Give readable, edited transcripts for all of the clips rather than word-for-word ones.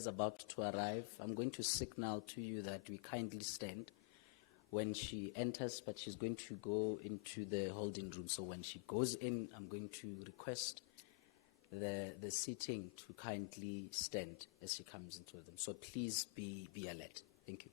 is about to arrive. I'm going to signal to you that we kindly stand when she enters, but she's going to go into the holding room. So when she goes in, I'm going to request the seating to kindly stand as she comes into them. So please be alert. Thank you.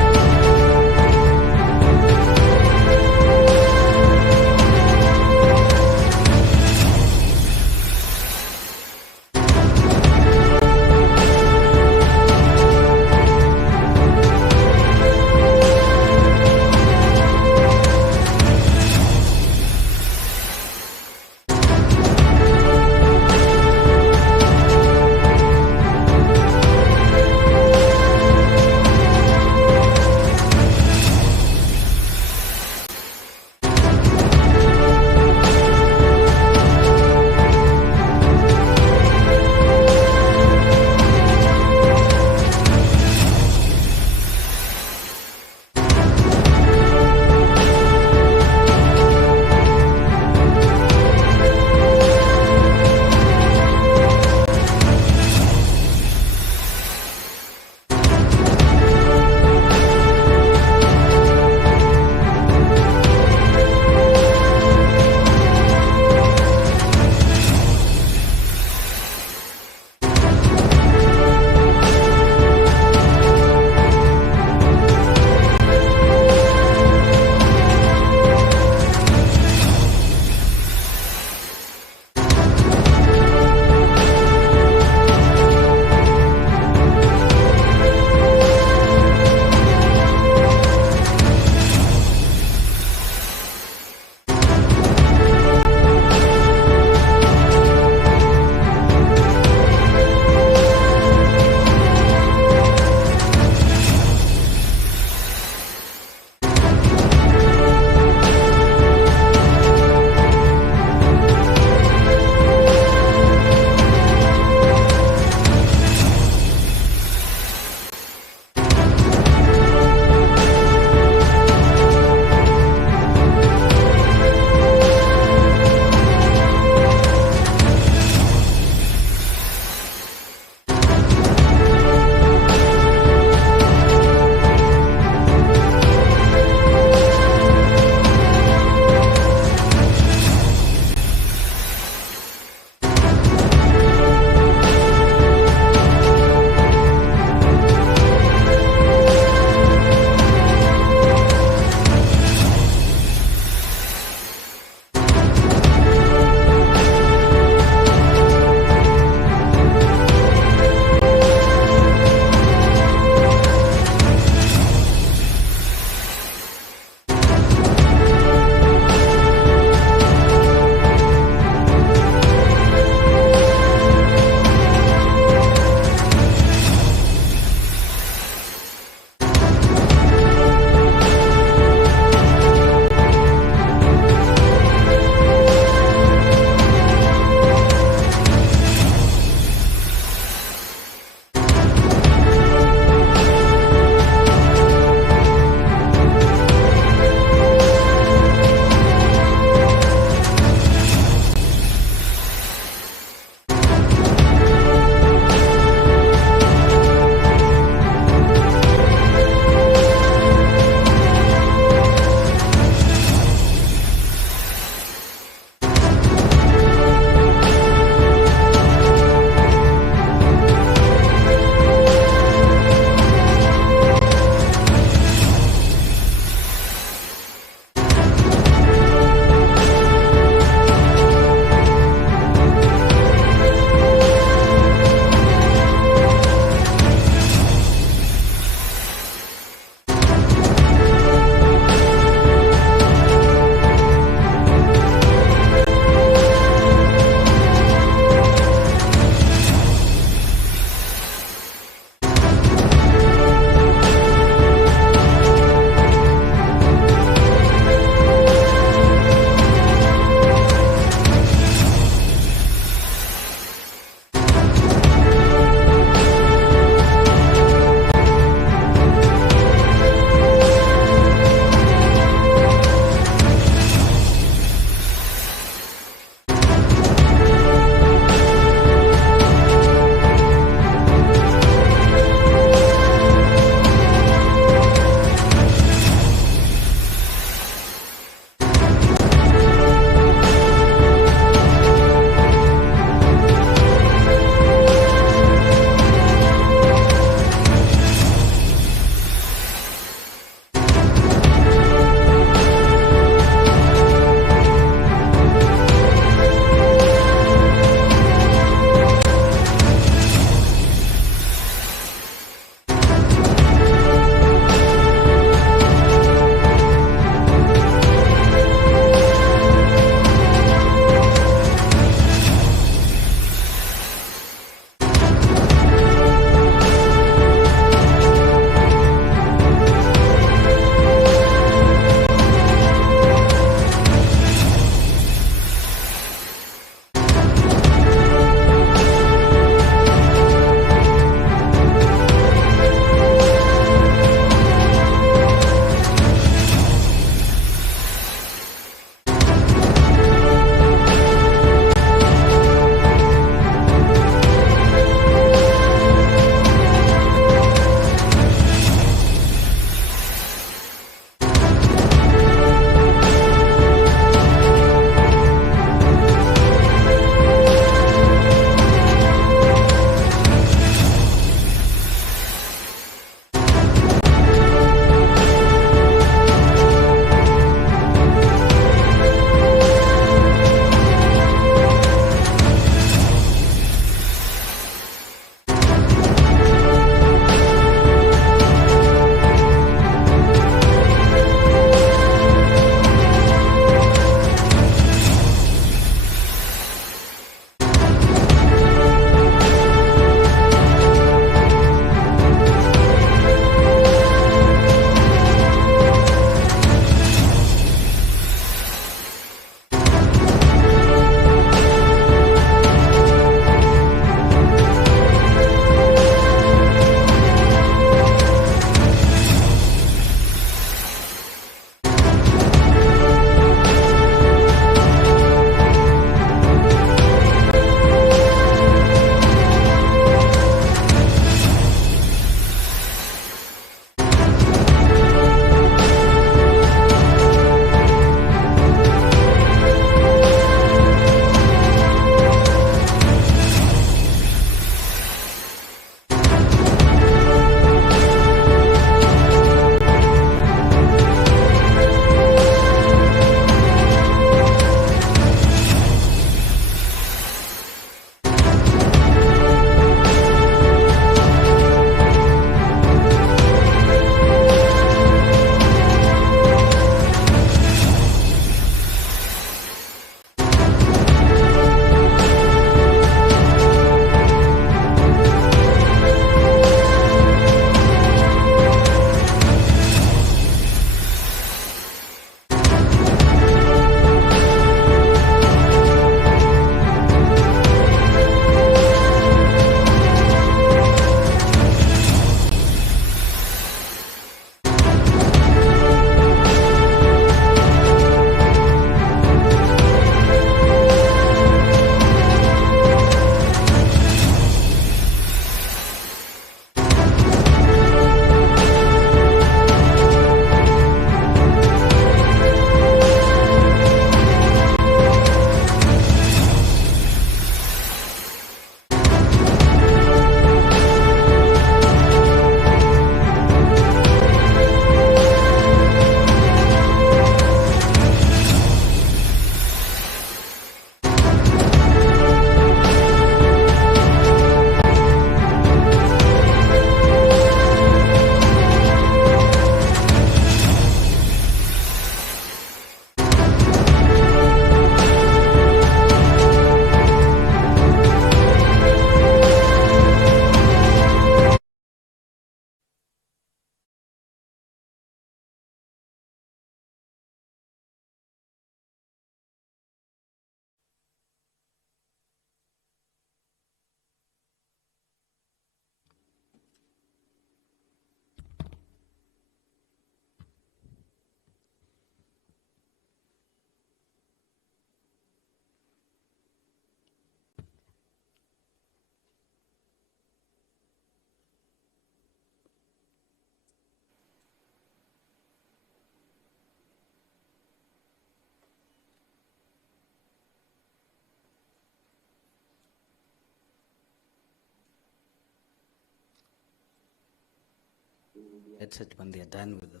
edited when they're done with the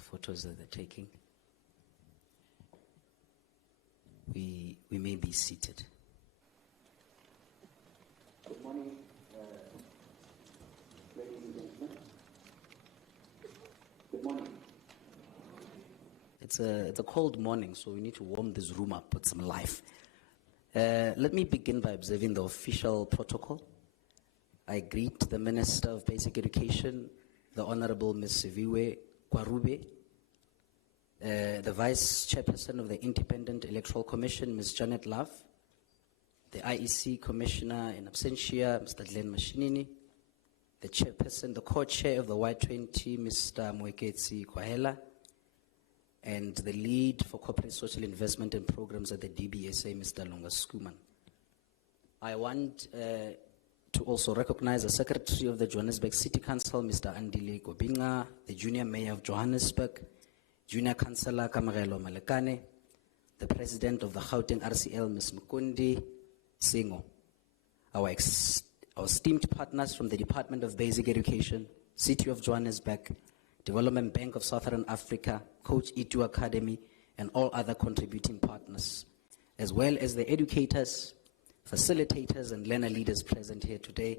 photos that they're taking. We may be seated. Good morning, ladies and gentlemen. Good morning. It's a cold morning, so we need to warm this room up with some life. Let me begin by observing the official protocol. I greet the Minister of Basic Education, the Honorable Ms. Siviwe Kwarube, the Vice Chairperson of the Independent Electoral Commission, Ms. Janet Love, the IEC Commissioner in absentia, Mr. Glenn Mashinini, the Chairperson, the Co-Chair of the Y20, Mr. Mweketsi Kwahela, and the Lead for Corporate Social Investment and Programs at the DBSA, Mr. Lunga Skuman. I want to also recognize the Secretary of the Johannesburg City Council, Mr. Andile Gobinga, the Junior Mayor of Johannesburg, Junior Councillor Kamarelo Malekane, the President of the Gauteng RCL, Ms. Mukundi Singo, our esteemed partners from the Department of Basic Education, City of Johannesburg, Development Bank of Southern Africa, Coach Itu Academy, and all other contributing partners, as well as the educators, facilitators, and learner leaders present here today.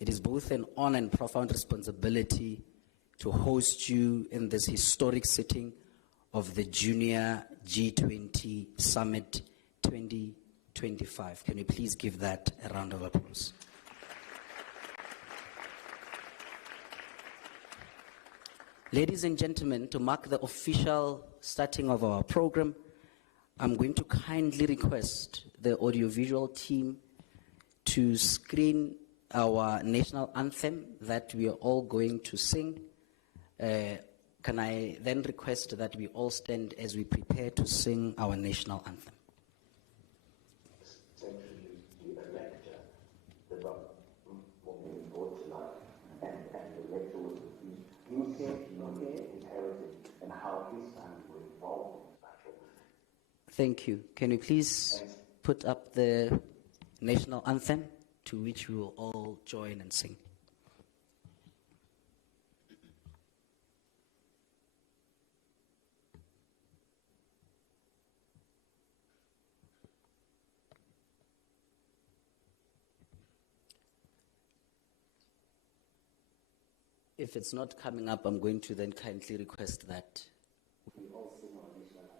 It is both an honor and profound responsibility to host you in this historic sitting of the Junior G20 Summit 2025. Can you please give that a round of applause? Ladies and gentlemen, to mark the official starting of our program, I'm going to kindly request the audiovisual team to screen our national anthem that we are all going to sing. Can I then request that we all stand as we prepare to sing our national anthem? Thank you. Can you please put up the national anthem, to which we will all join and sing? If it's not coming up, I'm going to then kindly request that we all sing our national anthem.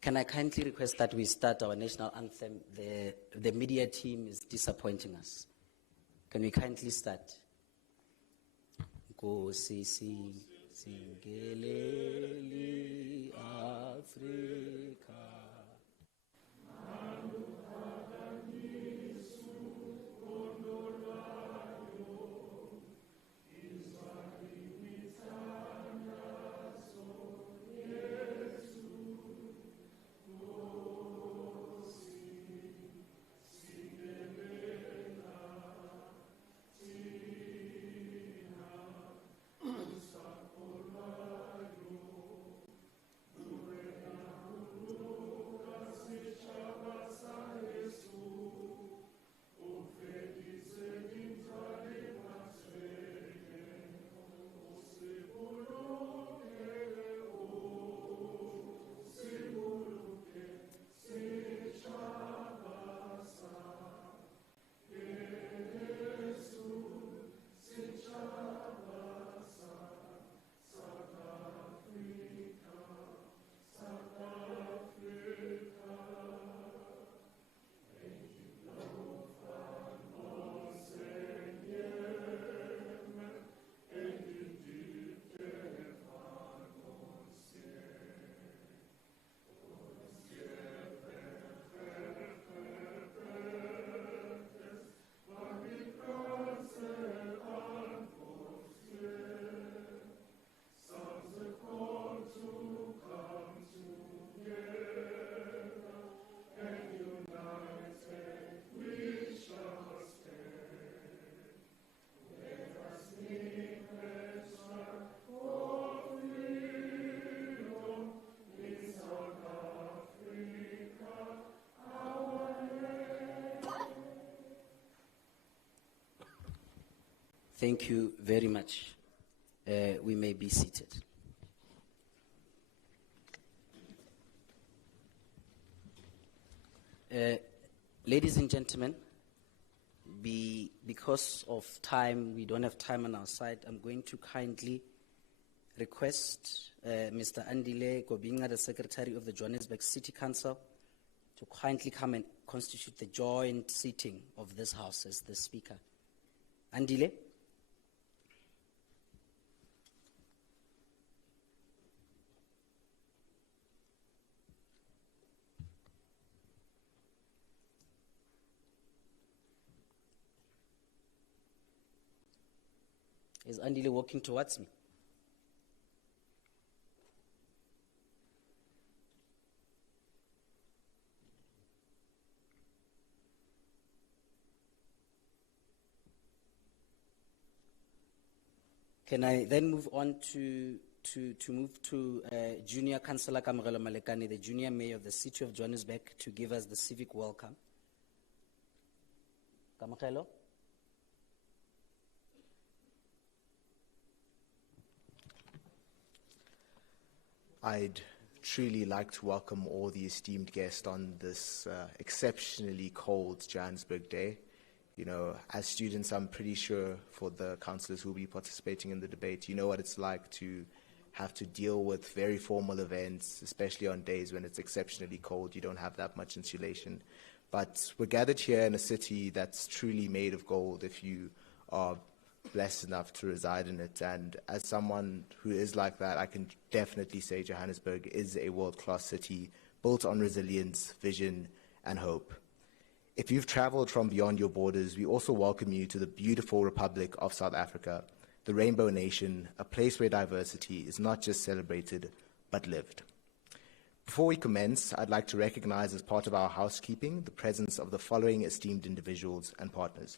Can I kindly request that we start our national anthem? The media team is disappointing us. Can we kindly start? Nkosi singeleli Afrika. Thank you very much. We may be seated. Ladies and gentlemen, because of time, we don't have time on our side. I'm going to kindly request Mr. Andile Gobinga, the Secretary of the Johannesburg City Council, to kindly come and constitute the joint sitting of this House as the Speaker. Andile? Is Andile walking towards me? Can I then move on to Junior Councillor Kamogelo Malekane, the Junior Mayor of the City of Johannesburg, to give us the civic welcome? Kamogelo? I'd truly like to welcome all the esteemed guests on this exceptionally cold Johannesburg day. You know, as students, I'm pretty sure for the councillors who will be participating in the debate, you know what it's like to have to deal with very formal events, especially on days when it's exceptionally cold. You don't have that much insulation. But we're gathered here in a city that's truly made of gold if you are blessed enough to reside in it. And as someone who is like that, I can definitely say Johannesburg is a world-class city built on resilience, vision, and hope. If you've traveled from beyond your borders, we also welcome you to the beautiful Republic of South Africa, the Rainbow Nation, a place where diversity is not just celebrated, but lived. Before we commence, I'd like to recognize as part of our housekeeping the presence of the following esteemed individuals and partners.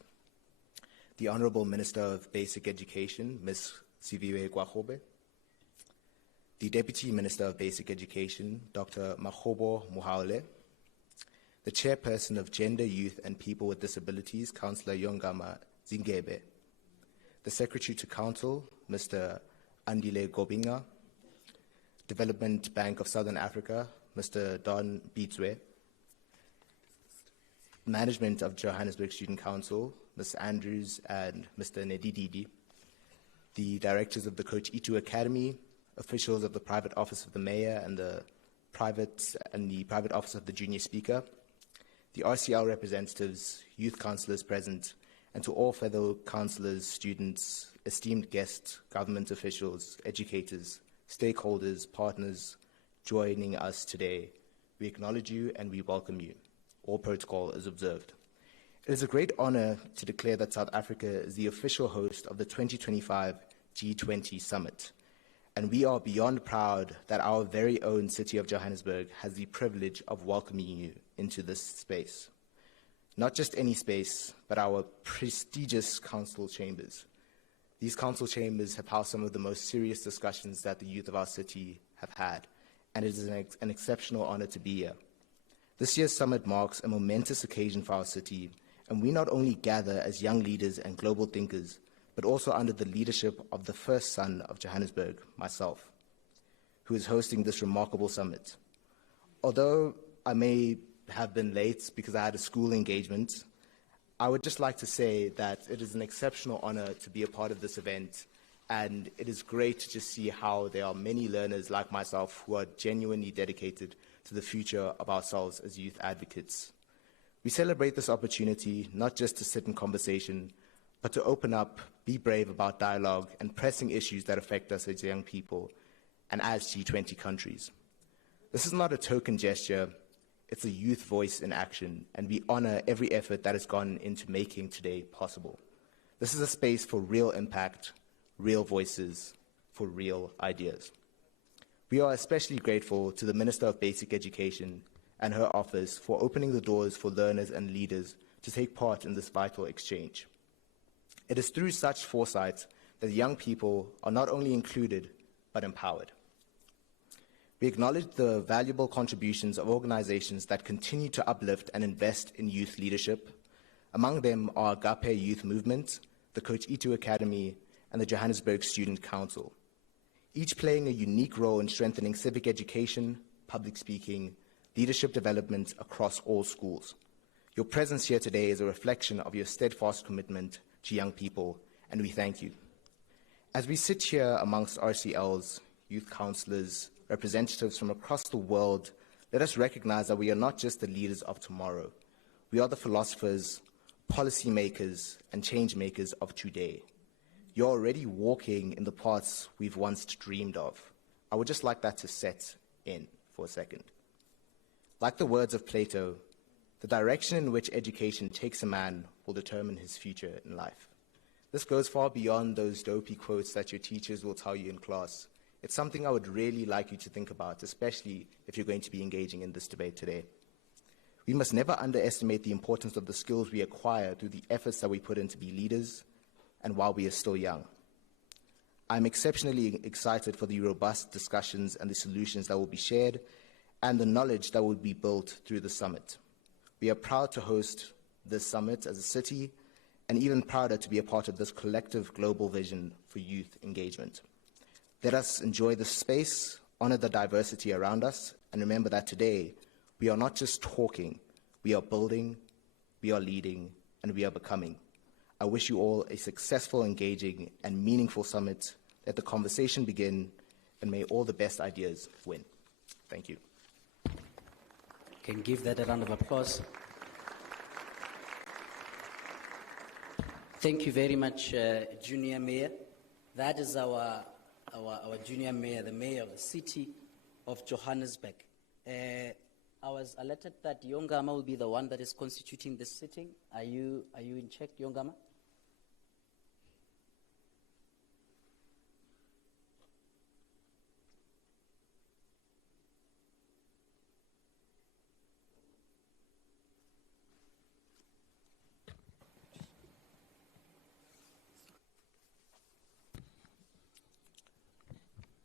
The Honorable Minister of Basic Education, Ms. Civic Gwahobe. The Deputy Minister of Basic Education, Dr. Makgobo Mohaole. The Chairperson of Gender, Youth and People with Disabilities, Councillor Yongama Zingebe. The Secretary to Council, Mr. Andile Gobinga. Development Bank of Southern Africa, Mr. Don Bitswe. Management of Johannesburg Student Council, Ms. Andrews and Mr. Nedididi. The Directors of the Coach Itu Academy, officials of the Private Office of the Mayor and the Private Office of the Junior Speaker, the RCL representatives, youth councillors present, and to all fellow councillors, students, esteemed guests, government officials, educators, stakeholders, partners joining us today, we acknowledge you and we welcome you. All protocol is observed. It is a great honor to declare that South Africa is the official host of the 2025 G20 Summit, and we are beyond proud that our very own city of Johannesburg has the privilege of welcoming you into this space. Not just any space, but our prestigious council chambers. These council chambers have housed some of the most serious discussions that the youth of our city have had, and it is an exceptional honor to be here. This year's summit marks a momentous occasion for our city, and we not only gather as young leaders and global thinkers, but also under the leadership of the first son of Johannesburg, myself, who is hosting this remarkable summit. Although I may have been late because I had a school engagement, I would just like to say that it is an exceptional honor to be a part of this event, and it is great to just see how there are many learners like myself who are genuinely dedicated to the future of ourselves as youth advocates. We celebrate this opportunity not just to sit in conversation, but to open up, be brave about dialogue and pressing issues that affect us as young people and as G20 countries. This is not a token gesture, it's a youth voice in action, and we honor every effort that has gone into making today possible. This is a space for real impact, real voices, for real ideas. We are especially grateful to the Minister of Basic Education and her office for opening the doors for learners and leaders to take part in this vital exchange. It is through such foresight that young people are not only included, but empowered. We acknowledge the valuable contributions of organizations that continue to uplift and invest in youth leadership. Among them are Agape Youth Movement, the Coach Itu Academy, and the Johannesburg Student Council, each playing a unique role in strengthening civic education, public speaking, leadership development across all schools. Your presence here today is a reflection of your steadfast commitment to young people, and we thank you. As we sit here amongst RCLs, youth councillors, representatives from across the world, let us recognize that we are not just the leaders of tomorrow. We are the philosophers, policymakers, and change makers of today. You're already walking in the paths we've once dreamed of. I would just like that to set in for a second. Like the words of Plato, the direction in which education takes a man will determine his future in life. This goes far beyond those dopey quotes that your teachers will tell you in class. It's something I would really like you to think about, especially if you're going to be engaging in this debate today. We must never underestimate the importance of the skills we acquire through the efforts that we put in to be leaders and while we are still young. I'm exceptionally excited for the robust discussions and the solutions that will be shared and the knowledge that will be built through the summit. We are proud to host this summit as a city and even prouder to be a part of this collective global vision for youth engagement. Let us enjoy this space, honor the diversity around us, and remember that today we are not just talking, we are building, we are leading, and we are becoming. I wish you all a successful, engaging, and meaningful summit. Let the conversation begin, and may all the best ideas win. Thank you. Can give that a round of applause. Thank you very much, Junior Mayor. That is our Junior Mayor, the Mayor of the City of Johannesburg. I was alerted that Yongama will be the one that is constituting this sitting. Are you in check, Yongama?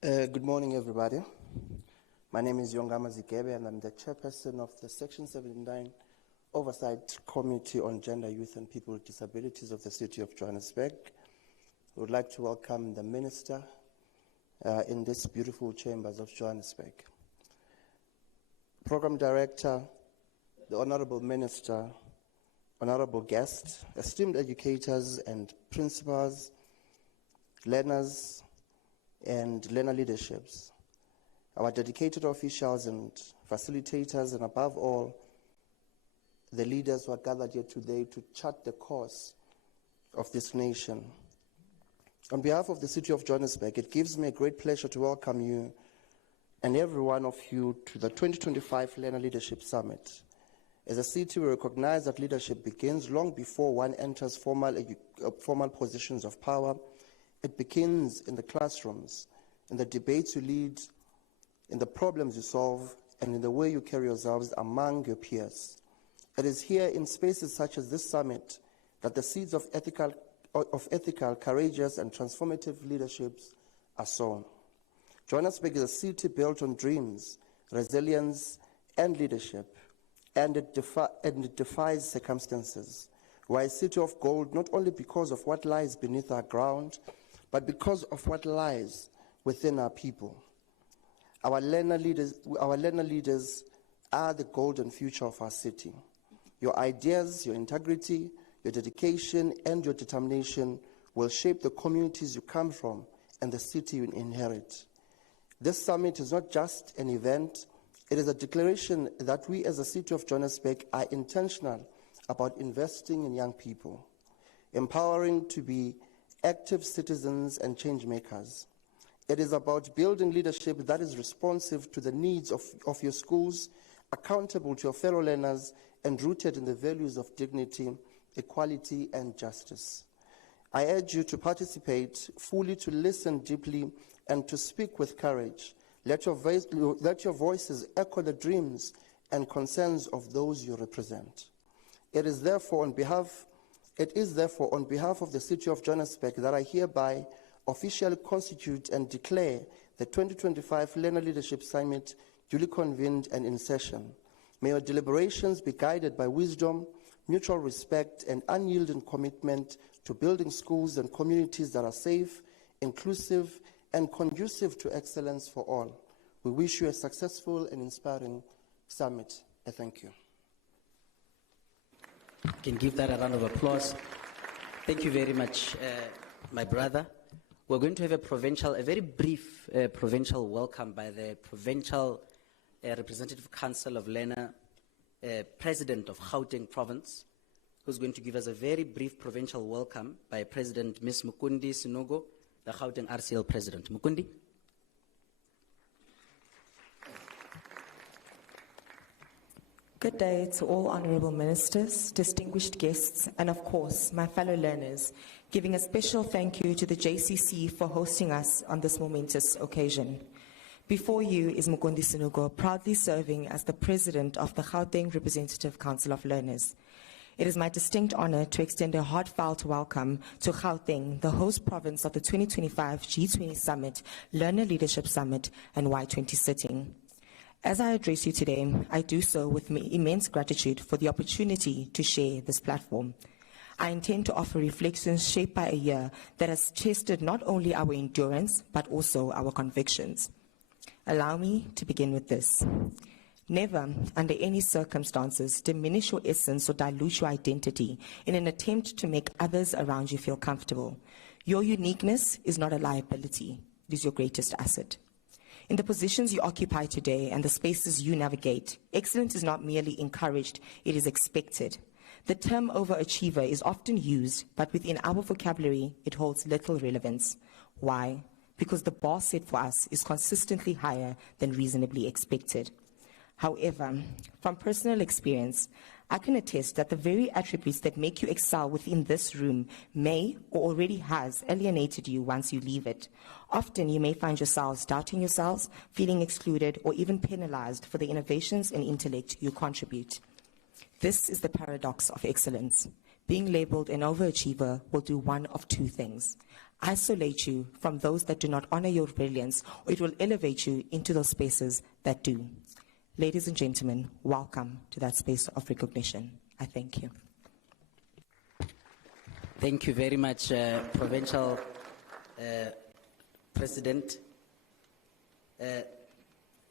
Good morning, everybody. My name is Yongama Zikebe, and I'm the chairperson of the Section 79 Oversight Committee on Gender, Youth, and People with Disabilities of the City of Johannesburg. I would like to welcome the Minister in these beautiful chambers of Johannesburg. Program Director, the Honorable Minister, honorable guests, esteemed educators and principals, learners, and learner leaderships, our dedicated officials and facilitators, and above all, the leaders who are gathered here today to chart the course of this nation. On behalf of the City of Johannesburg, it gives me a great pleasure to welcome you and every one of you to the 2025 Learner Leadership Summit. As a city, we recognize that leadership begins long before one enters formal positions of power. It begins in the classrooms, in the debates you lead, in the problems you solve, and in the way you carry yourselves among your peers. It is here in spaces such as this summit that the seeds of ethical, courageous, and transformative leaderships are sown. Johannesburg is a city built on dreams, resilience, and leadership, and it defies circumstances. We're a city of gold, not only because of what lies beneath our ground, but because of what lies within our people. Our learner leaders are the golden future of our city. Your ideas, your integrity, your dedication, and your determination will shape the communities you come from and the city you inherit. This summit is not just an event, it is a declaration that we as a City of Johannesburg are intentional about investing in young people, empowering to be active citizens and change makers. It is about building leadership that is responsive to the needs of your schools, accountable to your fellow learners, and rooted in the values of dignity, equality, and justice. I urge you to participate fully, to listen deeply, and to speak with courage. Let your voices echo the dreams and concerns of those you represent. It is therefore on behalf of the City of Johannesburg that I hereby officially constitute and declare the 2025 Learner Leadership Summit duly convened and in session. May your deliberations be guided by wisdom, mutual respect, and unyielding commitment to building schools and communities that are safe, inclusive, and conducive to excellence for all. We wish you a successful and inspiring summit. I thank you. You can give that a round of applause. Thank you very much, my brother. We're going to have a very brief provincial welcome by the Provincial Representative Council of Learner, President of Gauteng Province, who's going to give us a very brief provincial welcome by President Ms. Mukundi Sinogo, the Gauteng RCL President. Mukundi. Good day to all honorable ministers, distinguished guests, and of course, my fellow learners, giving a special thank you to the JCC for hosting us on this momentous occasion. Before you is Mukundi Sinugo, proudly serving as the President of the Gauteng Representative Council of Learners. It is my distinct honor to extend a heartfelt welcome to Gauteng, the host province of the 2025 G20 Summit, Learner Leadership Summit, and Y20 sitting. As I address you today, I do so with immense gratitude for the opportunity to share this platform. I intend to offer reflections shaped by a year that has tested not only our endurance, but also our convictions. Allow me to begin with this. Never, under any circumstances, diminish your essence or dilute your identity in an attempt to make others around you feel comfortable. Your uniqueness is not a liability, it is your greatest asset. In the positions you occupy today and the spaces you navigate, excellence is not merely encouraged, it is expected. The term overachiever is often used, but within our vocabulary, it holds little relevance. Why? Because the bar set for us is consistently higher than reasonably expected. However, from personal experience, I can attest that the very attributes that make you excel within this room may or already has alienated you once you leave it. Often you may find yourselves doubting yourselves, feeling excluded, or even penalized for the innovations and intellect you contribute. This is the paradox of excellence. Being labeled an overachiever will do one of two things: isolate you from those that do not honor your brilliance, or it will elevate you into those spaces that do. Ladies and gentlemen, welcome to that space of recognition. I thank you. Thank you very much, Provincial President.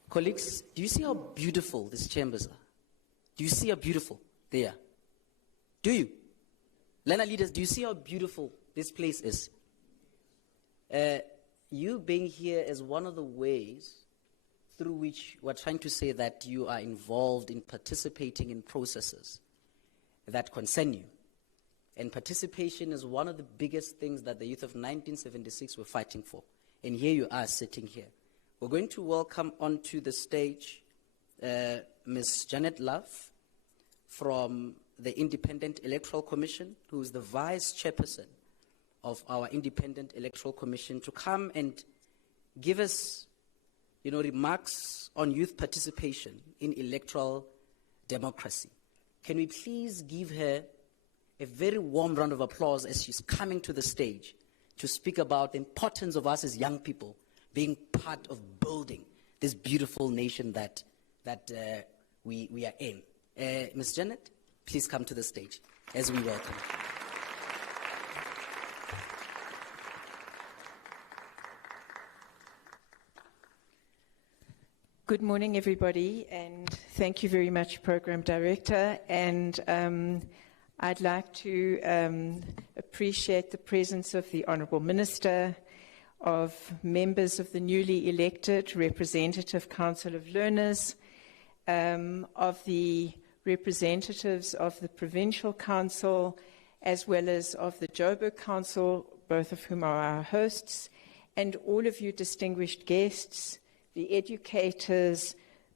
Colleagues, do you see how beautiful these chambers are? Do you see how beautiful they are? Do you? Learner leaders, do you see how beautiful this place is? You being here is one of the ways through which we're trying to say that you are involved in participating in processes that concern you. And participation is one of the biggest things that the youth of 1976 were fighting for. And here you are sitting here. We're going to welcome onto the stage Ms. Janet Love from the Independent Electoral Commission, who is the Vice Chairperson of our Independent Electoral Commission, to come and give us remarks on youth participation in electoral democracy. Can we please give her a very warm round of applause as she's coming to the stage to speak about the importance of us as young people being part of building this beautiful nation that we are in. Ms. Janet, please come to the stage as we welcome. Good morning, everybody, and thank you very much, Program Director. And I'd like to appreciate the presence of the Honourable Minister, of members of the newly elected Representative Council of Learners, of the representatives of the Provincial Council, as well as of the Joburg Council, both of whom are our hosts, and all of you distinguished guests, the educators,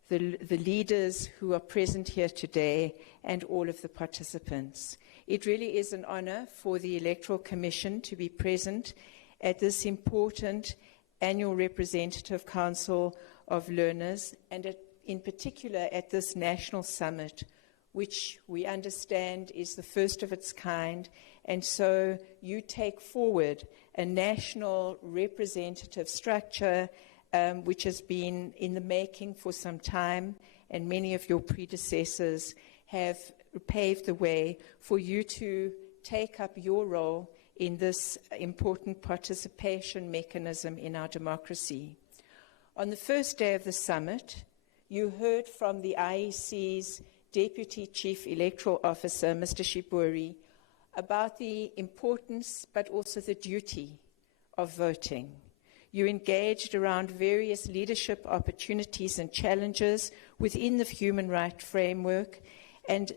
the leaders who are present here today, and all of the participants. It really is an honor for the Electoral Commission to be present at this important annual Representative Council of Learners, and in particular at this National Summit, which we understand is the first of its kind. And so you take forward a national representative structure which has been in the making for some time, and many of your predecessors have paved the way for you to take up your role in this important participation mechanism in our democracy. On the first day of the summit, you heard from the IEC's Deputy Chief Electoral Officer, Mr. Shiburi, about the importance but also the duty of voting. You engaged around various leadership opportunities and challenges within the human rights framework, and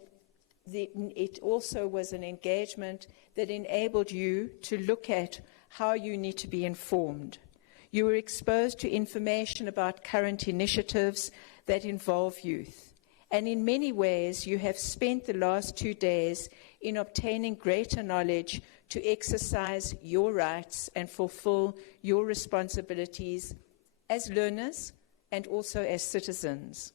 it also was an engagement that enabled you to look at how you need to be informed. You were exposed to information about current initiatives that involve youth. And in many ways, you have spent the last 2 days in obtaining greater knowledge to exercise your rights and fulfill your responsibilities as learners and also as citizens.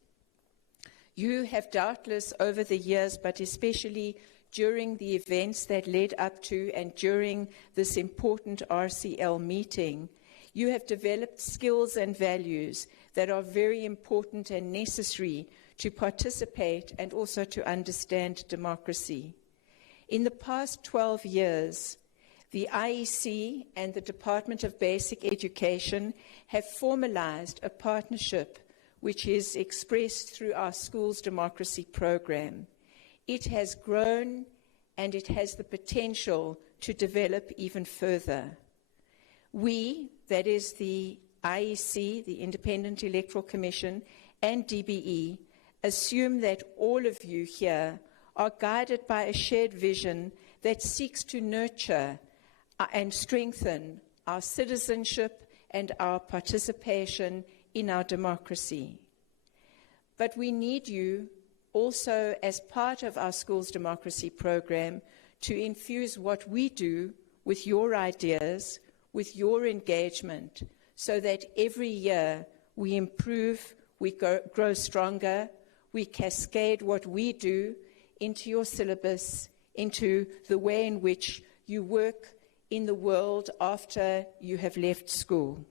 You have doubtless over the years, but especially during the events that led up to and during this important RCL meeting, you have developed skills and values that are very important and necessary to participate and also to understand democracy. In the past 12 years, the IEC and the Department of Basic Education have formalized a partnership which is expressed through our Schools Democracy program. It has grown and it has the potential to develop even further. We, that is the IEC, the Independent Electoral Commission, and DBE, assume that all of you here are guided by a shared vision that seeks to nurture and strengthen our citizenship and our participation in our democracy. But we need you also as part of our Schools Democracy program to infuse what we do with your ideas, with your engagement, so that every year we improve, we grow stronger, we cascade what we do into your syllabus, into the way in which you work in the world after you have left school.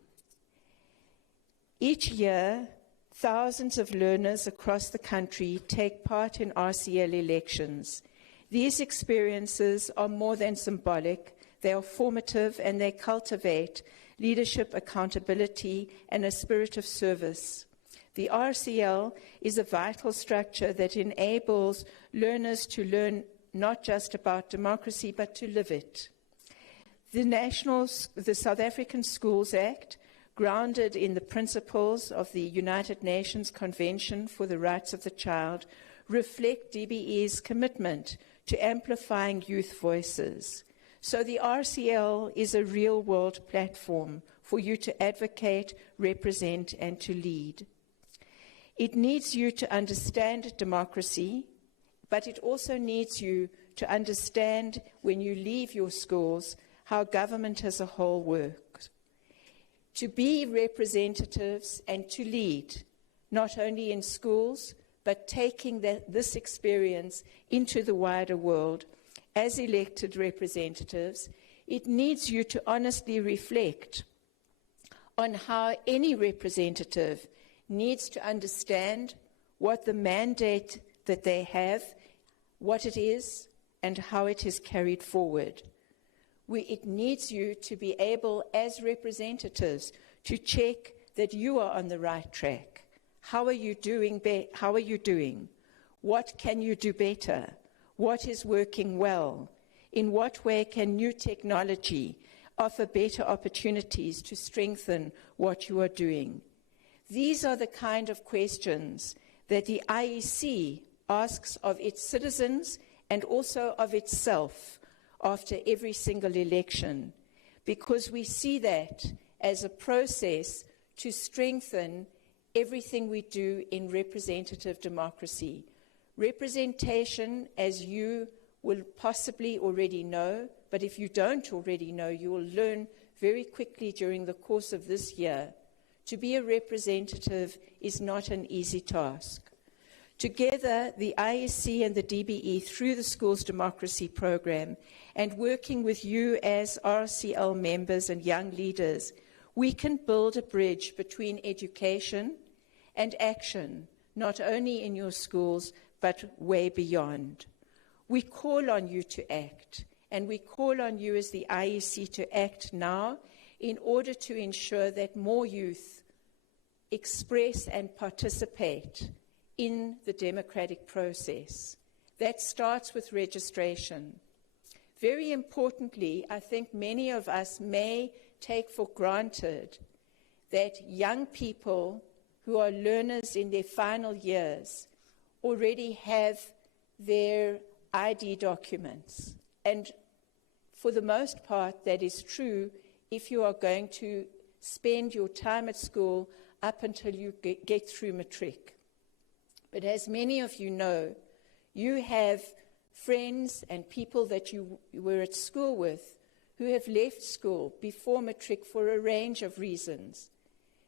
Each year, thousands of learners across the country take part in RCL elections. These experiences are more than symbolic. They are formative and they cultivate leadership, accountability, and a spirit of service. The RCL is a vital structure that enables learners to learn not just about democracy, but to live it. The South African Schools Act, grounded in the principles of the United Nations Convention for the Rights of the Child, reflect DBE's commitment to amplifying youth voices. So the RCL is a real-world platform for you to advocate, represent, and to lead. It needs you to understand democracy, but it also needs you to understand, when you leave your schools, how government as a whole works. To be representatives and to lead, not only in schools, but taking this experience into the wider world as elected representatives, it needs you to honestly reflect on how any representative needs to understand what the mandate that they have, what it is, and how it is carried forward. It needs you to be able, as representatives, to check that you are on the right track. How are you doing? What can you do better? What is working well? In what way can new technology offer better opportunities to strengthen what you are doing? These are the kind of questions that the IEC asks of its citizens and also of itself after every single election, because we see that as a process to strengthen everything we do in representative democracy. Representation, as you will possibly already know, but if you don't already know, you will learn very quickly during the course of this year. To be a representative is not an easy task. Together, the IEC and the DBE, through the Schools Democracy program, and working with you as RCL members and young leaders, we can build a bridge between education and action, not only in your schools, but way beyond. We call on you to act, and we call on you as the IEC to act now in order to ensure that more youth express and participate in the democratic process. That starts with registration. Very importantly, I think many of us may take for granted that young people who are learners in their final years already have their ID documents. And for the most part, that is true if you are going to spend your time at school up until you get through matric. But as many of you know, you have friends and people that you were at school with who have left school before matric for a range of reasons.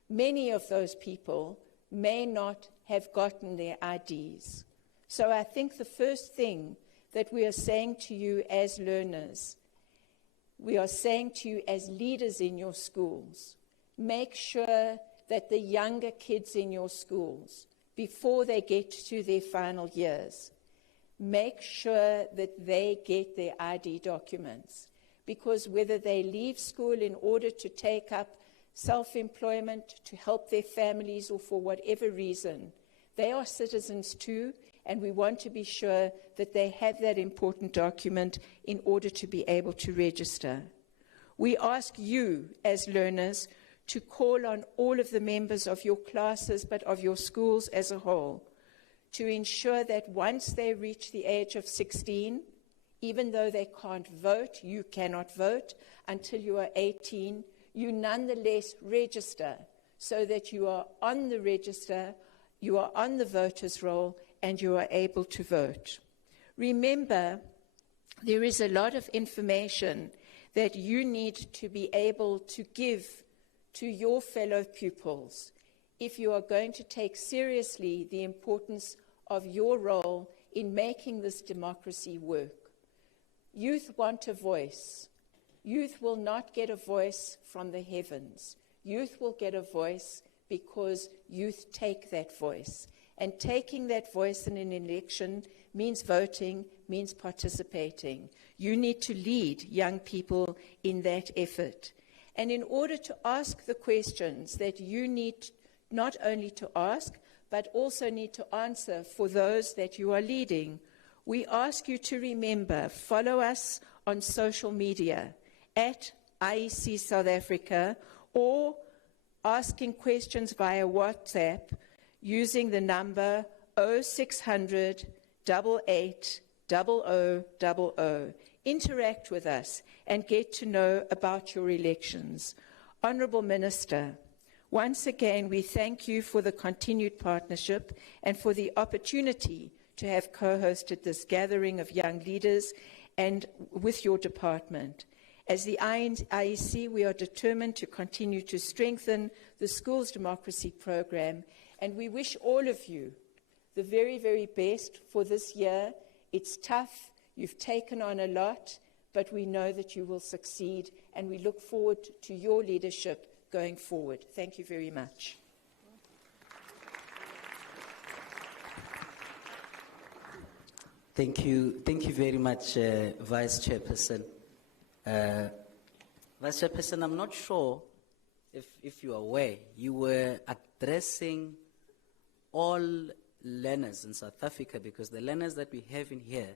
Many of those people may not have gotten their IDs. So I think the first thing that we are saying to you as learners, we are saying to you as leaders in your schools, make sure that the younger kids in your schools, before they get to their final years, make sure that they get their ID documents. Because whether they leave school in order to take up self-employment, to help their families, or for whatever reason, they are citizens too, and we want to be sure that they have that important document in order to be able to register. We ask you as learners to call on all of the members of your classes, but of your schools as a whole, to ensure that once they reach the age of 16, even though they can't vote, you cannot vote until you are 18, you nonetheless register so that you are on the register, you are on the voters' roll, and you are able to vote. Remember, there is a lot of information that you need to be able to give to your fellow pupils if you are going to take seriously the importance of your role in making this democracy work. Youth want a voice. Youth will not get a voice from the heavens. Youth will get a voice because youth take that voice. And taking that voice in an election means voting, means participating. You need to lead young people in that effort. And in order to ask the questions that you need not only to ask, but also need to answer for those that you are leading, we ask you to remember, follow us on social media at IEC South Africa, or asking questions via WhatsApp using the number 0600 88 0000. Interact with us and get to know about your elections. Honourable Minister, once again we thank you for the continued partnership and for the opportunity to have co-hosted this gathering of young leaders and with your department. As the IEC, we are determined to continue to strengthen the schools democracy program, and we wish all of you the very, very best for this year. It's tough, you've taken on a lot, but we know that you will succeed, and we look forward to your leadership going forward. Thank you very much. Thank you very much, Vice Chairperson. Vice Chairperson, I'm not sure if you're aware, you were addressing all learners in South Africa, because the learners that we have in here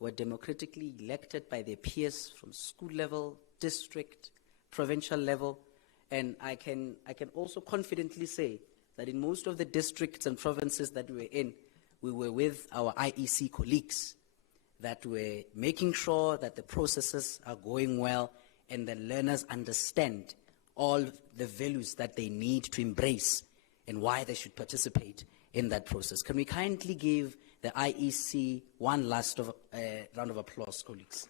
were democratically elected by their peers from school level, district, provincial level, and I can also confidently say that in most of the districts and provinces that we were in, we were with our IEC colleagues that were making sure that the processes are going well and the learners understand all the values that they need to embrace and why they should participate in that process. Can we kindly give the IEC one last round of applause, colleagues?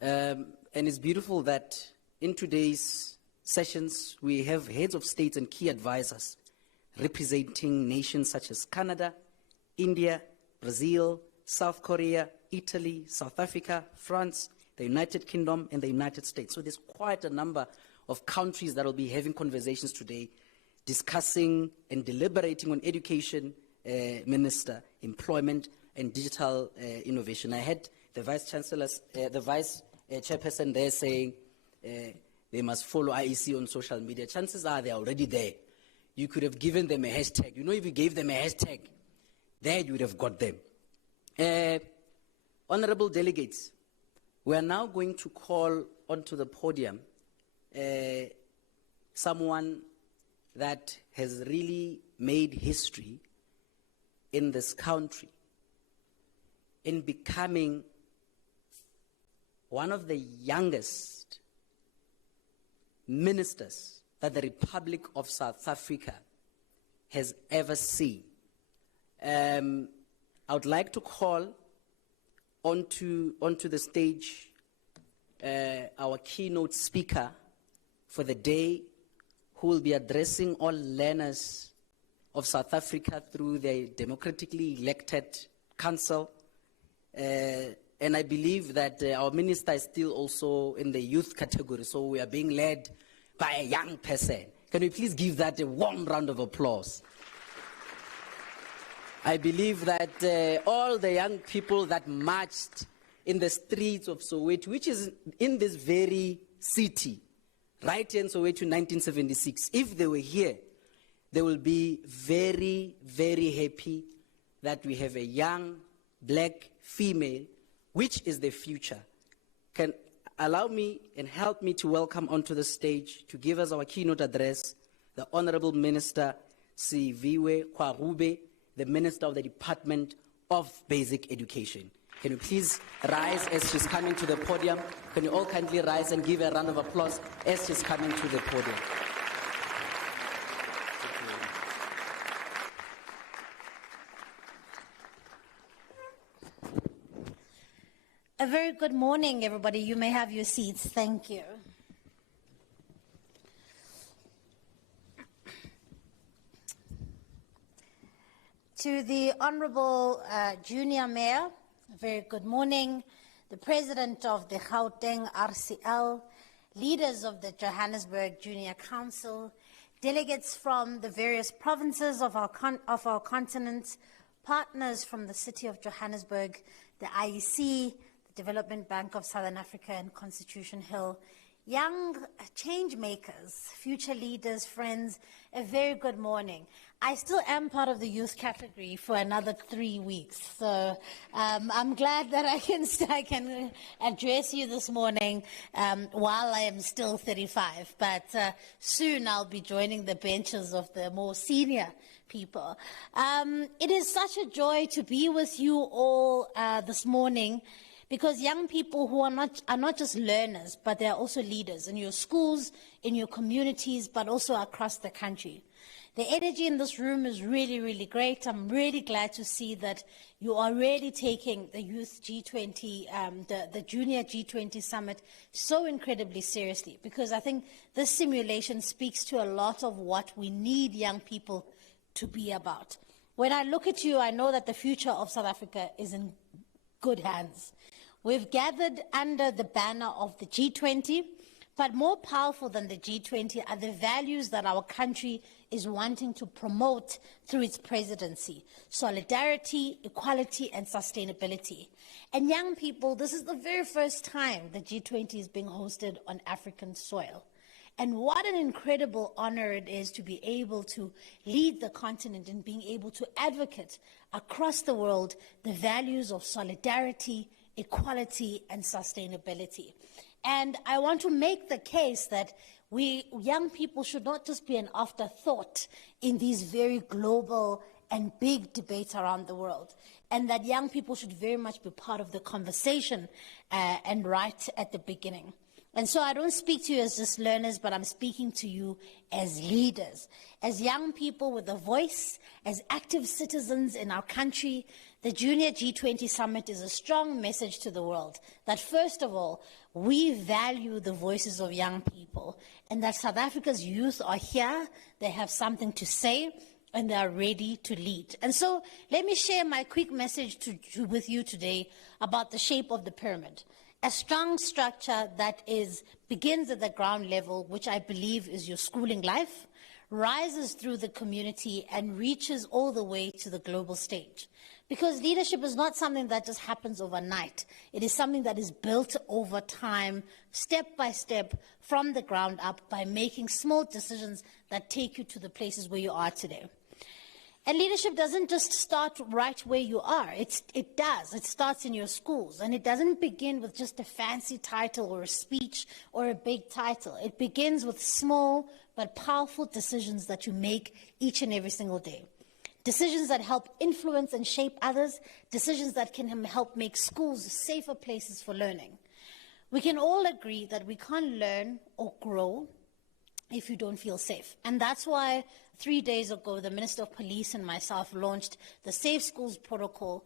And it's beautiful that in today's sessions we have heads of states and key advisors representing nations such as Canada, India, Brazil, South Korea, Italy, South Africa, France, the United Kingdom, and the United States. So there's quite a number of countries that will be having conversations today discussing and deliberating on education, minister, employment, and digital innovation. I had the vice chancellor's, the vice chairperson there saying they must follow IEC on social media. Chances are they're already there. You could have given them a hashtag. You know, if you gave them a hashtag, there you would have got them. Honorable delegates, we are now going to call onto the podium someone that has really made history in this country in becoming one of the youngest ministers that the Republic of South Africa has ever seen. I would like to call onto the stage our keynote speaker for the day, who will be addressing all learners of South Africa through the democratically elected council. And I believe that our minister is still also in the youth category, so we are being led by a young person. Can we please give that a warm round of applause? I believe that all the young people that marched in the streets of Soweto, which is in this very city, right here in Soweto in 1976, if they were here, they will be very, very happy that we have a young black female, which is the future. Can allow me and help me to welcome onto the stage to give us our keynote address, the Honorable Minister Siviwe Kwarube, the Minister of the Department of Basic Education. Can you please rise as she's coming to the podium? Can you all kindly rise and give a round of applause as she's coming to the podium? A very good morning, everybody. You may have your seats. Thank you. To the Honorable Junior Mayor, a very good morning. The President of the Gauteng RCL, leaders of the Johannesburg Junior Council, delegates from the various provinces of our continent, partners from the City of Johannesburg, the IEC, Development Bank of Southern Africa and Constitution Hill, young change makers, future leaders, friends, a very good morning. I still am part of the youth category for another 3 weeks, so I'm glad that I can address you this morning while I am still 35, but soon I'll be joining the benches of the more senior people. It is such a joy to be with you all this morning, because young people who are not just learners, but they are also leaders in your schools, in your communities, but also across the country. The energy in this room is really, really great. I'm really glad to see that you are really taking the Youth G20, the Junior G20 Summit so incredibly seriously, because I think this simulation speaks to a lot of what we need young people to be about. When I look at you, I know that the future of South Africa is in good hands. We've gathered under the banner of the G20, but more powerful than the G20 are the values that our country is wanting to promote through its presidency: solidarity, equality, and sustainability. And young people, this is the very first time the G20 is being hosted on African soil. And what an incredible honor it is to be able to lead the continent and being able to advocate across the world the values of solidarity, equality, and sustainability. And I want to make the case that we young people should not just be an afterthought in these very global and big debates around the world, and that young people should very much be part of the conversation and right at the beginning. And so I don't speak to you as just learners, but I'm speaking to you as leaders, as young people with a voice, as active citizens in our country. The Junior G20 Summit is a strong message to the world that, first of all, we value the voices of young people, and that South Africa's youth are here, they have something to say, and they are ready to lead. And so let me share my quick message with you today about the shape of the pyramid. A strong structure that begins at the ground level, which I believe is your schooling life, rises through the community and reaches all the way to the global stage. Because leadership is not something that just happens overnight. It is something that is built over time, step by step, from the ground up, by making small decisions that take you to the places where you are today. And leadership doesn't just start right where you are. It does. It starts in your schools. And it doesn't begin with just a fancy title or a speech or a big title. It begins with small but powerful decisions that you make each and every single day. Decisions that help influence and shape others. Decisions that can help make schools safer places for learning. We can all agree that we can't learn or grow if you don't feel safe. And that's why 3 days ago, the Minister of Police and myself launched the Safe Schools Protocol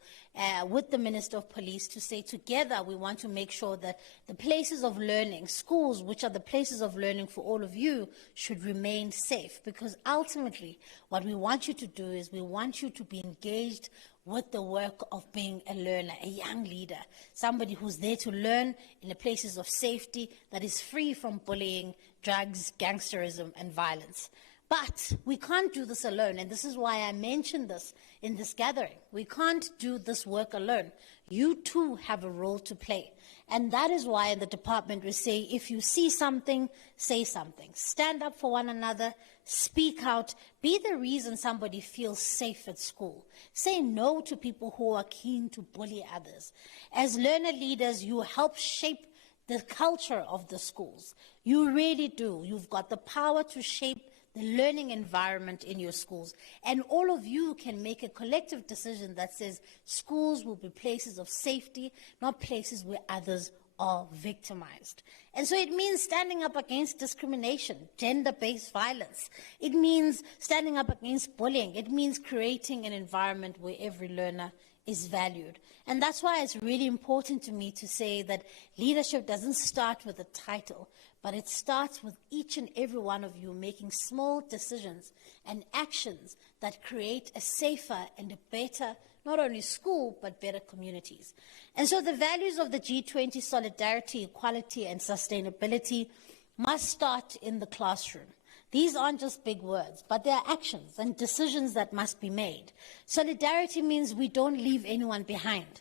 with the Minister of Police to say together we want to make sure that the places of learning, schools, which are the places of learning for all of you, should remain safe. Because ultimately, what we want you to do is we want you to be engaged with the work of being a learner, a young leader, somebody who's there to learn in the places of safety that is free from bullying, drugs, gangsterism, and violence. But we can't do this alone, and this is why I mentioned this in this gathering. We can't do this work alone. You too have a role to play. And that is why in the department we say, if you see something, say something. Stand up for one another, speak out, be the reason somebody feels safe at school. Say no to people who are keen to bully others. As learner leaders, you help shape the culture of the schools. You really do. You've got the power to shape the learning environment in your schools. And all of you can make a collective decision that says schools will be places of safety, not places where others are victimized. And so it means standing up against discrimination, gender-based violence. It means standing up against bullying. It means creating an environment where every learner is valued. And that's why it's really important to me to say that leadership doesn't start with a title, but it starts with each and every one of you making small decisions and actions that create a safer and a better, not only school, but better communities. And so the values of the G20, solidarity, equality, and sustainability, must start in the classroom. These aren't just big words, but they are actions and decisions that must be made. Solidarity means we don't leave anyone behind.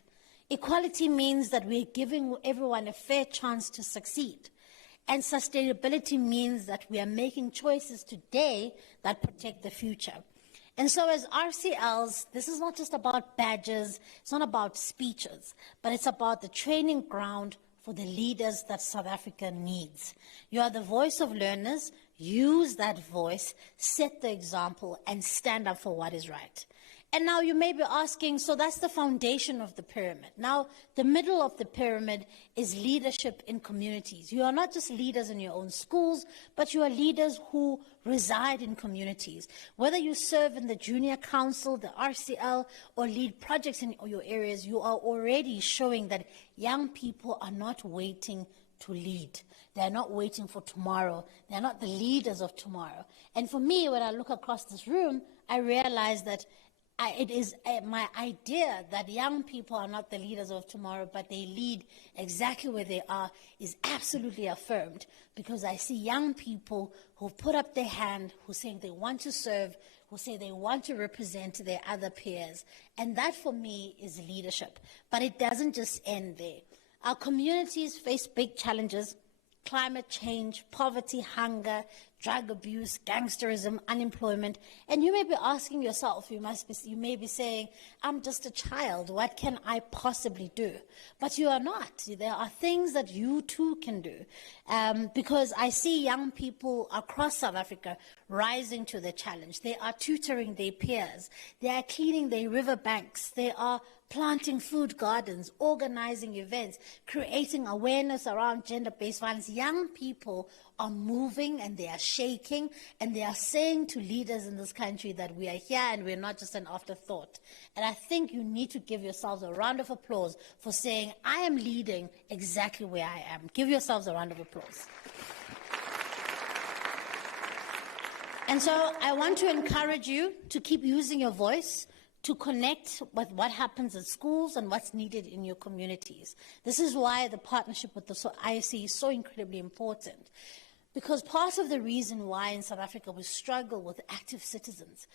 Equality means that we're giving everyone a fair chance to succeed. And sustainability means that we are making choices today that protect the future. And so as RCLs, this is not just about badges, it's not about speeches, but it's about the training ground for the leaders that South Africa needs. You are the voice of learners. Use that voice, set the example, and stand up for what is right. And now you may be asking, so that's the foundation of the pyramid. Now, the middle of the pyramid is leadership in communities. You are not just leaders in your own schools, but you are leaders who reside in communities. Whether you serve in the junior council, the RCL, or lead projects in your areas, you are already showing that young people are not waiting to lead. They are not waiting for tomorrow. They are not the leaders of tomorrow. And for me, when I look across this room, I realize that it is my idea that young people are not the leaders of tomorrow, but they lead exactly where they are, is absolutely affirmed, because I see young people who put up their hand, who say they want to serve, who say they want to represent their other peers. And that, for me, is leadership. But it doesn't just end there. Our communities face big challenges: climate change, poverty, hunger, drug abuse, gangsterism, unemployment. And you may be asking yourself, you may be saying, I'm just a child, what can I possibly do? But you are not. There are things that you too can do. Because I see young people across South Africa rising to the challenge. They are tutoring their peers. They are cleaning their riverbanks. They are planting food gardens, organizing events, creating awareness around gender-based violence. Young people are moving and they are shaking, and they are saying to leaders in this country that we are here and we're not just an afterthought. And I think you need to give yourselves a round of applause for saying, I am leading exactly where I am. Give yourselves a round of applause. And so I want to encourage you to keep using your voice to connect with what happens at schools and what's needed in your communities. This is why the partnership with the IC is so incredibly important. Because part of the reason why in South Africa we struggle with active citizens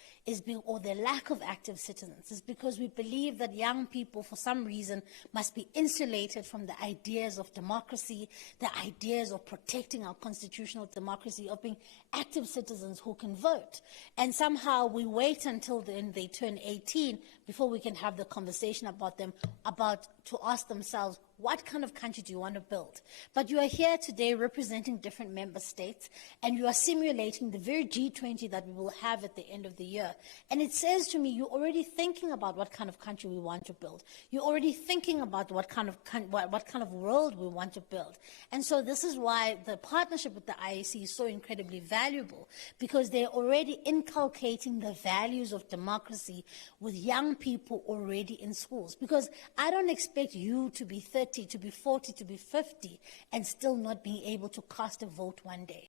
or the lack of active citizens is because we believe that young people, for some reason, must be insulated from the ideas of democracy, the ideas of protecting our constitutional democracy, of being active citizens who can vote. And somehow we wait until then they turn 18 before we can have the conversation about them, to ask themselves, what kind of country do you want to build? But you are here today representing different member states, and you are simulating the very G20 that we will have at the end of the year. And it says to me, you're already thinking about what kind of country we want to build. You're already thinking about what kind of world we want to build. And so this is why the partnership with the IAC is so incredibly valuable, because they're already inculcating the values of democracy with young people already in schools. Because I don't expect you to be 30, to be 40, to be 50, and still not being able to cast a vote one day.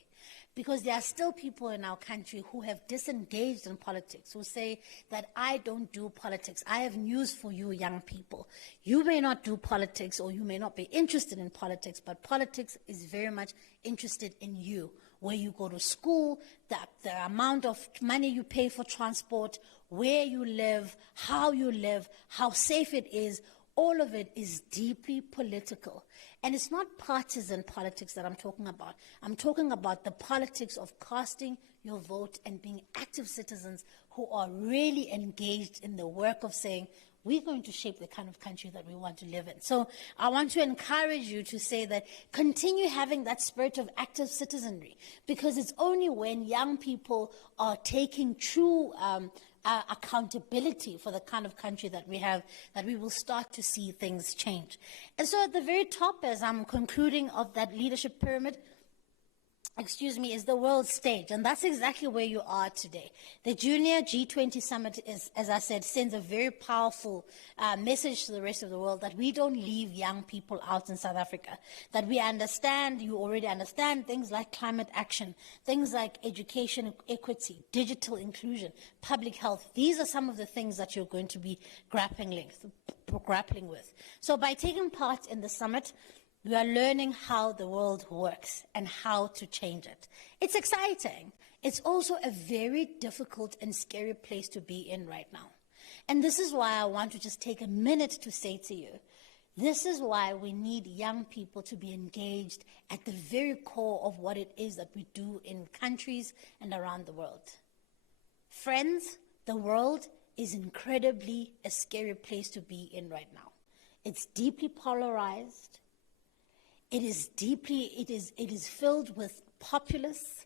Because there are still people in our country who have disengaged in politics, who say that I don't do politics. I have news for you, young people. You may not do politics, or you may not be interested in politics, but politics is very much interested in you. Where you go to school, the amount of money you pay for transport, where you live, how safe it is, all of it is deeply political. And it's not partisan politics that I'm talking about. I'm talking about the politics of casting your vote and being active citizens who are really engaged in the work of saying, we're going to shape the kind of country that we want to live in. So I want to encourage you to say that continue having that spirit of active citizenry, because it's only when young people are taking true accountability for the kind of country that we have that we will start to see things change. And so at the very top, as I'm concluding of that leadership pyramid, is the world stage. And that's exactly where you are today. The Junior G20 Summit is, as I said, sends a very powerful message to the rest of the world that we don't leave young people out in South Africa, that we understand, you already understand things like climate action, things like education equity, digital inclusion, public health. These are some of the things that you're going to be grappling with. So by taking part in the summit, we are learning how the world works and how to change it. It's exciting. It's also a very difficult and scary place to be in right now. And this is why I want to just take a minute to say to you, this is why we need young people to be engaged at the very core of what it is that we do in countries and around the world. Friends, the world is incredibly a scary place to be in right now. It's deeply polarized. It is filled with populists,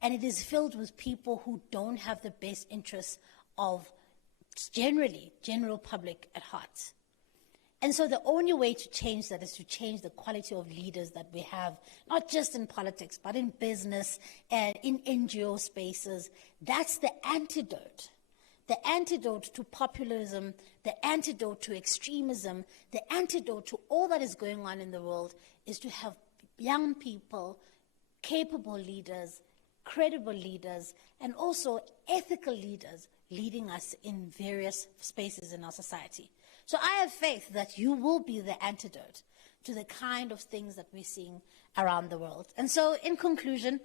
and it is filled with people who don't have the best interests of general public at heart. And so the only way to change that is to change the quality of leaders that we have, not just in politics, but in business and in NGO spaces. That's the antidote. The antidote to populism, the antidote to extremism, the antidote to all that is going on in the world is to have young people, capable leaders, credible leaders, and also ethical leaders leading us in various spaces in our society. So I have faith that you will be the antidote to the kind of things that we're seeing around the world. And so in conclusion,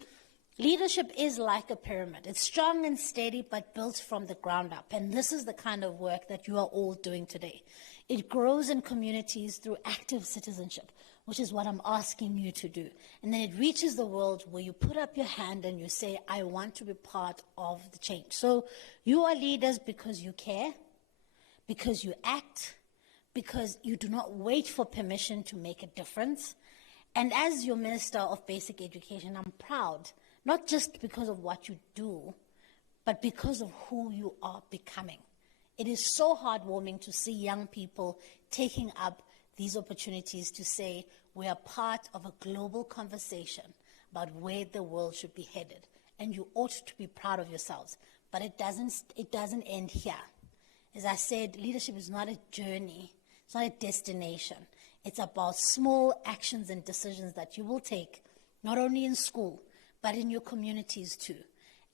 leadership is like a pyramid. It's strong and steady, but built from the ground up. And this is the kind of work that you are all doing today. It grows in communities through active citizenship, which is what I'm asking you to do. And then it reaches the world where you put up your hand and you say, I want to be part of the change. So you are leaders because you care, because you act, because you do not wait for permission to make a difference. And as your Minister of Basic Education, I'm proud, not just because of what you do, but because of who you are becoming. It is so heartwarming to see young people taking up these opportunities to say we are part of a global conversation about where the world should be headed. And you ought to be proud of yourselves. But it doesn't end here. As I said, leadership is not a journey. It's not a destination. It's about small actions and decisions that you will take, not only in school, but in your communities too.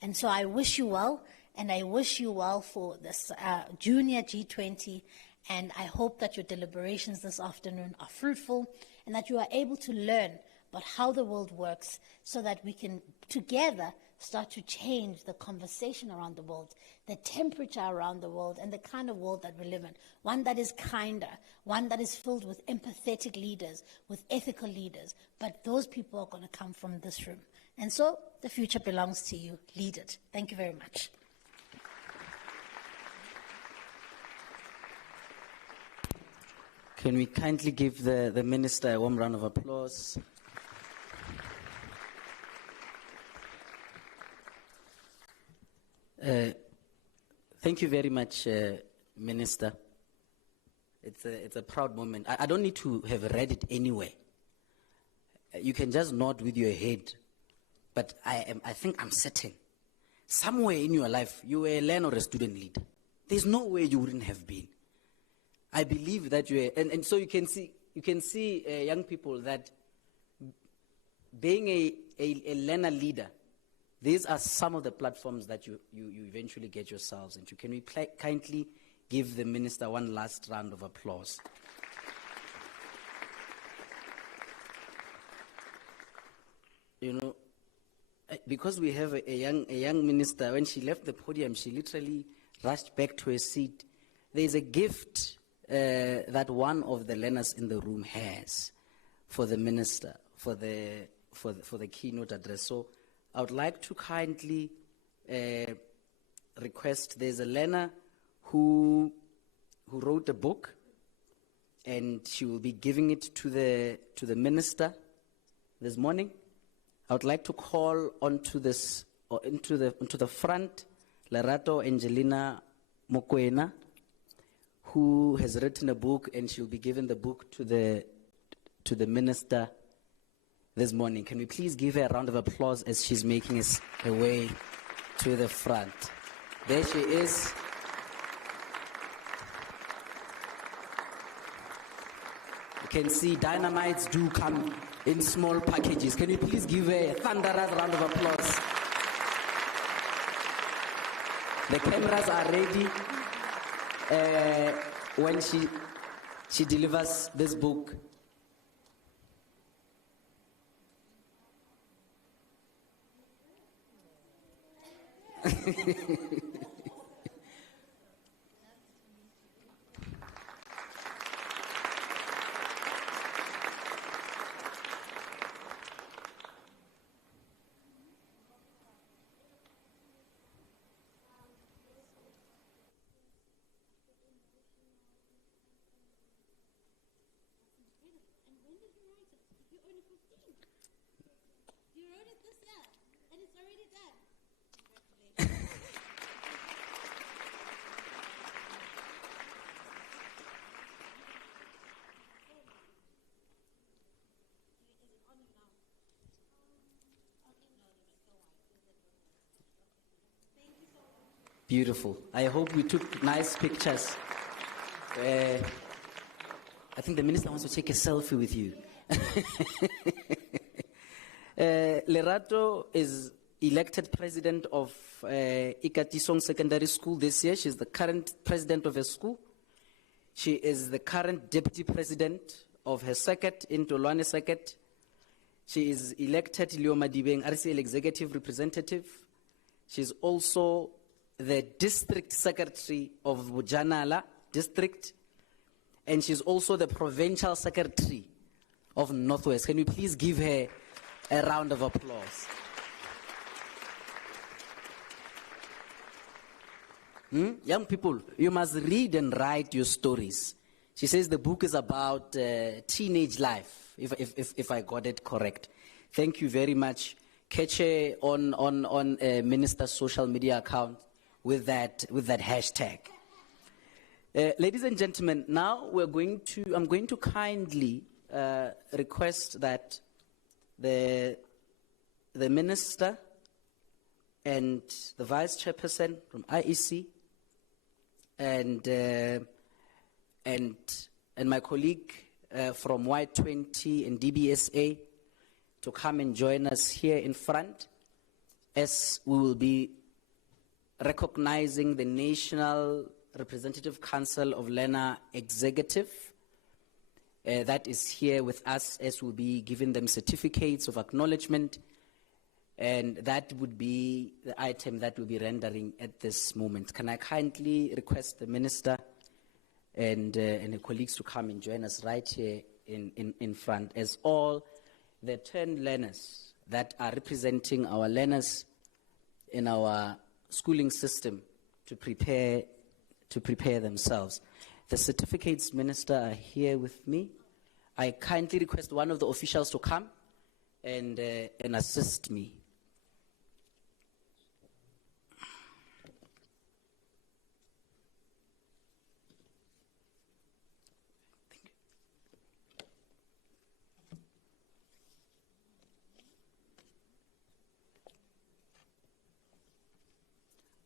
And so I wish you well, and I wish you well for this Junior G20, and I hope that your deliberations this afternoon are fruitful and that you are able to learn but how the world works, so that we can together start to change the conversation around the world, the temperature around the world, and the kind of world that we live in. One that is kinder, one that is filled with empathetic leaders, with ethical leaders. But those people are going to come from this room. And so the future belongs to you. Lead it. Thank you very much. Can we kindly give the minister a warm round of applause? Thank you very much, Minister. It's a proud moment. I don't need to have read it anywhere. You can just nod with your head. But I think I'm certain, somewhere in your life, you were a learner or a student leader. There's no way you wouldn't have been. I believe that you were, and so you can see young people that being a learner leader, these are some of the platforms that you eventually get yourselves into. Can we kindly give the minister one last round of applause? You know, because we have a young minister, when she left the podium, she literally rushed back to her seat. There's a gift that one of the learners in the room has for the minister, for the keynote address. So I would like to kindly request, there's a learner who wrote a book, and she will be giving it to the minister this morning. I would like to call onto the front, Lerato Angelina Mokoena, who has written a book, and she'll be giving the book to the minister this morning. Can we please give her a round of applause as she's making her way to the front? There she is. You can see dynamites do come in small packages. Can you please give her a thunderous round of applause? The cameras are ready when she delivers this book. Beautiful. I hope we took nice pictures. I think the minister wants to take a selfie with you. Lerato is elected president of Ikatisong Secondary School this year. She's the current president of her school. She is the current deputy president of her circuit in Tolwane Circuit. She is elected Leo Madibeng RCL executive representative. She's also the district secretary of Bujanala district, and she's also the provincial secretary of Northwest. Can you please give her a round of applause? Young people, you must read and write your stories. She says the book is about teenage life, if I got it correct. Thank you very much. Catch her on Minister's social media account with that hashtag. Ladies and gentlemen, now I'm going to kindly request that the minister and the vice chairperson from IEC and my colleague from Y20 and DBSA to come and join us here in front, as we will be recognizing the National Representative Council of Learner Executive that is here with us, as we'll be giving them certificates of acknowledgement. And that would be the item that we'll be rendering at this moment. Can I kindly request the Minister and the colleagues to come and join us right here in front, as all the 10 learners that are representing our learners in our schooling system to prepare themselves. The certificates, Minister, are here with me. I kindly request one of the officials to come and assist me.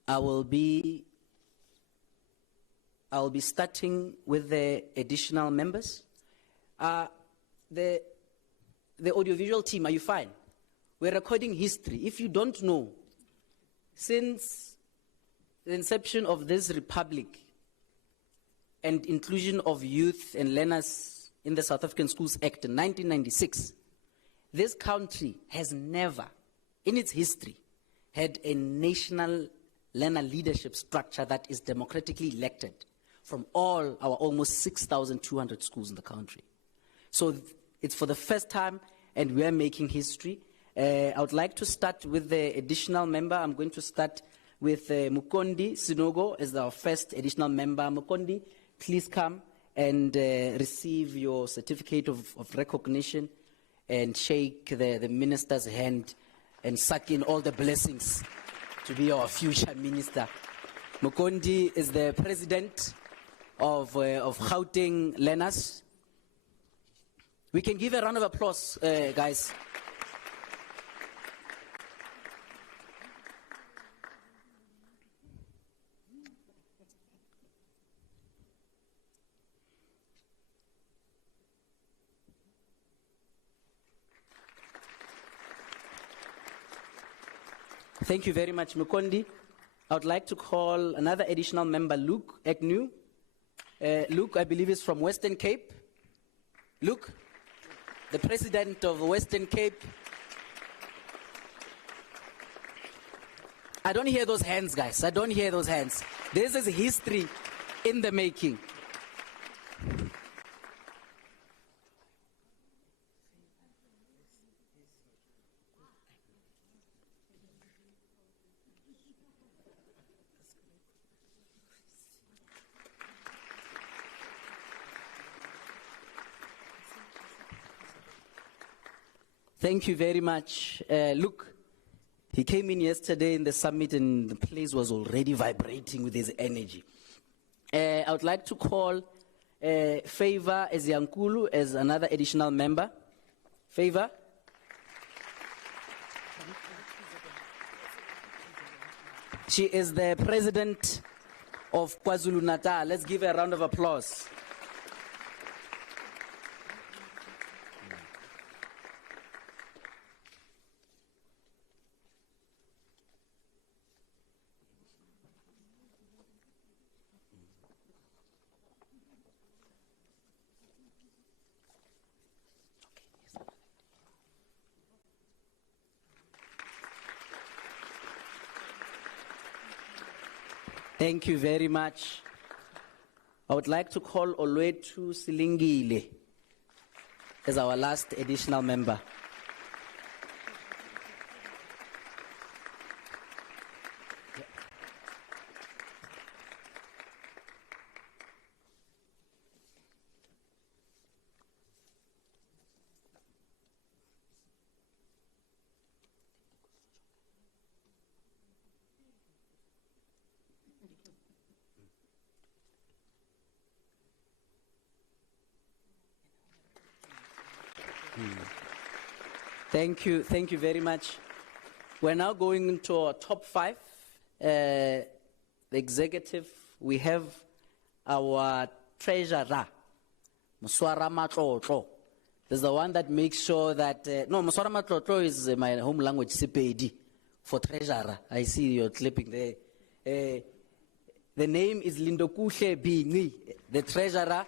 I will be starting with the additional members. The audiovisual team, are you fine? We're recording history. If you don't know, since the inception of this republic and inclusion of youth and learners in the South African Schools Act in 1996, this country has never, in its history, had a national learner leadership structure that is democratically elected from all our almost 6,200 schools in the country. So it's for the first time, and we are making history. I would like to start with the additional member. I'm going to start with Mukondi Sinogo as our first additional member. Mukondi, please come and receive your certificate of recognition and shake the minister's hand and suck in all the blessings to be our future minister. Mukondi is the president of Gauteng Learners. We can give a round of applause, guys. Thank you very much, Mukondi. I would like to call another additional member, Luke Anew. Luke, I believe, is from Western Cape. Luke, the president of Western Cape. I don't hear those hands, guys. I don't hear those hands. This is history in the making. Thank you very much. Look, he came in yesterday in the summit and the place was already vibrating with his energy. I would like to call Favor Eziankulu as another additional member. Favor. She is the president of KwaZulu-Natal. Let's give her a round of applause. Thank you very much. I would like to call Olwetu Silingile as our last additional member. Thank you very much. We're now going into our top 5. The executive, we have our treasurer, Muswara Matlotlo. There's the one that makes sure that, no, Muswara Matlotlo is my home language, CPD, for treasurer. I see you're clipping there. The name is Lindokuhle Bini, the treasurer.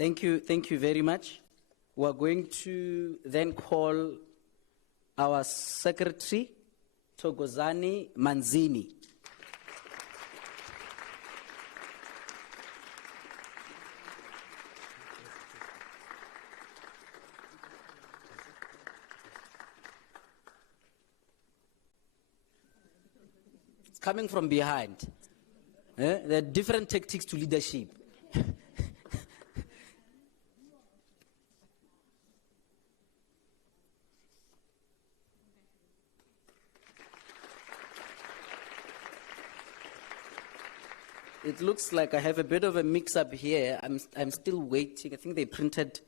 Thank you very much. We're going to then call our secretary, Togozani Manzini. It's coming from behind. There are different tactics to leadership. It looks like I have a bit of a mix-up here. I'm still waiting. I think they printed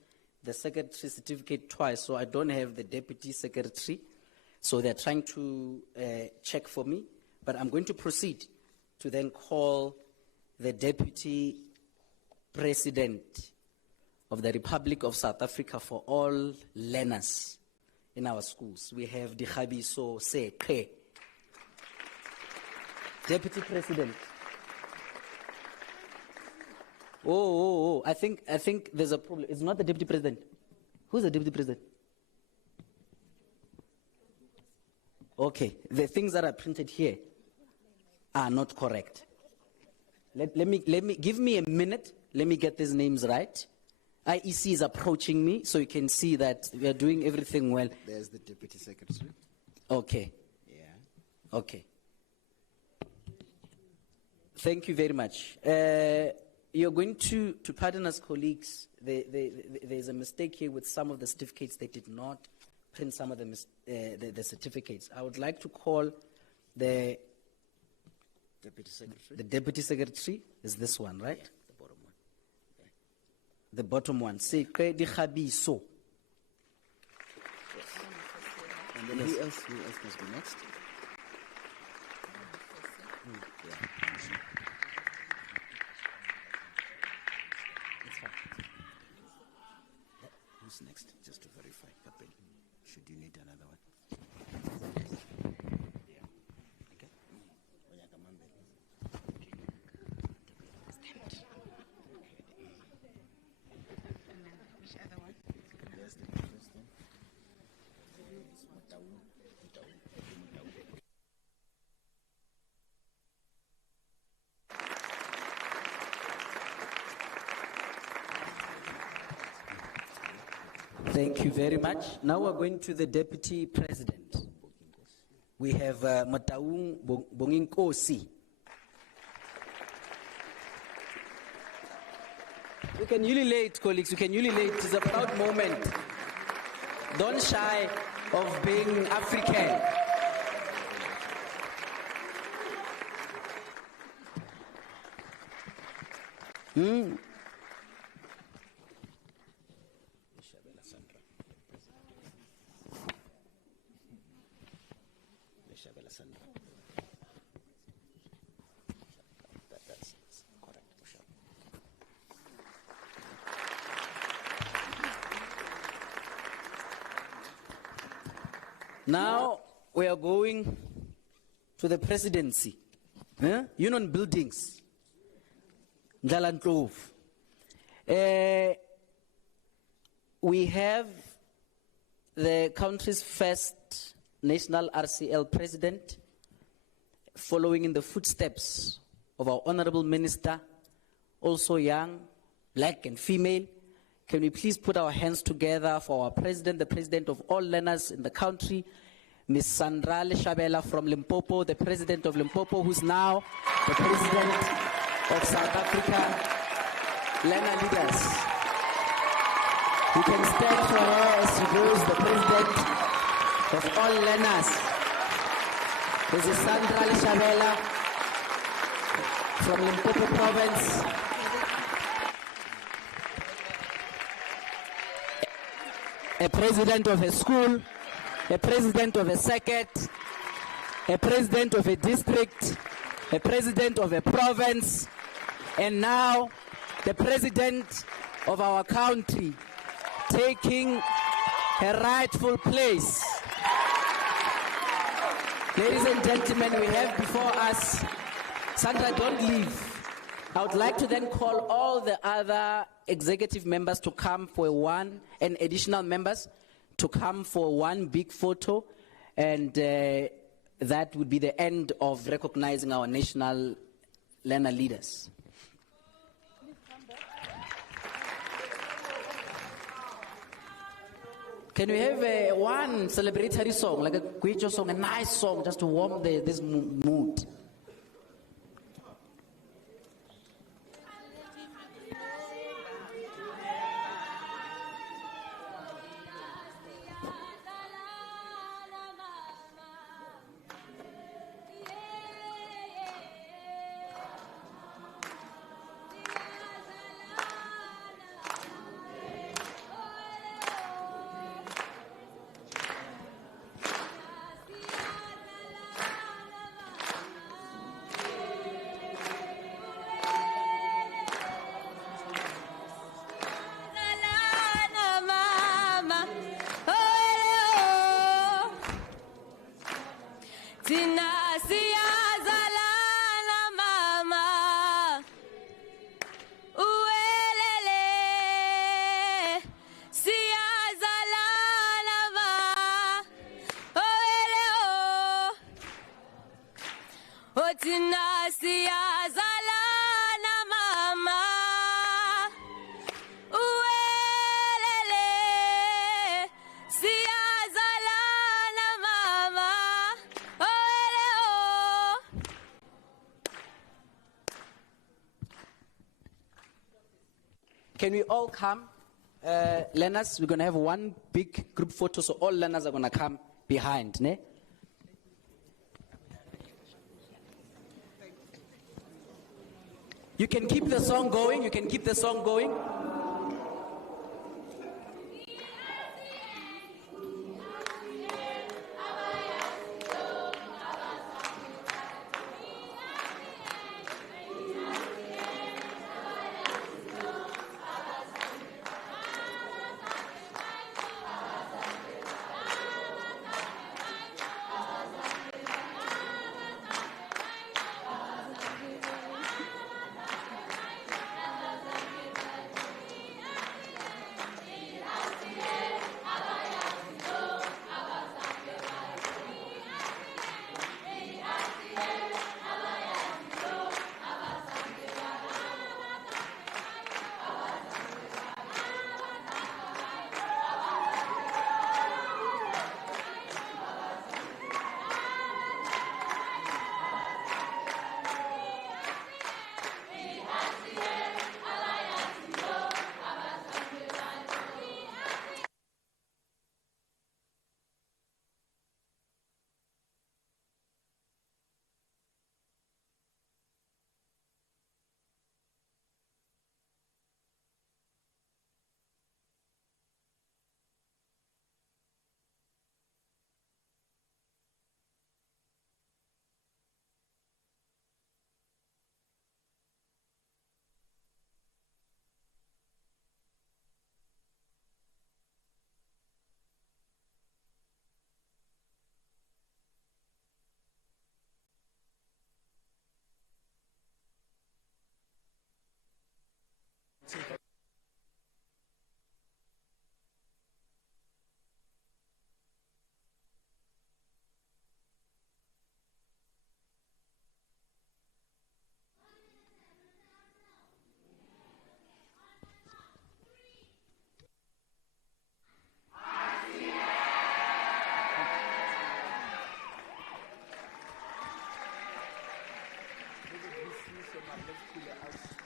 the secretary certificate twice, so I don't have the deputy secretary. So they're trying to check for me. But I'm going to proceed to then call the deputy president of the Republic of South Africa for all learners in our schools. We have Dikhabiso Sekhe. Deputy President. Oh, I think there's a problem. It's not the deputy president. Who's the deputy president? Okay, the things that are printed here are not correct. Let me give me a minute. Let me get these names right. IEC is approaching me, so you can see that we are doing everything well. There's the deputy secretary. Okay. Yeah. Okay. Thank you very much. You're going to pardon us, colleagues. There's a mistake here with some of the certificates. They did not print some of the certificates. I would like to call the Deputy secretary. The deputy secretary is this one, right? Yeah, the bottom one. Okay. The bottom one. Sekhe Dikhabiso. Yes. And then who else must be next? Yeah. Who's next? Just to verify. Should you need another one? Yeah. Okay. Which other one? There's the first one. Thank you very much. Now we're going to the deputy president. We have Mataung Bonginkosi. You can ululate, colleagues. You can ululate. It's a proud moment. Don't shy of being African. That's correct. Now we are going to the presidency. Union buildings. Ndalantlov. We have the country's first national RCL president, following in the footsteps of our honorable minister, also young, black and female. Can we please put our hands together for our president, the president of all learners in the country, Ms. Sandra Leshabela from Limpopo, the president of Limpopo, who's now the president of South Africa. Learner leaders, you can stand for her as she goes, the president of all learners. This is Sandra Leshabela from Limpopo province. A president of a school, a president of a circuit, a president of a district, a president of a province, and now the president of our country, taking her rightful place. Ladies and gentlemen, we have before us, Sandra, don't leave. I would like to then call all the other executive members to come for and additional members to come for one big photo, and that would be the end of recognizing our national learner leaders. Can we have one celebratory song, like a Guijo song, a nice song, just to warm this mood? Can we all come? Learners, we're going to have one big group photo, so all learners are going to come behind. Ne? You can keep the song going. You can keep the song going.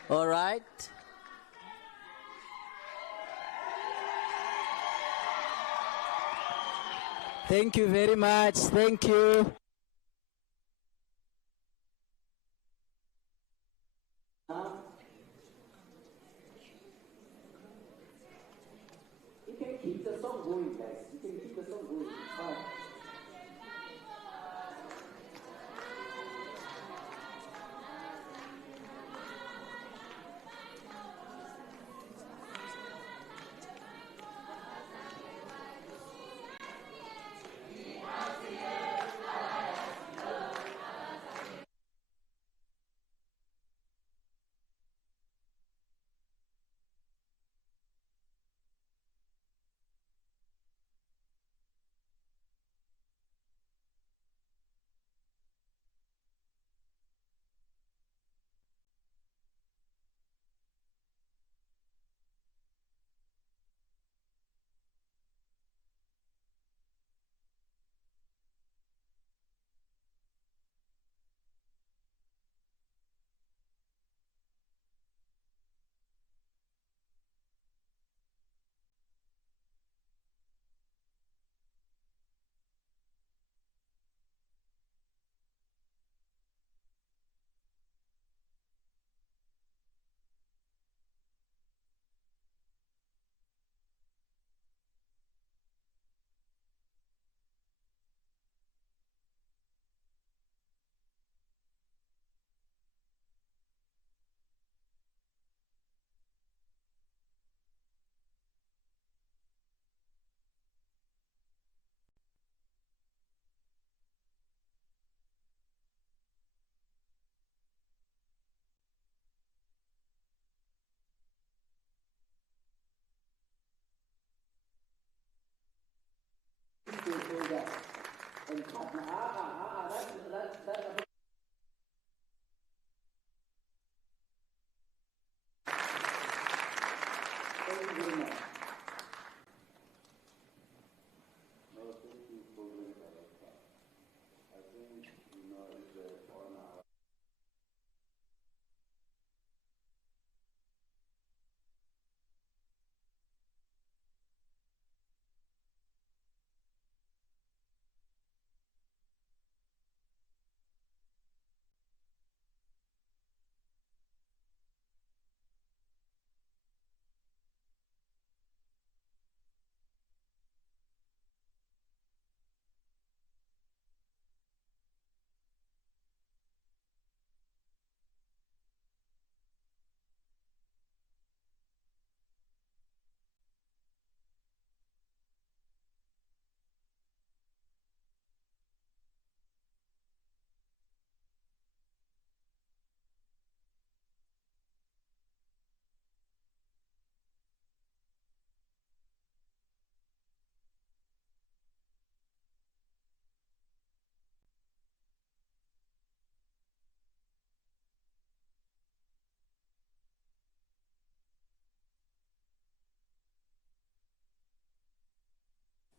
All right. Thank you very much. Thank you. You can keep the song going, guys. You can keep the song going.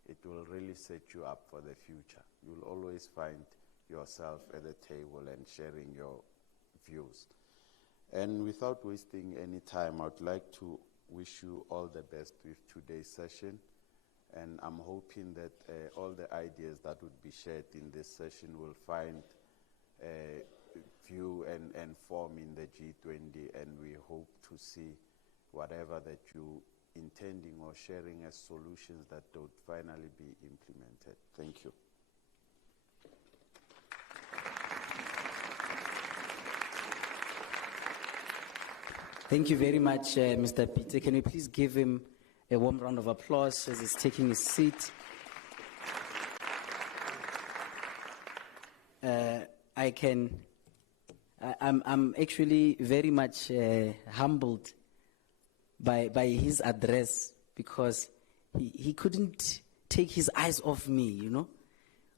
It will really set you up for the future. You'll always find yourself at the table and sharing your views. And without wasting any time, I would like to wish you all the best with today's session. And I'm hoping that all the ideas that would be shared in this session will find view and form in the G20, and we hope to see whatever that you intending or sharing as solutions that would finally be implemented. Thank you. Thank you very much, Mr. Peter. Can we please give him a warm round of applause as he's taking his seat? I'm actually very much humbled by his address, because he couldn't take his eyes off me, you know,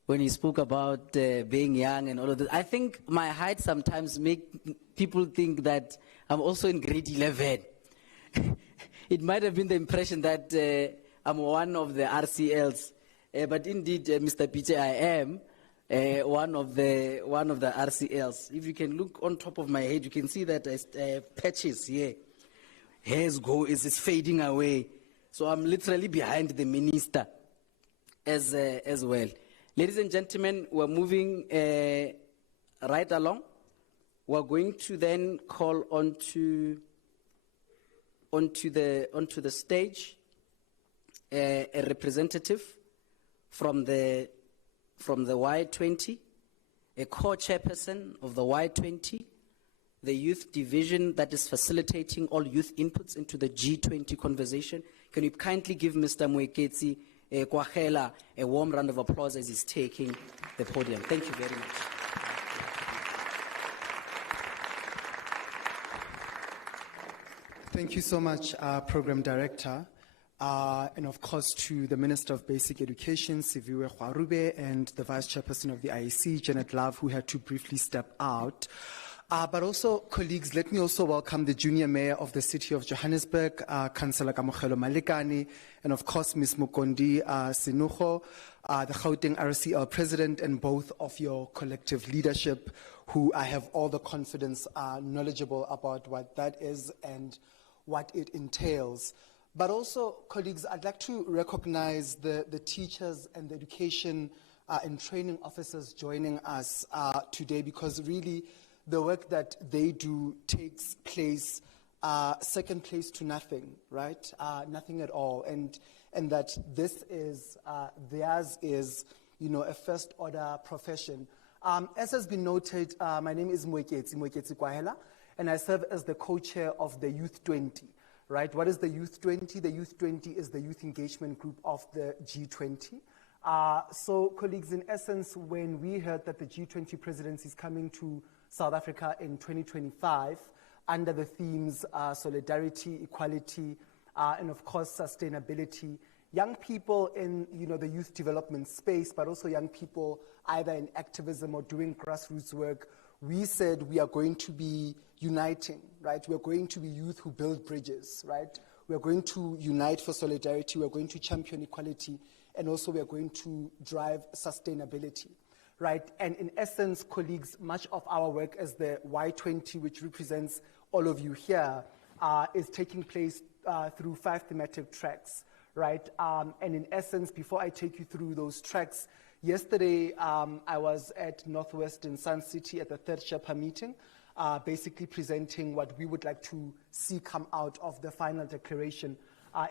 when he spoke about being young and all of that. I think my height sometimes make people think that I'm also in grade 11. It might have been the impression that I'm one of the RCLs, but indeed, Mr. Peter, I am one of the RCLs. If you can look on top of my head, you can see that patches here. Hairs is fading away. So I'm literally behind the minister as well. Ladies and gentlemen, we're moving right along. We're going to then call onto the stage a representative from the Y20, a co-chairperson of the Y20, the youth division that is facilitating all youth inputs into the G20 conversation. Can you kindly give Mr. Mweketsi Kwagela a warm round of applause as he's taking the podium? Thank you very much. Thank you so much, Program Director. And of course to the Minister of Basic Education, Siviwe Khwarube, and the Vice Chairperson of the IEC, Janet Love, who had to briefly step out. But also, colleagues, let me also welcome the Junior Mayor of the City of Johannesburg, Councillor Kamokhelo Malekane, and of course, Ms. Mukondi Sinugo, the Gauteng RCL President, and both of your collective leadership, who I have all the confidence are knowledgeable about what that is and what it entails. But also, colleagues, I'd like to recognize the teachers and the education and training officers joining us today, because really the work that they do takes place second place to nothing, right? Nothing at all. And that this is, theirs is, you know, a first order profession. As has been noted, my name is Mweketsi Kwagela, and I serve as the co-chair of the Youth 20. Right? What is the Youth 20? The Youth 20 is the youth engagement group of the G20. So, colleagues, in essence, when we heard that the G20 presidency is coming to South Africa in 2025 under the themes solidarity, equality, and of course sustainability, young people in, the youth development space, but also young people either in activism or doing grassroots work, we said we are going to be uniting, right? We're going to be youth who build bridges, right? We're going to unite for solidarity. We're going to champion equality. And also we're going to drive sustainability, right? And in essence, colleagues, much of our work as the Y20, which represents all of you here, is taking place through 5 thematic tracks, right? And in essence, before I take you through those tracks, yesterday I was at Northwestern Sun City at the 3rd Sherpa meeting, basically presenting what we would like to see come out of the final declaration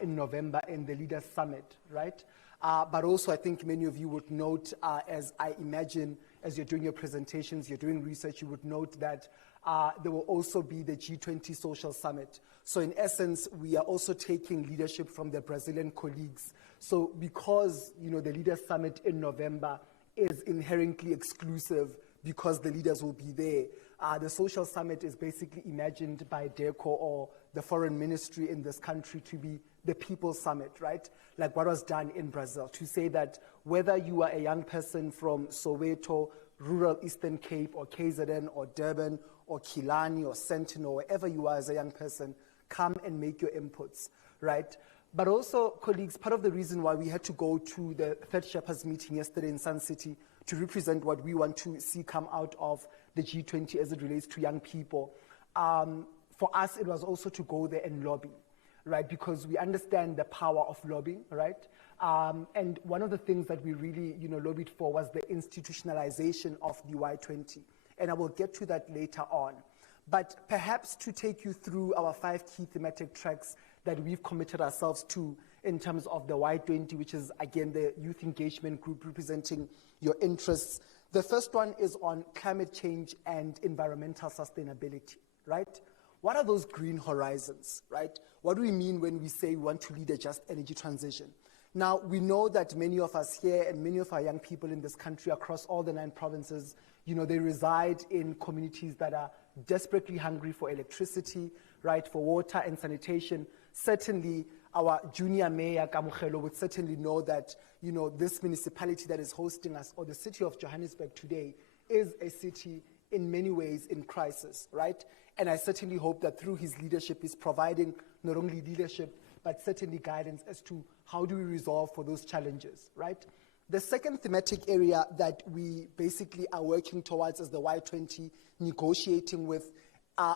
in November in the Leaders Summit, right? But also I think many of you would note, as I imagine, as you're doing your presentations, you're doing research, you would note that there will also be the G20 Social Summit. So in essence, we are also taking leadership from the Brazilian colleagues. So because, the Leaders Summit in November is inherently exclusive because the leaders will be there, the Social Summit is basically imagined by DECO or the foreign ministry in this country to be the People's Summit, right? Like what was done in Brazil, to say that whether you are a young person from Soweto, rural Eastern Cape, or KZN, or Durban, or Kilani, or Sentinel, wherever you are as a young person, come and make your inputs, right? But also, colleagues, part of the reason why we had to go to the 3rd Sherpa's meeting yesterday in Sun City to represent what we want to see come out of the G20 as it relates to young people, for us it was also to go there and lobby, right? Because we understand the power of lobbying, right? And one of the things that we really, lobbied for was the institutionalization of the Y20. And I will get to that later on. But perhaps to take you through our 5 key thematic tracks that we've committed ourselves to in terms of the Y20, which is, again, the youth engagement group representing your interests. The first one is on climate change and environmental sustainability, right? What are those green horizons, right? What do we mean when we say we want to lead a just energy transition? Now, we know that many of us here and many of our young people in this country across all the 9 provinces, they reside in communities that are desperately hungry for electricity, right, for water and sanitation. Certainly, our junior mayor, Kamukhelo, would certainly know that, this municipality that is hosting us, or the city of Johannesburg today, is a city in many ways in crisis, right? And I certainly hope that through his leadership, he's providing not only leadership, but certainly guidance as to how do we resolve for those challenges, right? The second thematic area that we basically are working towards as the Y20, negotiating with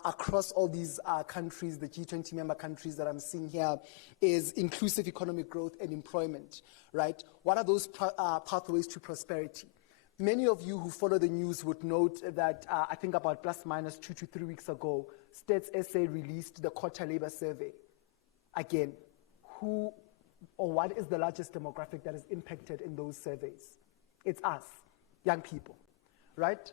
across all these countries, the G20 member countries that I'm seeing here, is inclusive economic growth and employment, right? What are those pathways to prosperity? Many of you who follow the news would note that I think about plus minus 2 to 3 weeks ago, Stats SA released the Quota Labor Survey. Again, who or what is the largest demographic that is impacted in those surveys? It's us, young people, right?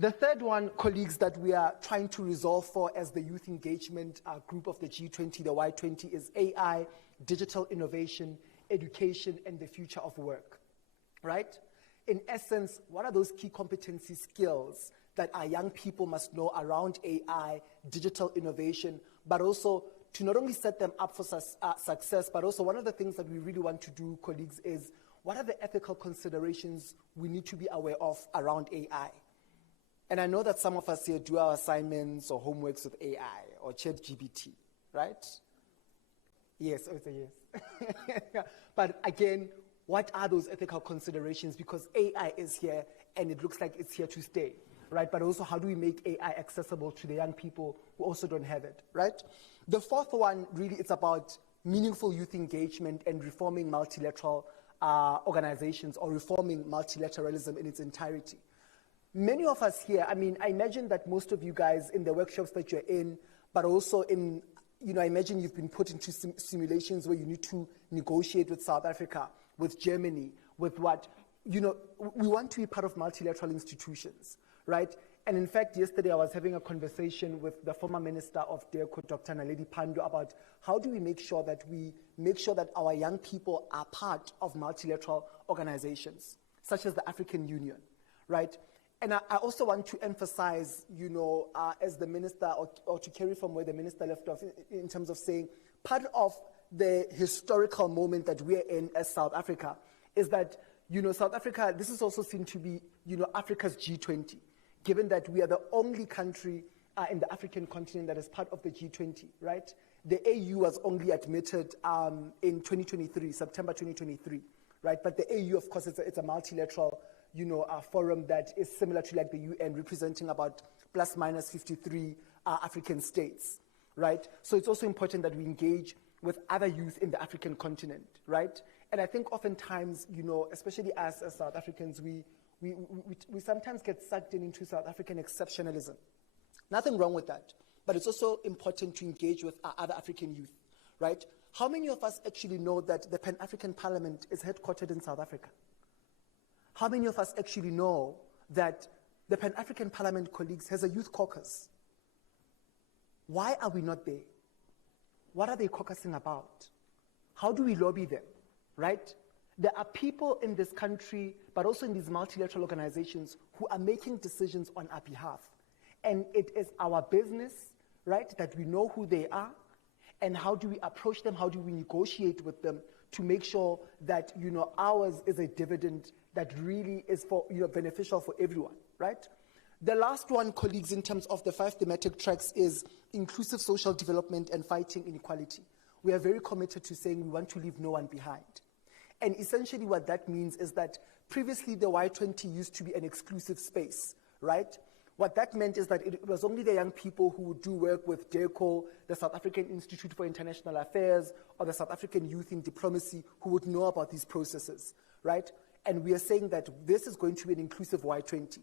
The third one, colleagues, that we are trying to resolve for as the youth engagement group of the G20, the Y20, is AI, digital innovation, education, and the future of work, right? In essence, what are those key competency skills that our young people must know around AI, digital innovation, but also to not only set them up for success, but also one of the things that we really want to do, colleagues, is what are the ethical considerations we need to be aware of around AI? And I know that some of us here do our assignments or homeworks with AI or ChatGPT, right? Yes, it's a yes. But again, what are those ethical considerations? Because AI is here and it looks like it's here to stay, right? But also, how do we make AI accessible to the young people who also don't have it, right? The fourth one, really, it's about meaningful youth engagement and reforming multilateral organizations, or reforming multilateralism in its entirety. Many of us here, I imagine that most of you guys in the workshops that you're in, but also in, I imagine you've been put into simulations where you need to negotiate with South Africa, with Germany, with what, we want to be part of multilateral institutions, right? And in fact, yesterday I was having a conversation with the former Minister of DECO, Dr. Naledi Pandor, about how do we make sure that our young people are part of multilateral organizations, such as the African Union, right? And I also want to emphasize, as the minister, or to carry from where the minister left off, in terms of saying part of the historical moment that we're in as South Africa is that, South Africa, this is also seen to be, Africa's G20, given that we are the only country in the African continent that is part of the G20, right? The AU was only admitted in 2023, September 2023, right? But the AU, of course, it's a multilateral, forum that is similar to like the UN, representing about plus minus 53 African states, right? So it's also important that we engage with other youth in the African continent, right? And I think oftentimes, especially as South Africans, we sometimes get sucked into South African exceptionalism. Nothing wrong with that, but it's also important to engage with our other African youth, right? How many of us actually know that the Pan-African Parliament is headquartered in South Africa? How many of us actually know that the Pan-African Parliament, colleagues, has a youth caucus? Why are we not there? What are they caucusing about? How do we lobby them, right? There are people in this country, but also in these multilateral organizations, who are making decisions on our behalf. And it is our business, right, that we know who they are, and how do we approach them, how do we negotiate with them to make sure that, ours is a dividend that really is for, beneficial for everyone, right? The last one, colleagues, in terms of the 5 thematic tracks is inclusive social development and fighting inequality. We are very committed to saying we want to leave no one behind. And essentially what that means is that previously the Y20 used to be an exclusive space, right? What that meant is that it was only the young people who would do work with DECO, the South African Institute for International Affairs, or the South African Youth in Diplomacy who would know about these processes, right? And we are saying that this is going to be an inclusive Y20.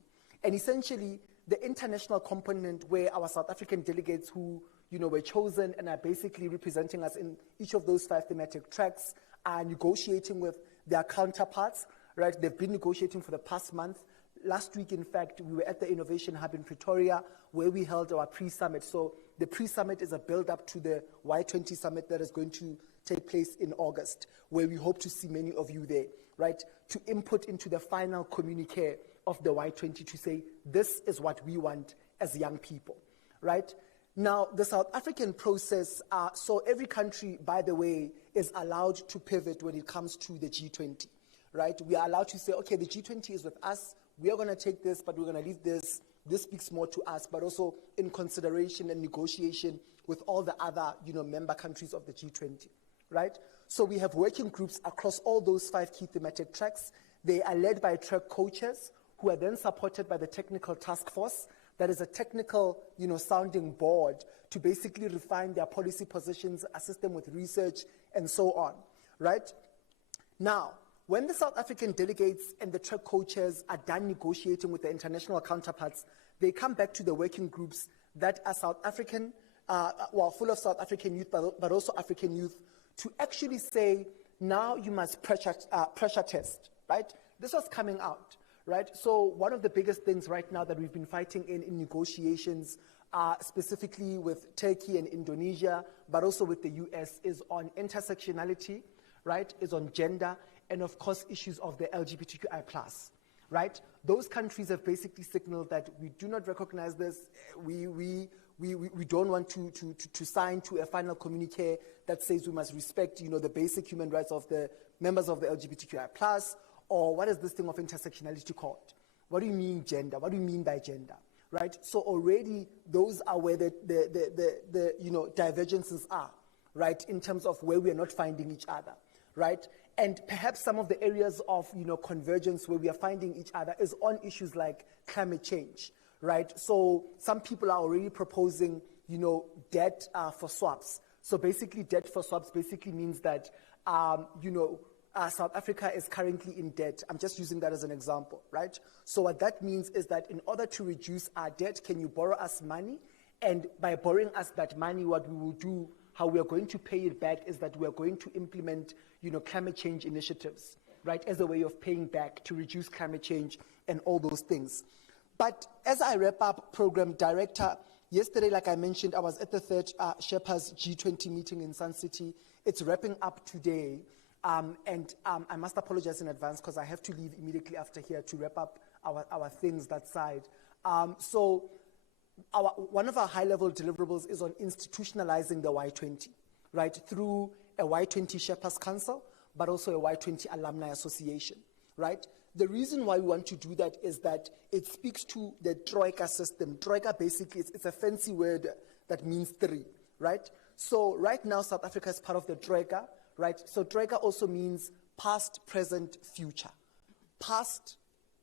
And essentially, the international component where our South African delegates who, were chosen and are basically representing us in each of those 5 thematic tracks are negotiating with their counterparts, right? They've been negotiating for the past month. Last week, in fact, we were at the Innovation Hub in Pretoria where we held our pre-summit. So the pre-summit is a build-up to the Y20 summit that is going to take place in August, where we hope to see many of you there, right, to input into the final communique of the Y20 to say, this is what we want as young people, right? Now, the South African process, so every country, by the way, is allowed to pivot when it comes to the G20, right? We are allowed to say, okay, the G20 is with us, we are going to take this, but we're going to leave this. This speaks more to us, but also in consideration and negotiation with all the other, member countries of the G20, right? So we have working groups across all those 5 key thematic tracks. They are led by track coaches who are then supported by the technical task force. That is a technical, sounding board to basically refine their policy positions, assist them with research, and so on, right? Now, when the South African delegates and the track coaches are done negotiating with the international counterparts, they come back to the working groups that are South African, full of South African youth, but also African youth, to actually say, now you must pressure test, right? This was coming out, right? So one of the biggest things right now that we've been fighting in negotiations, specifically with Turkey and Indonesia, but also with the US, is on intersectionality, right? Is on gender, and of course issues of the LGBTQI+, right? Those countries have basically signaled that we do not recognize this. We don't want to sign to a final communique that says we must respect, the basic human rights of the members of the LGBTQI+, or what is this thing of intersectionality called? What do you mean gender? What do you mean by gender? Right? So already those are where the divergences are, right? In terms of where we are not finding each other, right? And perhaps some of the areas of, convergence where we are finding each other is on issues like climate change, right? So some people are already proposing, debt for swaps. So basically debt for swaps basically means that, South Africa is currently in debt. I'm just using that as an example, right? So what that means is that in order to reduce our debt, can you borrow us money? And by borrowing us that money, what we will do, how we are going to pay it back is that we are going to implement, climate change initiatives, right, as a way of paying back to reduce climate change and all those things. But as I wrap up, Program Director, yesterday, like I mentioned, I was at the 3rd Sherpa's G20 meeting in Sun City. It's wrapping up today. I must apologize in advance because I have to leave immediately after here to wrap up our things that side. So one of our high-level deliverables is on institutionalizing the Y20, right, through a Y20 Shepherds Council, but also a Y20 Alumni Association, right? The reason why we want to do that is that it speaks to the Troika system. Troika basically, it's a fancy word that means three, right? So right now, South Africa is part of the Troika, right? So Troika also means past, present, future. Past,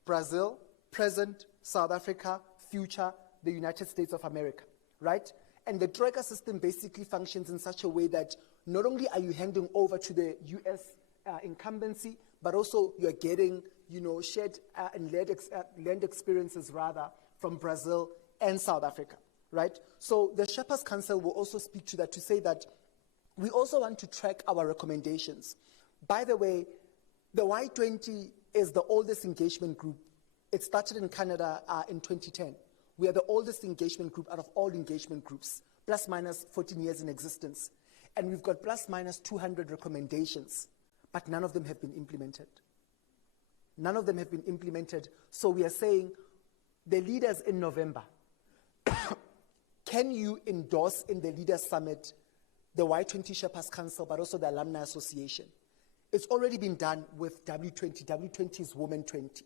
Brazil; present, South Africa; future, the United States of America, right? And the Troika system basically functions in such a way that not only are you handing over to the US incumbency, but also you're getting, shared and land experiences rather from Brazil and South Africa, right? So the Shepherds Council will also speak to that, to say that we also want to track our recommendations. By the way, the Y20 is the oldest engagement group. It started in Canada in 2010. We are the oldest engagement group out of all engagement groups, plus minus 14 years in existence. And we've got plus minus 200 recommendations, but none of them have been implemented. None of them have been implemented. So we are saying, the leaders in November, can you endorse in the Leaders Summit the Y20 Shepherds Council, but also the Alumni Association? It's already been done with W20. W20 is Women 20.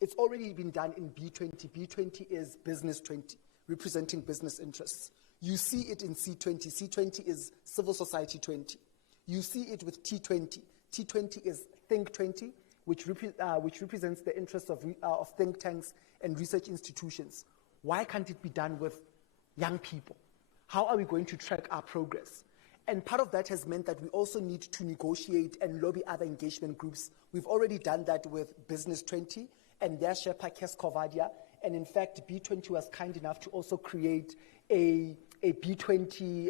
It's already been done in B20. B20 is Business 20, representing business interests. You see it in C20. C20 is Civil Society 20. You see it with T20. T20 is Think 20, which represents the interests of think tanks and research institutions. Why can't it be done with young people? How are we going to track our progress? And part of that has meant that we also need to negotiate and lobby other engagement groups. We've already done that with Business 20 and their Sherpa Kes Kovadia. And in fact, B20 was kind enough to also create a B20,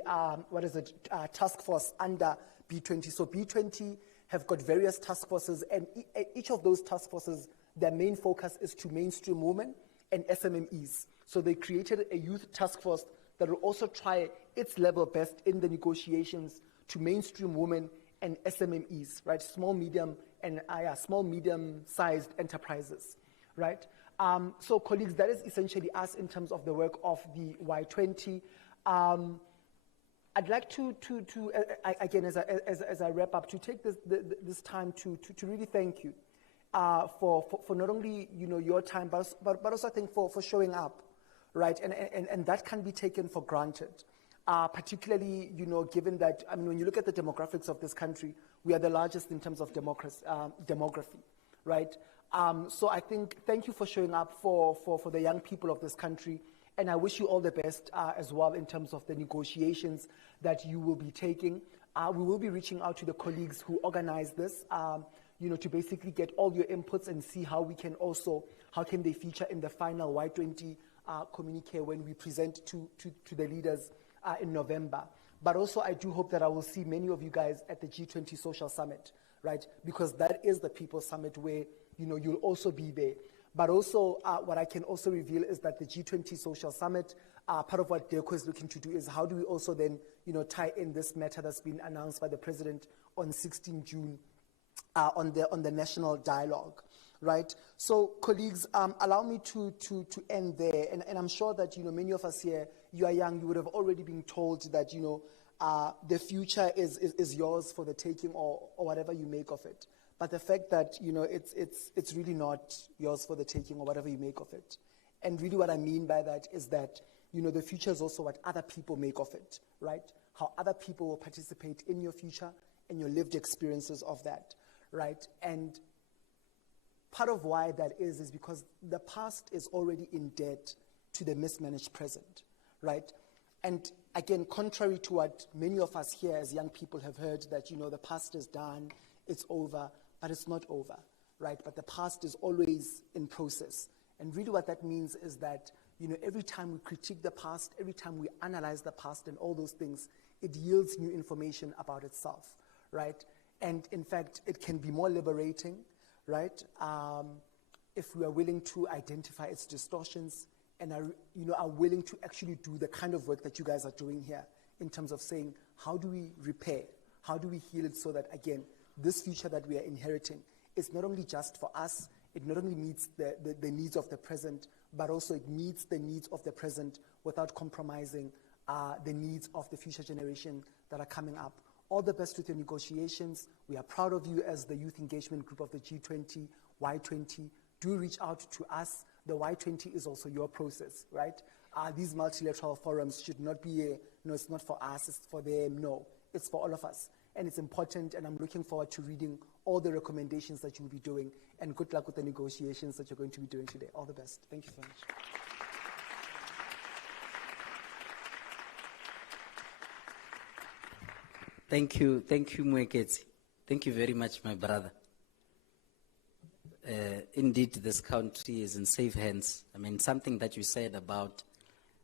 task force under B20. So B20 have got various task forces, and each of those task forces, their main focus is to mainstream women and SMMEs. So they created a youth task force that will also try its level best in the negotiations to mainstream women and SMMEs, right? Small, medium-sized enterprises, right? So colleagues, that is essentially us in terms of the work of the Y20. I'd like to again, as I wrap up, to take this time to really thank you for not only your time, but also I think for showing up, right? And that can be taken for granted, particularly given that when you look at the demographics of this country, we are the largest in terms of demography, right? So I think thank you for showing up for the young people of this country. And I wish you all the best as well in terms of the negotiations that you will be taking. We will be reaching out to the colleagues who organize this, to basically get all your inputs and see how can they feature in the final Y20 communique when we present to the leaders in November. But also I do hope that I will see many of you guys at the G20 Social Summit, right? Because that is the People's Summit where, you'll also be there. But also, what I can also reveal is that the G20 Social Summit, part of what DECO is looking to do is how do we also then, tie in this matter that's been announced by the President on 16 June on the national dialogue, right? So, colleagues, allow me to end there. And I'm sure that, many of us here, you are young, you would have already been told that, the future is yours for the taking or whatever you make of it. But the fact that, it's really not yours for the taking or whatever you make of it. And really what I mean by that is that, the future is also what other people make of it, right? How other people will participate in your future and your lived experiences of that, right? And part of why that is because the past is already in debt to the mismanaged present, right? And again, contrary to what many of us here as young people have heard that, the past is done, it's over, but it's not over, right? But the past is always in process. And really what that means is that, every time we critique the past, every time we analyze the past and all those things, it yields new information about itself, right? And in fact, it can be more liberating, right? If we are willing to identify its distortions and are willing to actually do the kind of work that you guys are doing here in terms of saying, how do we repair? How do we heal it so that, again, this future that we are inheriting is not only just for us, it not only meets the needs of the present, but also it meets the needs of the present without compromising the needs of the future generation that are coming up All the best with your negotiations. We are proud of you as the youth engagement group of the G20, Y20. Do reach out to us. The Y20 is also your process, right? These multilateral forums should not be it's not for us, it's for them. No, it's for all of us. And it's important, and I'm looking forward to reading all the recommendations that you'll be doing. And good luck with the negotiations that you're going to be doing today. All the best. Thank you so much. Thank you, Mwekezi. Thank you very much, my brother. Indeed, this country is in safe hands. I mean, something that you said about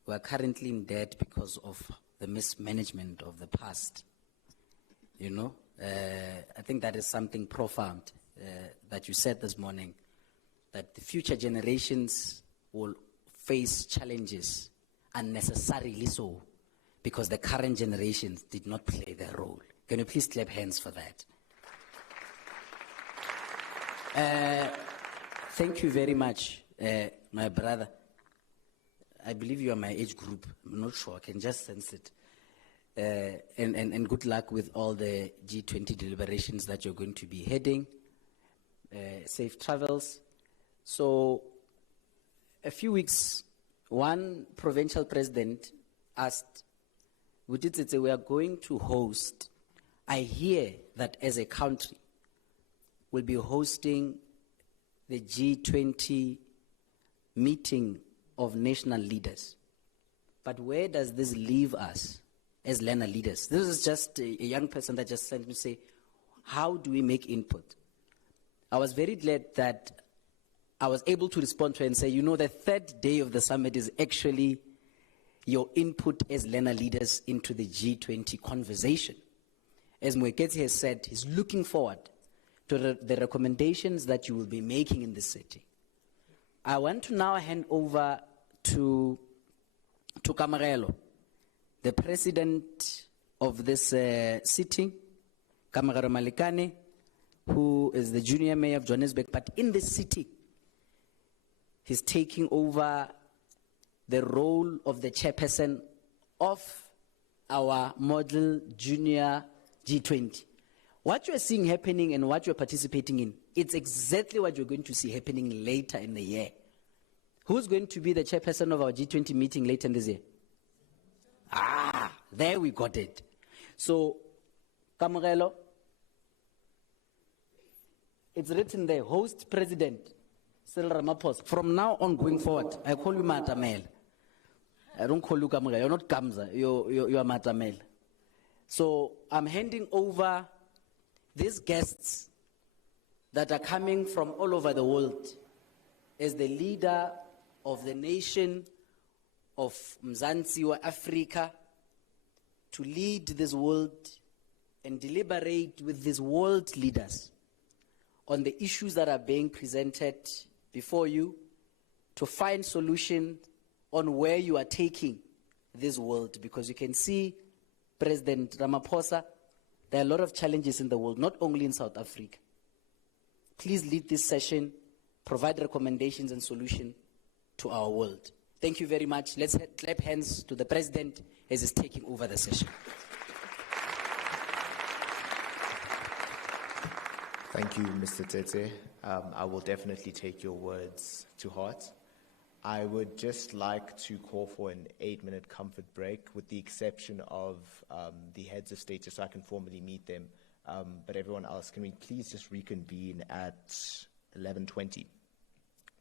we are currently in debt because of the mismanagement of the past. You know, I think that is something profound that you said this morning, that the future generations will face challenges unnecessarily so, because the current generations did not play their role. Can you please clap hands for that? Thank you very much, my brother. I believe you are my age group. I'm not sure. I can just sense it. And good luck with all the G20 deliberations that you're going to be heading. Safe travels. So, a few weeks, one provincial president asked, we are going to host, I hear that as a country, we'll be hosting the G20 meeting of national leaders. But where does this leave us as learner leaders? This is just a young person that just sent me to say, how do we make input? I was very glad that I was able to respond to her and say, the third day of the summit is actually your input as learner leaders into the G20 conversation. As Mwekezi has said, he's looking forward to the recommendations that you will be making in this setting. I want to now hand over to Kamarelo, the president of this sitting, Kamarelo Malikane, who is the junior mayor of Johannesburg. But in this city, he's taking over the role of the chairperson of our model junior G20. What you're seeing happening and what you're participating in, it's exactly what you're going to see happening later in the year. Who's going to be the chairperson of our G20 meeting later in this year? There we got it. So, Kamarelo, it's written there, host president, Cyril Ramaphosa. From now on going forward, I call you Matamel. I don't call you Kamarelo. You're not Kamza, you're Matamel. So, I'm handing over these guests that are coming from all over the world as the leader of the nation of Mzansi or Africa to lead this world and deliberate with these world leaders on the issues that are being presented before you to find solution on where you are taking this world. Because you can see, President Ramaphosa, there are a lot of challenges in the world, not only in South Africa. Please lead this session, provide recommendations and solutions to our world. Thank you very much. Let's clap hands to the president as he's taking over the session. Thank you, Mr. Tete. I will definitely take your words to heart. I would just like to call for an 8-minute comfort break, with the exception of the heads of state, just so I can formally meet them. But everyone else, can we please just reconvene at 11:20?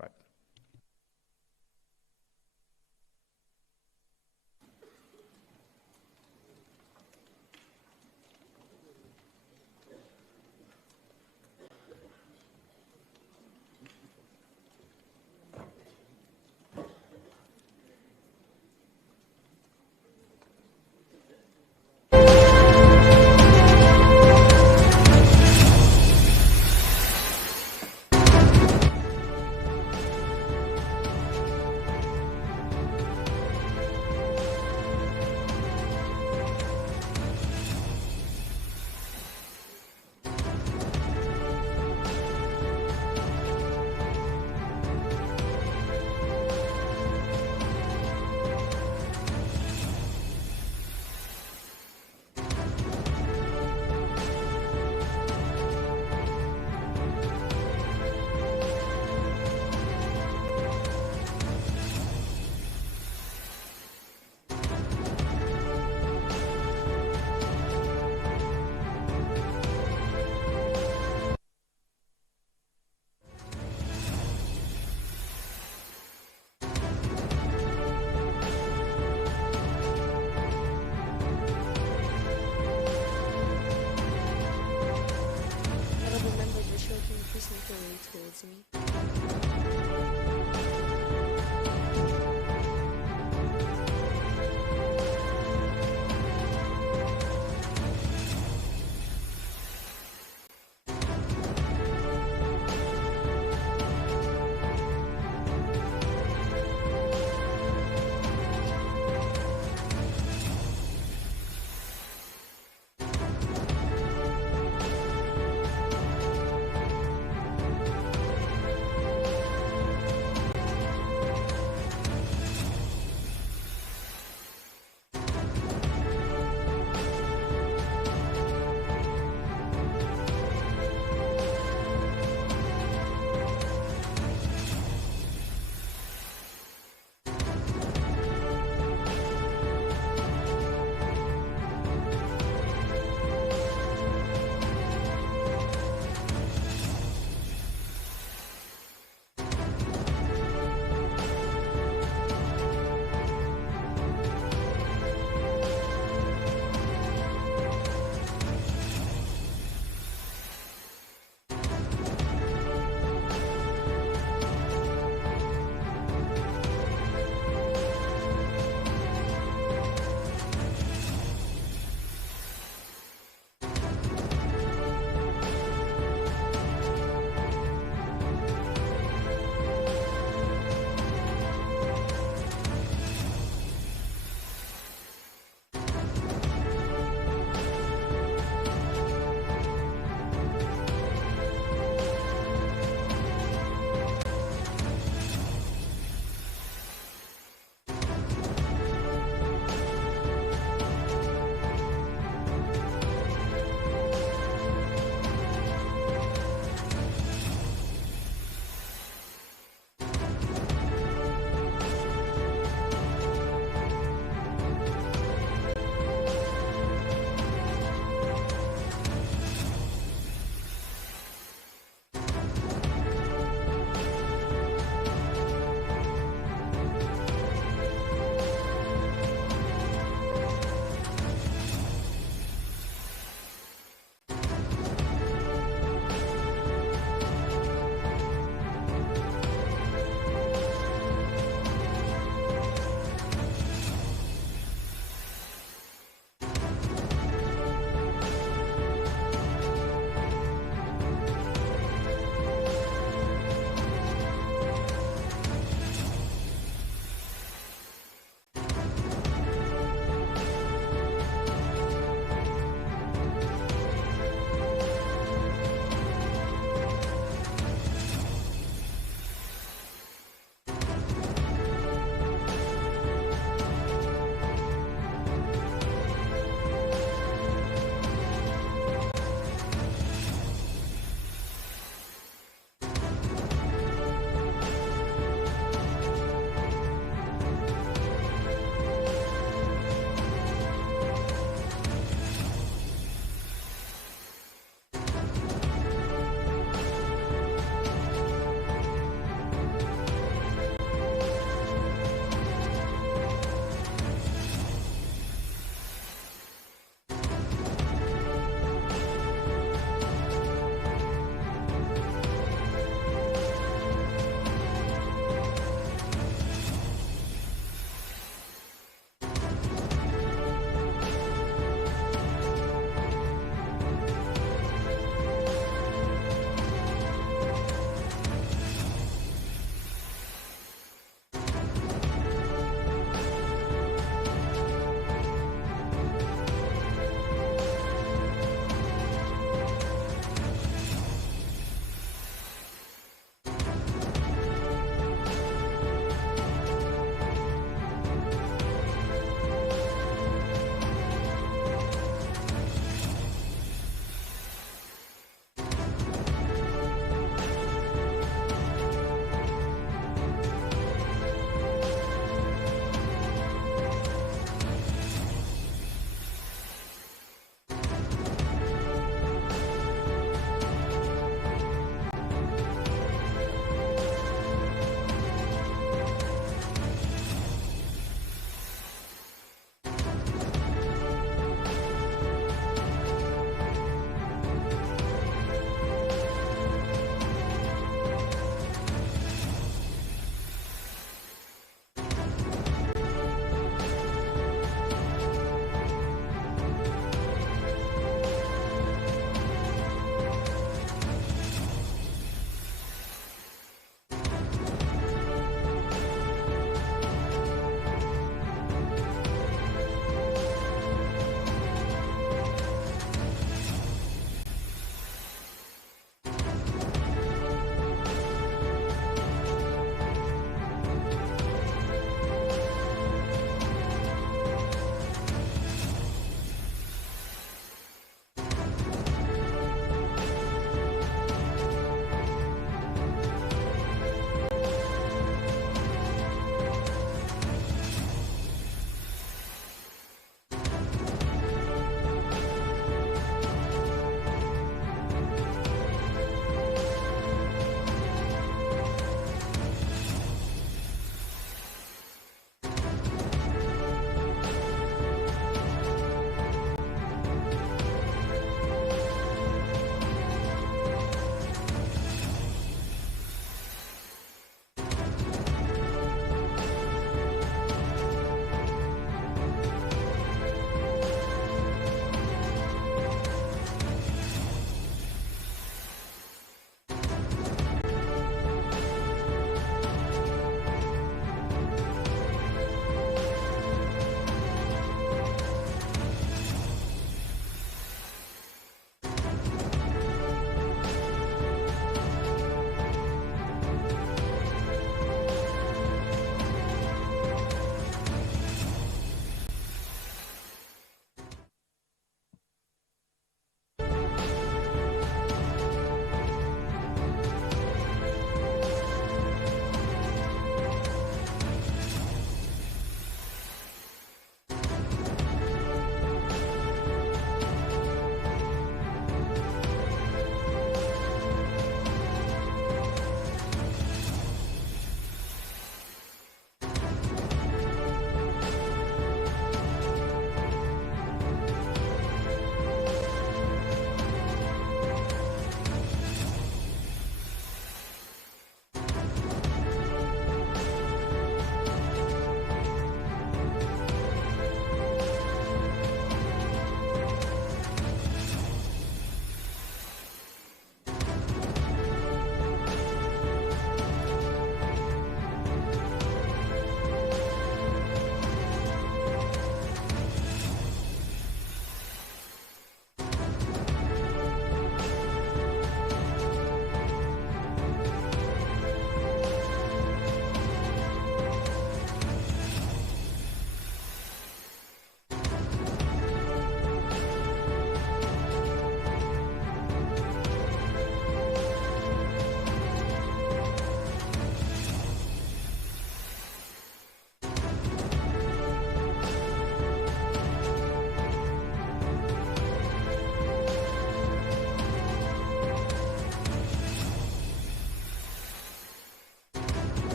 Right.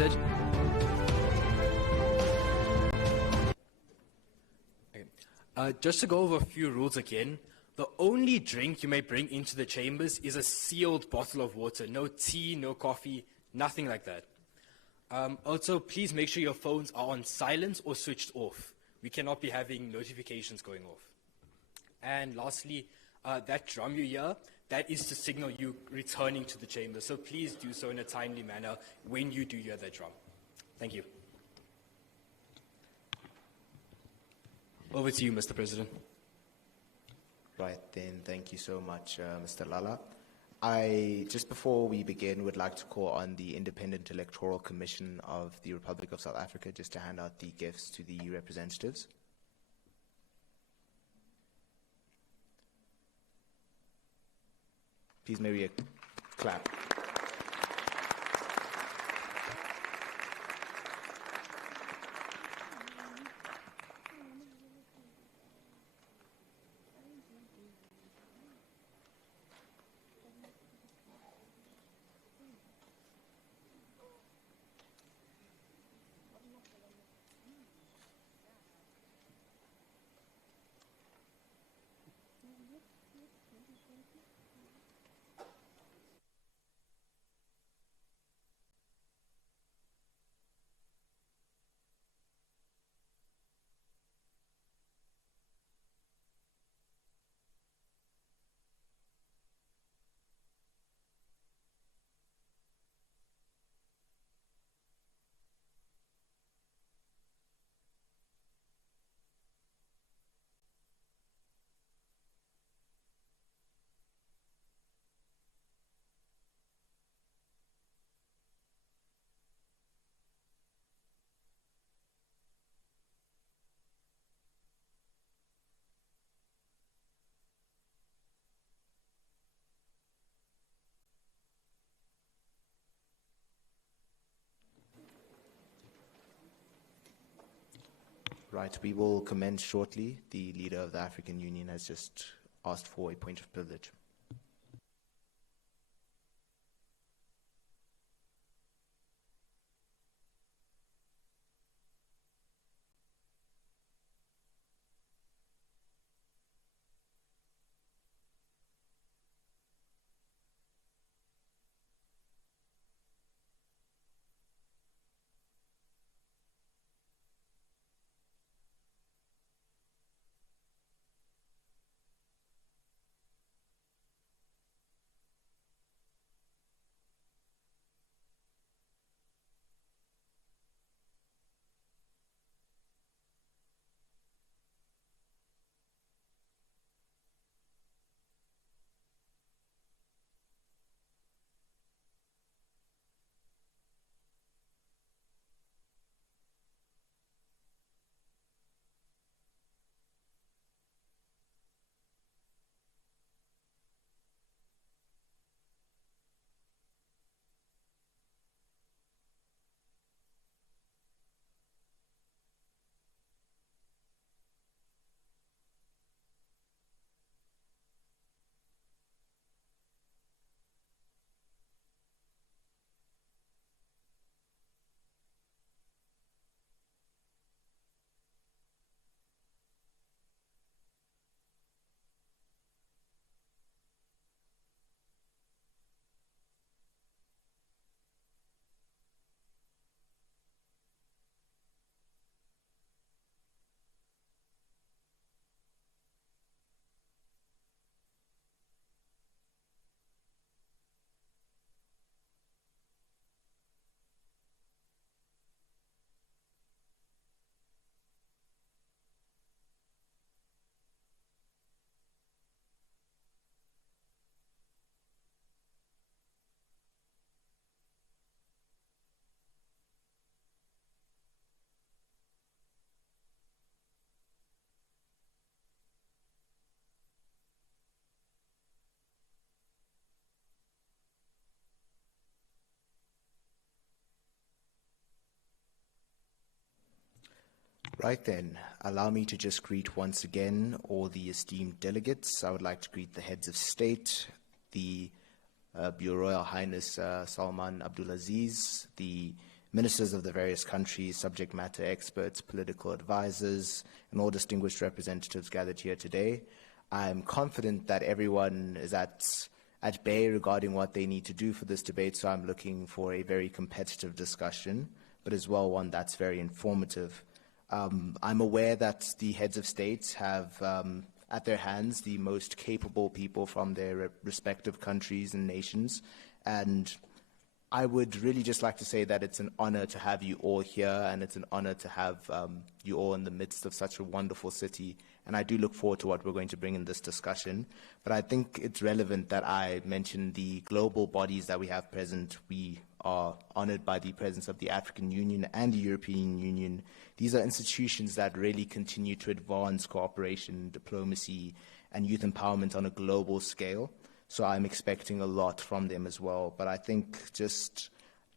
Unmuted. Okay. Just to go over a few rules again, the only drink you may bring into the chambers is a sealed bottle of water. No tea, no coffee, nothing like that. Also, please make sure your phones are on silent or switched off. We cannot be having notifications going off. And lastly, that drum you hear, that is to signal you returning to the chamber. So please do so in a timely manner when you do hear that drum. Thank you. Over to you, Mr. President. Right then, thank you so much, Mr. Lala. Just before we begin, would like to call on the Independent Electoral Commission of the Republic of South Africa just to hand out the gifts to the representatives. Please maybe a clap. Right, we will commence shortly. The leader of the African Union has just asked for a point of privilege. Right then, allow me to just greet once again all the esteemed delegates. I would like to greet the heads of state, the Your Royal Highness Salman Abdulaziz, the ministers of the various countries, subject matter experts, political advisors, and all distinguished representatives gathered here today. I'm confident that everyone is at bay regarding what they need to do for this debate, so I'm looking for a very competitive discussion, but as well one that's very informative. I'm aware that the heads of states have at their hands the most capable people from their respective countries and nations, and I would really just like to say that it's an honor to have you all here, and it's an honor to have you all in the midst of such a wonderful city. And I do look forward to what we're going to bring in this discussion. But I think it's relevant that I mention the global bodies that we have present. We are honored by the presence of the African Union and the European Union. These are institutions that really continue to advance cooperation, diplomacy, and youth empowerment on a global scale. So I'm expecting a lot from them as well. But I think just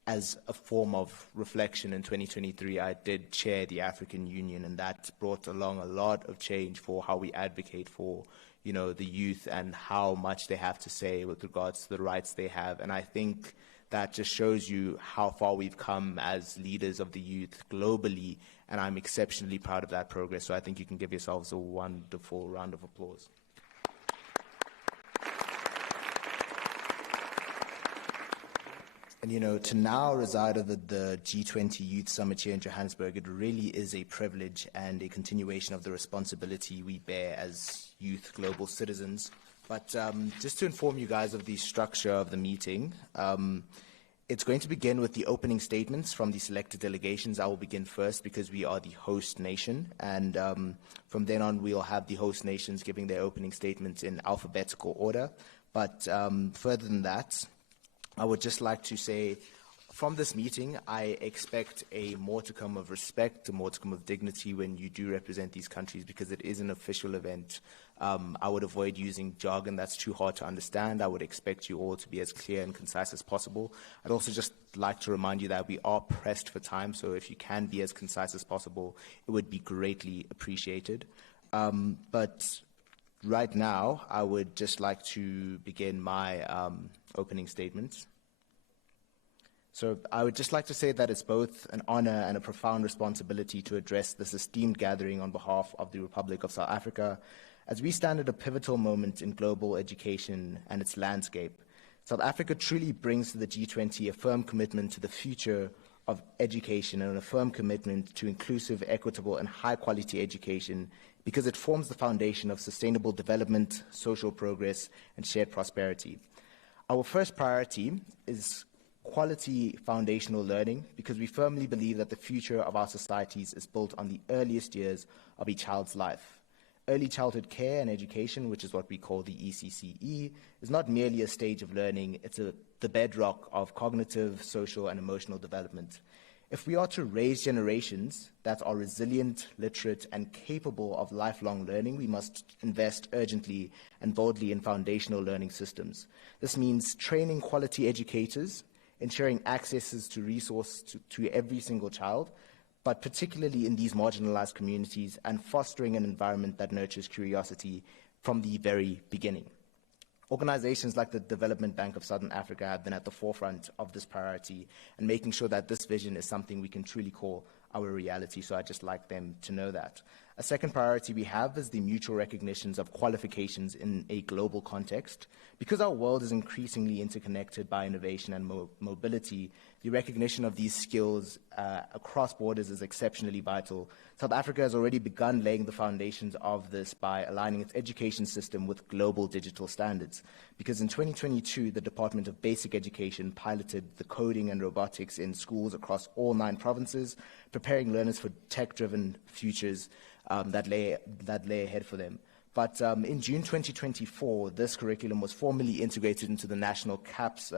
as a form of reflection in 2023, I did chair the African Union, and that brought along a lot of change for how we advocate for, the youth and how much they have to say with regards to the rights they have. And I think that just shows you how far we've come as leaders of the youth globally, and I'm exceptionally proud of that progress. So I think you can give yourselves a wonderful round of applause. And, to now reside over the G20 Youth Summit here in Johannesburg, it really is a privilege and a continuation of the responsibility we bear as youth global citizens. But just to inform you guys of the structure of the meeting, it's going to begin with the opening statements from the selected delegations. I will begin first because we are the host nation. And from then on, we'll have the host nations giving their opening statements in alphabetical order. But further than that, I would just like to say, from this meeting, I expect a modicum of respect, a modicum of dignity when you do represent these countries, because it is an official event. I would avoid using jargon that's too hard to understand. I would expect you all to be as clear and concise as possible. I'd also just like to remind you that we are pressed for time, so if you can be as concise as possible, it would be greatly appreciated. But right now, I would just like to begin my opening statements. So I would just like to say that it's both an honor and a profound responsibility to address this esteemed gathering on behalf of the Republic of South Africa, as we stand at a pivotal moment in global education and its landscape. South Africa truly brings to the G20 a firm commitment to the future of education and a firm commitment to inclusive, equitable, and high-quality education, because it forms the foundation of sustainable development, social progress, and shared prosperity. Our first priority is quality foundational learning, because we firmly believe that the future of our societies is built on the earliest years of a child's life. Early childhood care and education, which is what we call the ECCE, is not merely a stage of learning, it's the bedrock of cognitive, social, and emotional development. If we are to raise generations that are resilient, literate, and capable of lifelong learning, we must invest urgently and boldly in foundational learning systems. This means training quality educators, ensuring access to resources to every single child, but particularly in these marginalized communities, and fostering an environment that nurtures curiosity from the very beginning. Organizations like the Development Bank of Southern Africa have been at the forefront of this priority and making sure that this vision is something we can truly call our reality, so I'd just like them to know that. A second priority we have is the mutual recognitions of qualifications in a global context. Because our world is increasingly interconnected by innovation and mobility, the recognition of these skills across borders is exceptionally vital. South Africa has already begun laying the foundations of this by aligning its education system with global digital standards. Because in 2022, the Department of Basic Education piloted the coding and robotics in schools across all 9 provinces, preparing learners for tech-driven futures that lay ahead for them. But in June 2024, this curriculum was formally integrated into the national CAPS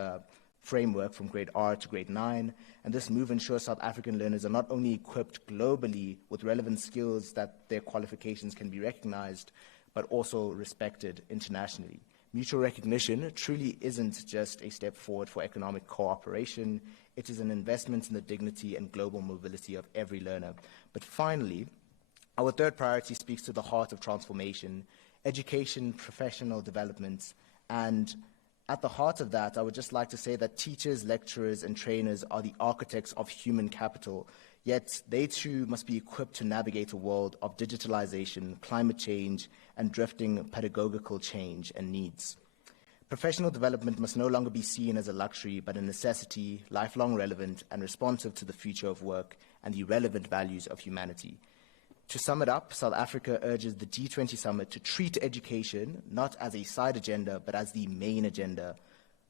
framework from grade R to grade 9, and this move ensures South African learners are not only equipped globally with relevant skills that their qualifications can be recognized, but also respected internationally. Mutual recognition truly isn't just a step forward for economic cooperation, it is an investment in the dignity and global mobility of every learner. But finally, our third priority speaks to the heart of transformation, education, professional development, and At the heart of that, I would just like to say that teachers, lecturers, and trainers are the architects of human capital, yet they too must be equipped to navigate a world of digitalization, climate change, and drifting pedagogical change and needs. Professional development must no longer be seen as a luxury, but a necessity, lifelong relevant, and responsive to the future of work and the relevant values of humanity. To sum it up, South Africa urges the G20 summit to treat education not as a side agenda, but as the main agenda,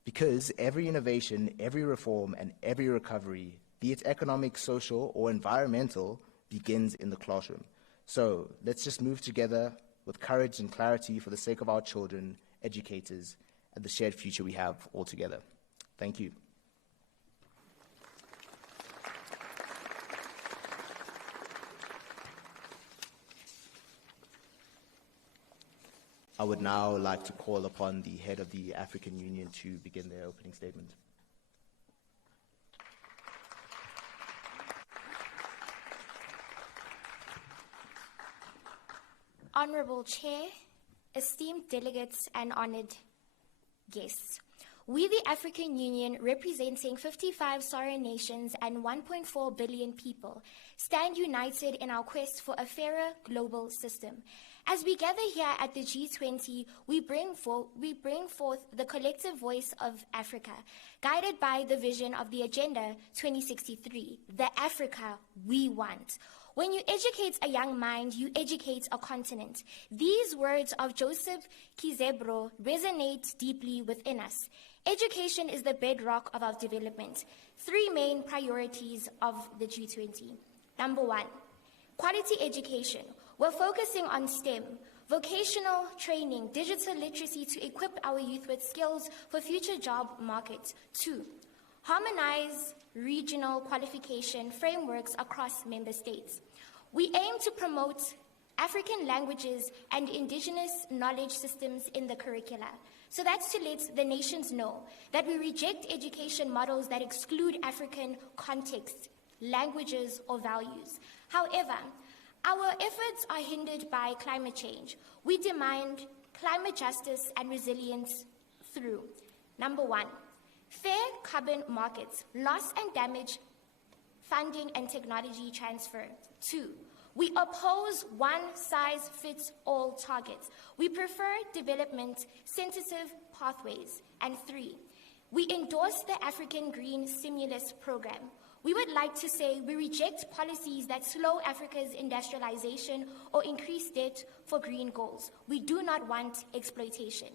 because every innovation, every reform, and every recovery, be it economic, social, or environmental, begins in the classroom. So let's just move together with courage and clarity for the sake of our children, educators, and the shared future we have all together. Thank you. I would now like to call upon the head of the African Union to begin their opening statement. Honorable Chair, esteemed delegates and honored guests. We, the African Union, representing 55 sovereign nations and 1.4 billion people, stand united in our quest for a fairer global system. As we gather here at the G20, we bring forth the collective voice of Africa, guided by the vision of the Agenda 2063, the Africa we want. When you educate a young mind, you educate a continent. These words of Joseph Kizebro resonate deeply within us. Education is the bedrock of our development. Three main priorities of the G20. Number one, quality education. We're focusing on STEM, vocational training, digital literacy to equip our youth with skills for future job markets. 2, harmonize regional qualification frameworks across member states. We aim to promote African languages and indigenous knowledge systems in the curricula. So that's to let the nations know that we reject education models that exclude African contexts, languages, or values. However, our efforts are hindered by climate change. We demand climate justice and resilience through, number one, fair carbon markets, loss and damage funding and technology transfer. 2, we oppose one-size-fits-all targets. We prefer development-sensitive pathways. And 3, we endorse the African Green Stimulus Program. We would like to say we reject policies that slow Africa's industrialization or increase debt for green goals. We do not want exploitation.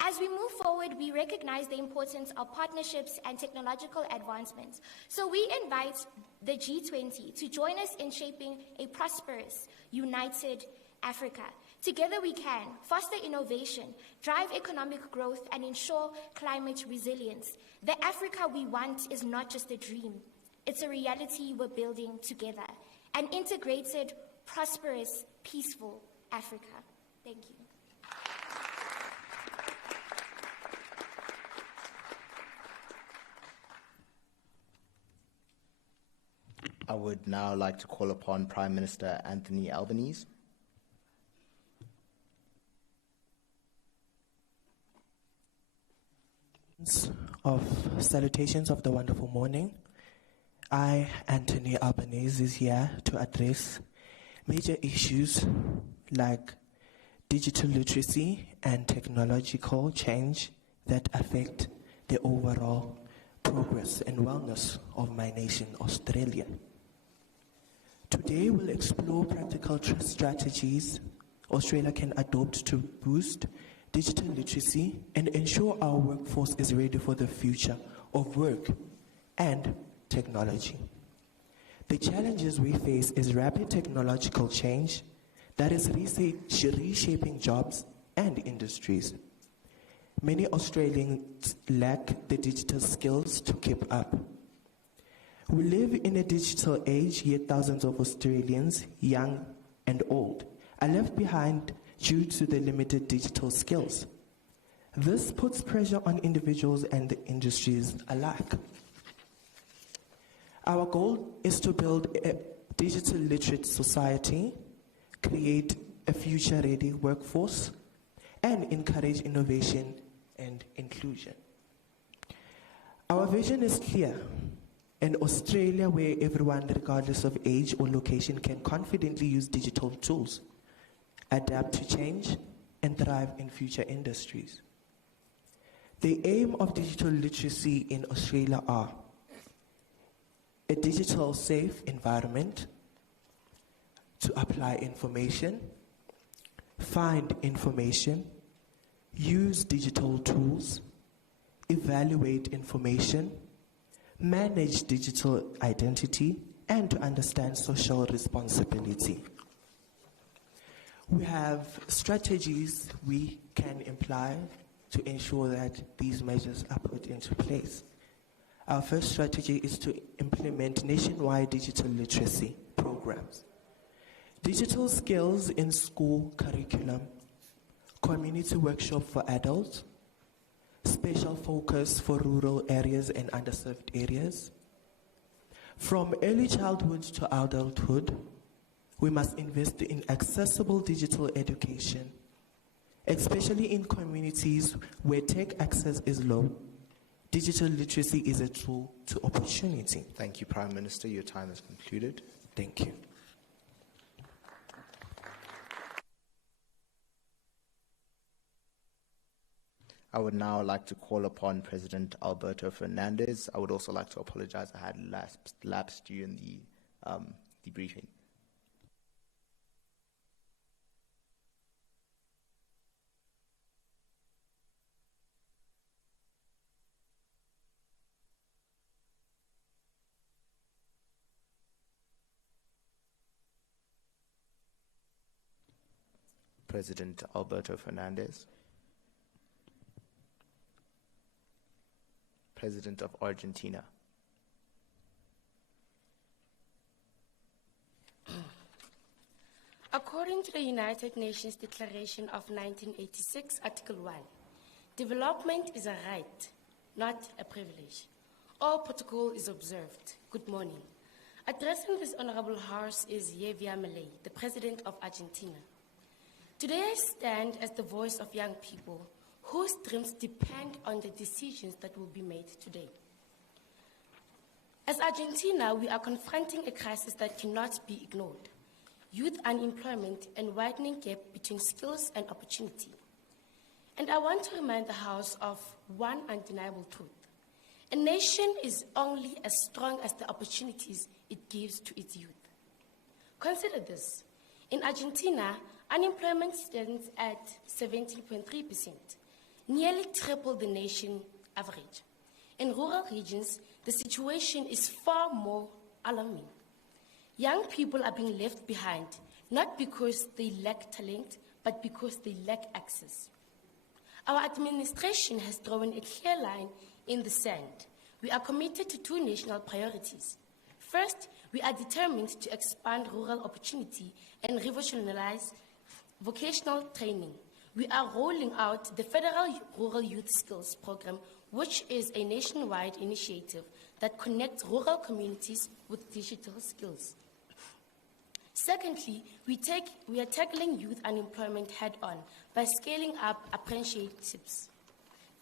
As we move forward, we recognize the importance of partnerships and technological advancements. So we invite the G20 to join us in shaping a prosperous, united Africa. Together we can foster innovation, drive economic growth, and ensure climate resilience. The Africa we want is not just a dream. It's a reality we're building together. An integrated, prosperous, peaceful Africa. Thank you. I would now like to call upon Prime Minister Anthony Albanese. Of salutations of the wonderful morning. I, Anthony Albanese, is here to address major issues like digital literacy and technological change that affect the overall progress and wellness of my nation, Australia. Today we'll explore practical strategies Australia can adopt to boost digital literacy and ensure our workforce is ready for the future of work and technology. The challenges we face is rapid technological change that is reshaping jobs and industries. Many Australians lack the digital skills to keep up. We live in a digital age, yet thousands of Australians, young and old, are left behind due to the limited digital skills. This puts pressure on individuals and the industries alike. Our goal is to build a digital literate society, create a future-ready workforce, and encourage innovation and inclusion. Our vision is clear. An Australia where everyone, regardless of age or location, can confidently use digital tools, adapt to change, and thrive in future industries. The aim of digital literacy in Australia are a digital safe environment to apply information, find information, use digital tools, evaluate information, manage digital identity, and to understand social responsibility. We have strategies we can imply to ensure that these measures are put into place. Our first strategy is to implement nationwide digital literacy programs. Digital skills in school curriculum, community workshop for adults, special focus for rural areas and underserved areas. From early childhood to adulthood, we must invest in accessible digital education, especially in communities where tech access is low. Digital literacy is a tool to opportunity. Thank you, Prime Minister. Your time has concluded. Thank you. I would now like to call upon President Alberto Fernandez. I would also like to apologize. I had lapsed during the briefing. President Alberto Fernandez. President of Argentina. According to the United Nations Declaration of 1986, Article 1, development is a right, not a privilege. All protocol is observed. Good morning. Addressing this Honorable House is Javier Milei, the President of Argentina. Today I stand as the voice of young people whose dreams depend on the decisions that will be made today. As Argentina, we are confronting a crisis that cannot be ignored: youth unemployment and widening gap between skills and opportunity. And I want to remind the House of one undeniable truth. A nation is only as strong as the opportunities it gives to its youth. Consider this. In Argentina, unemployment stands at 70.3%, nearly triple the nation average. In rural regions, the situation is far more alarming. Young people are being left behind, not because they lack talent, but because they lack access. Our administration has drawn a clear line in the sand. We are committed to two national priorities. First, we are determined to expand rural opportunity and revolutionize vocational training. We are rolling out the Federal Rural Youth Skills Program, which is a nationwide initiative that connects rural communities with digital skills. Secondly, we are tackling youth unemployment head-on by scaling up apprenticeships.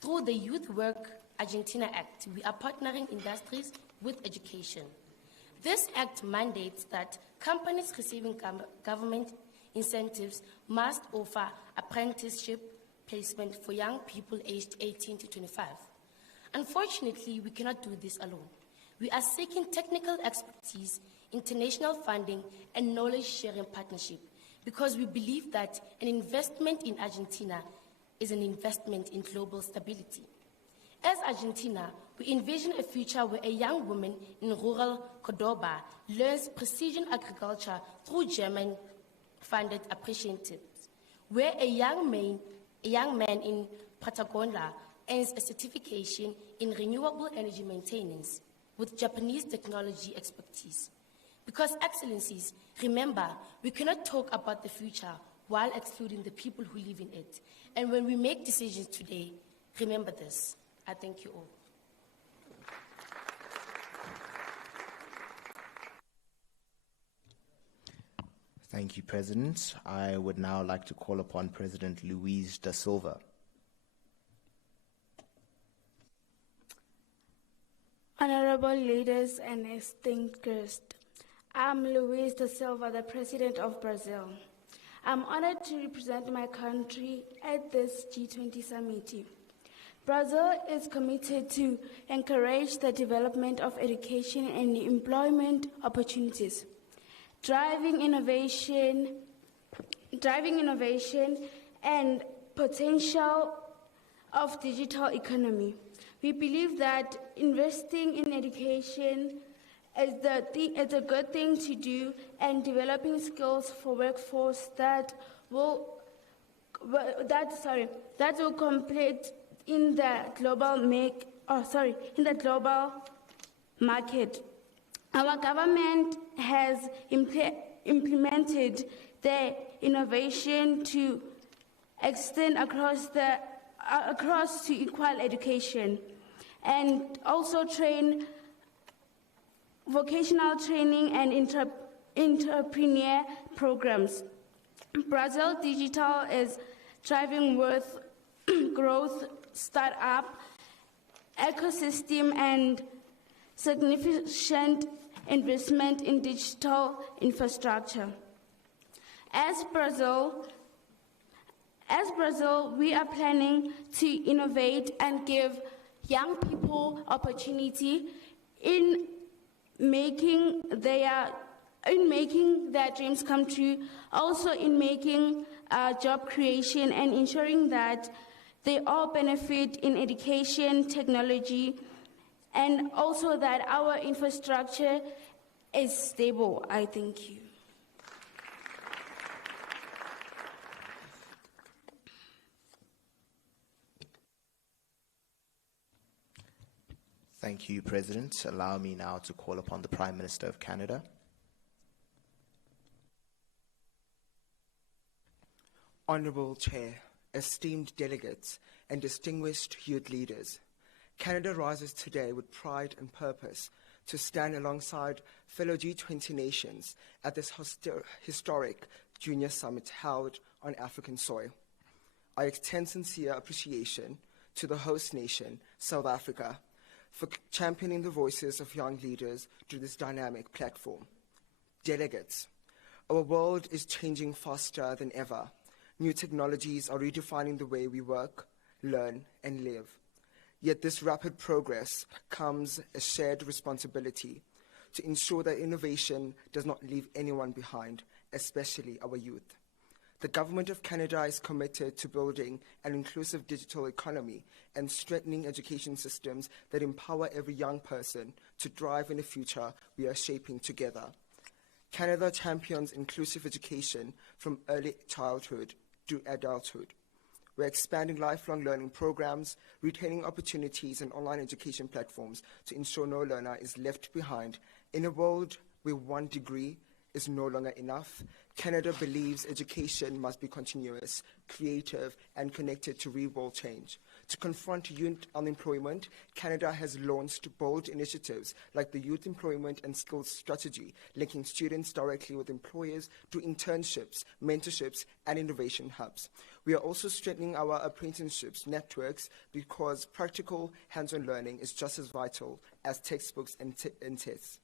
Through the Youth Work Argentina Act, we are partnering industries with education. This act mandates that companies receiving government incentives must offer apprenticeship placement for young people aged 18 to 25. Unfortunately, we cannot do this alone. We are seeking technical expertise, international funding, and knowledge-sharing partnership because we believe that an investment in Argentina is an investment in global stability. As Argentina, we envision a future where a young woman in rural Cordoba learns precision agriculture through German-funded apprenticeships, where a young man in Patagonia earns a certification in renewable energy maintenance with Japanese technology expertise. Because, Excellencies, remember, we cannot talk about the future while excluding the people who live in it. And when we make decisions today, remember this. I thank you all. Thank you, President. I would now like to call upon President Luiz da Silva. Honorable leaders and esteemed guests, I'm Luis da Silva, the President of Brazil. I'm honored to represent my country at this G20 summit. Brazil is committed to encourage the development of education and employment opportunities, driving innovation and potential of digital economy. We believe that investing in education is a good thing to do, and developing skills for workforce that will compete in the global market. Our government has implemented the innovation to extend across to equal education, and also train vocational training and entrepreneur programs. Brazil Digital is driving with growth, startup ecosystem, and significant investment in digital infrastructure. As Brazil, we are planning to innovate and give young people opportunity in making their dreams come true, also in making job creation and ensuring that they all benefit in education, technology, and also that our infrastructure is stable. I thank you. Thank you, President. Allow me now to call upon the Prime Minister of Canada. Honourable Chair, esteemed delegates, and distinguished youth leaders, Canada rises today with pride and purpose to stand alongside fellow G20 nations at this historic Junior Summit held on African soil. I extend sincere appreciation to the host nation, South Africa, for championing the voices of young leaders through this dynamic platform. Delegates, our world is changing faster than ever. New technologies are redefining the way we work, learn, and live. Yet this rapid progress comes a shared responsibility to ensure that innovation does not leave anyone behind, especially our youth. The Government of Canada is committed to building an inclusive digital economy and strengthening education systems that empower every young person to thrive in the future we are shaping together. Canada champions inclusive education from early childhood to adulthood. We're expanding lifelong learning programs, retaining opportunities and online education platforms to ensure no learner is left behind. In a world where one degree is no longer enough, Canada believes education must be continuous, creative, and connected to real-world change. To confront youth unemployment, Canada has launched bold initiatives like the Youth Employment and Skills Strategy, linking students directly with employers through internships, mentorships, and innovation hubs. We are also strengthening our apprenticeships networks because practical, hands-on learning is just as vital as textbooks and tests.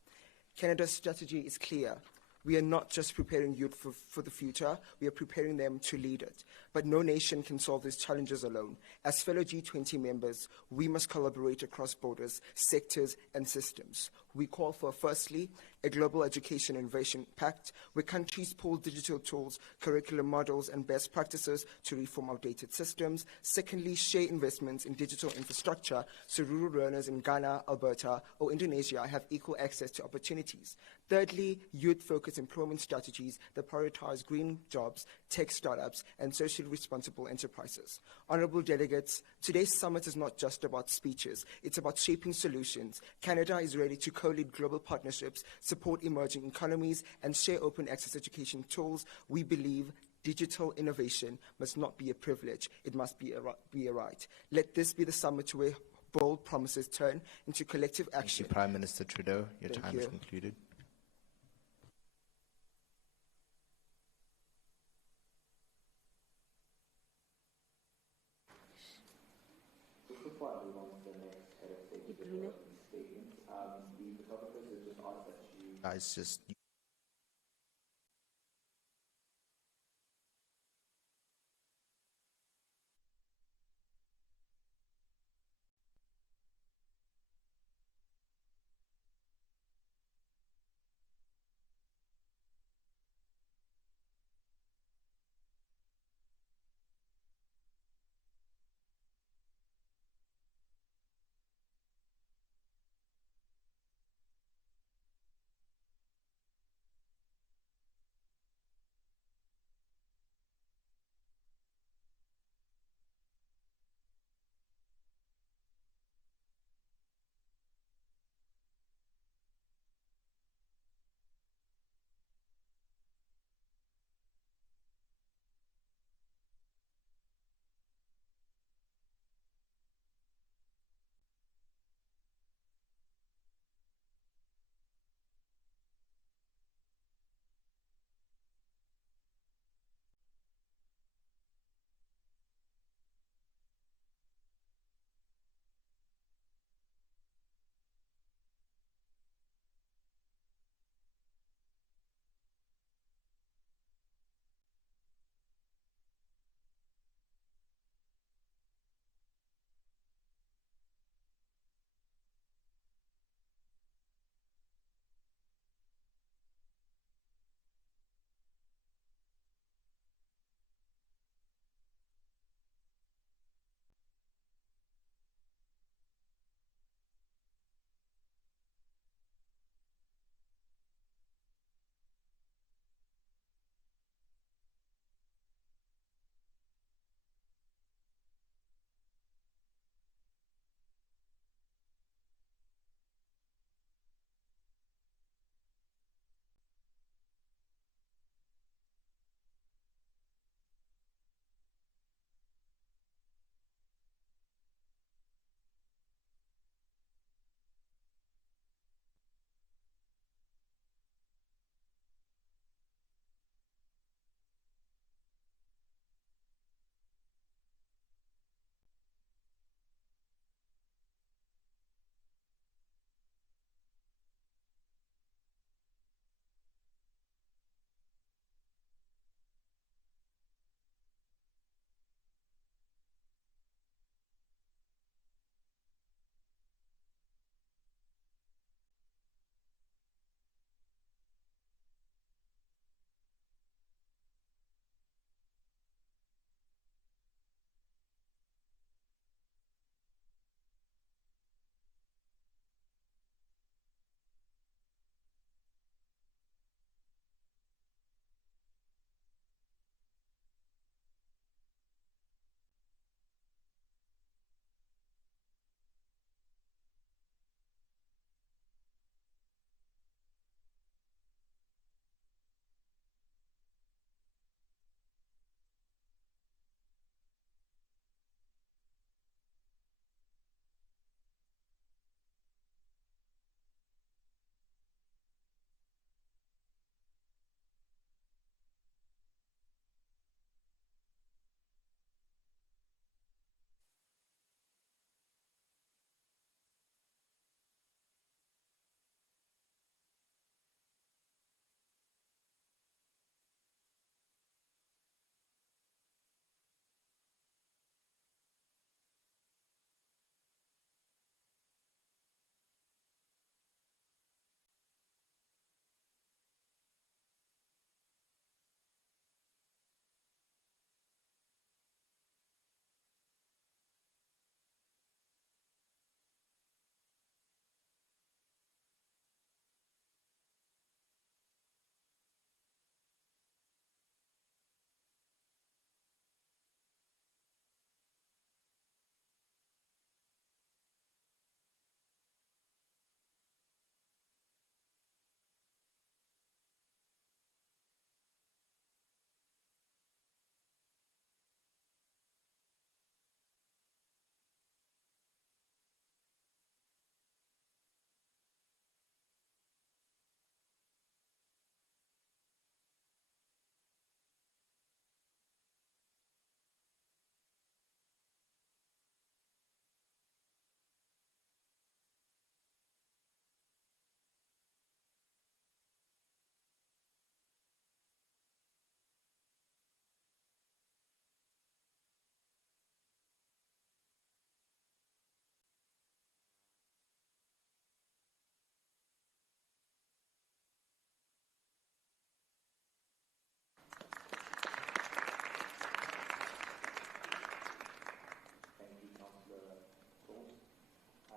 Canada's strategy is clear. We are not just preparing youth for the future, we are preparing them to lead it. But no nation can solve these challenges alone. As fellow G20 members, we must collaborate across borders, sectors, and systems. We call for, firstly, a global education innovation pact, where countries pool digital tools, curriculum models, and best practices to reform outdated systems. Secondly, share investments in digital infrastructure so rural learners in Ghana, Alberta, or Indonesia have equal access to opportunities. Thirdly, youth-focused employment strategies that prioritize green jobs, tech startups, and socially responsible enterprises. Honourable delegates, today's summit is not just about speeches, it's about shaping solutions. Canada is ready to co-lead global partnerships, support emerging economies, and share open access education tools. We believe digital innovation must not be a privilege, it must be a right. Let this be the summit where bold promises turn into collective action. Thank you, Prime Minister Trudeau. Your time is concluded. Before I move on to the next head of state development statement, The photographers have just asked that you guys just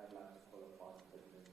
I'd like to call upon President.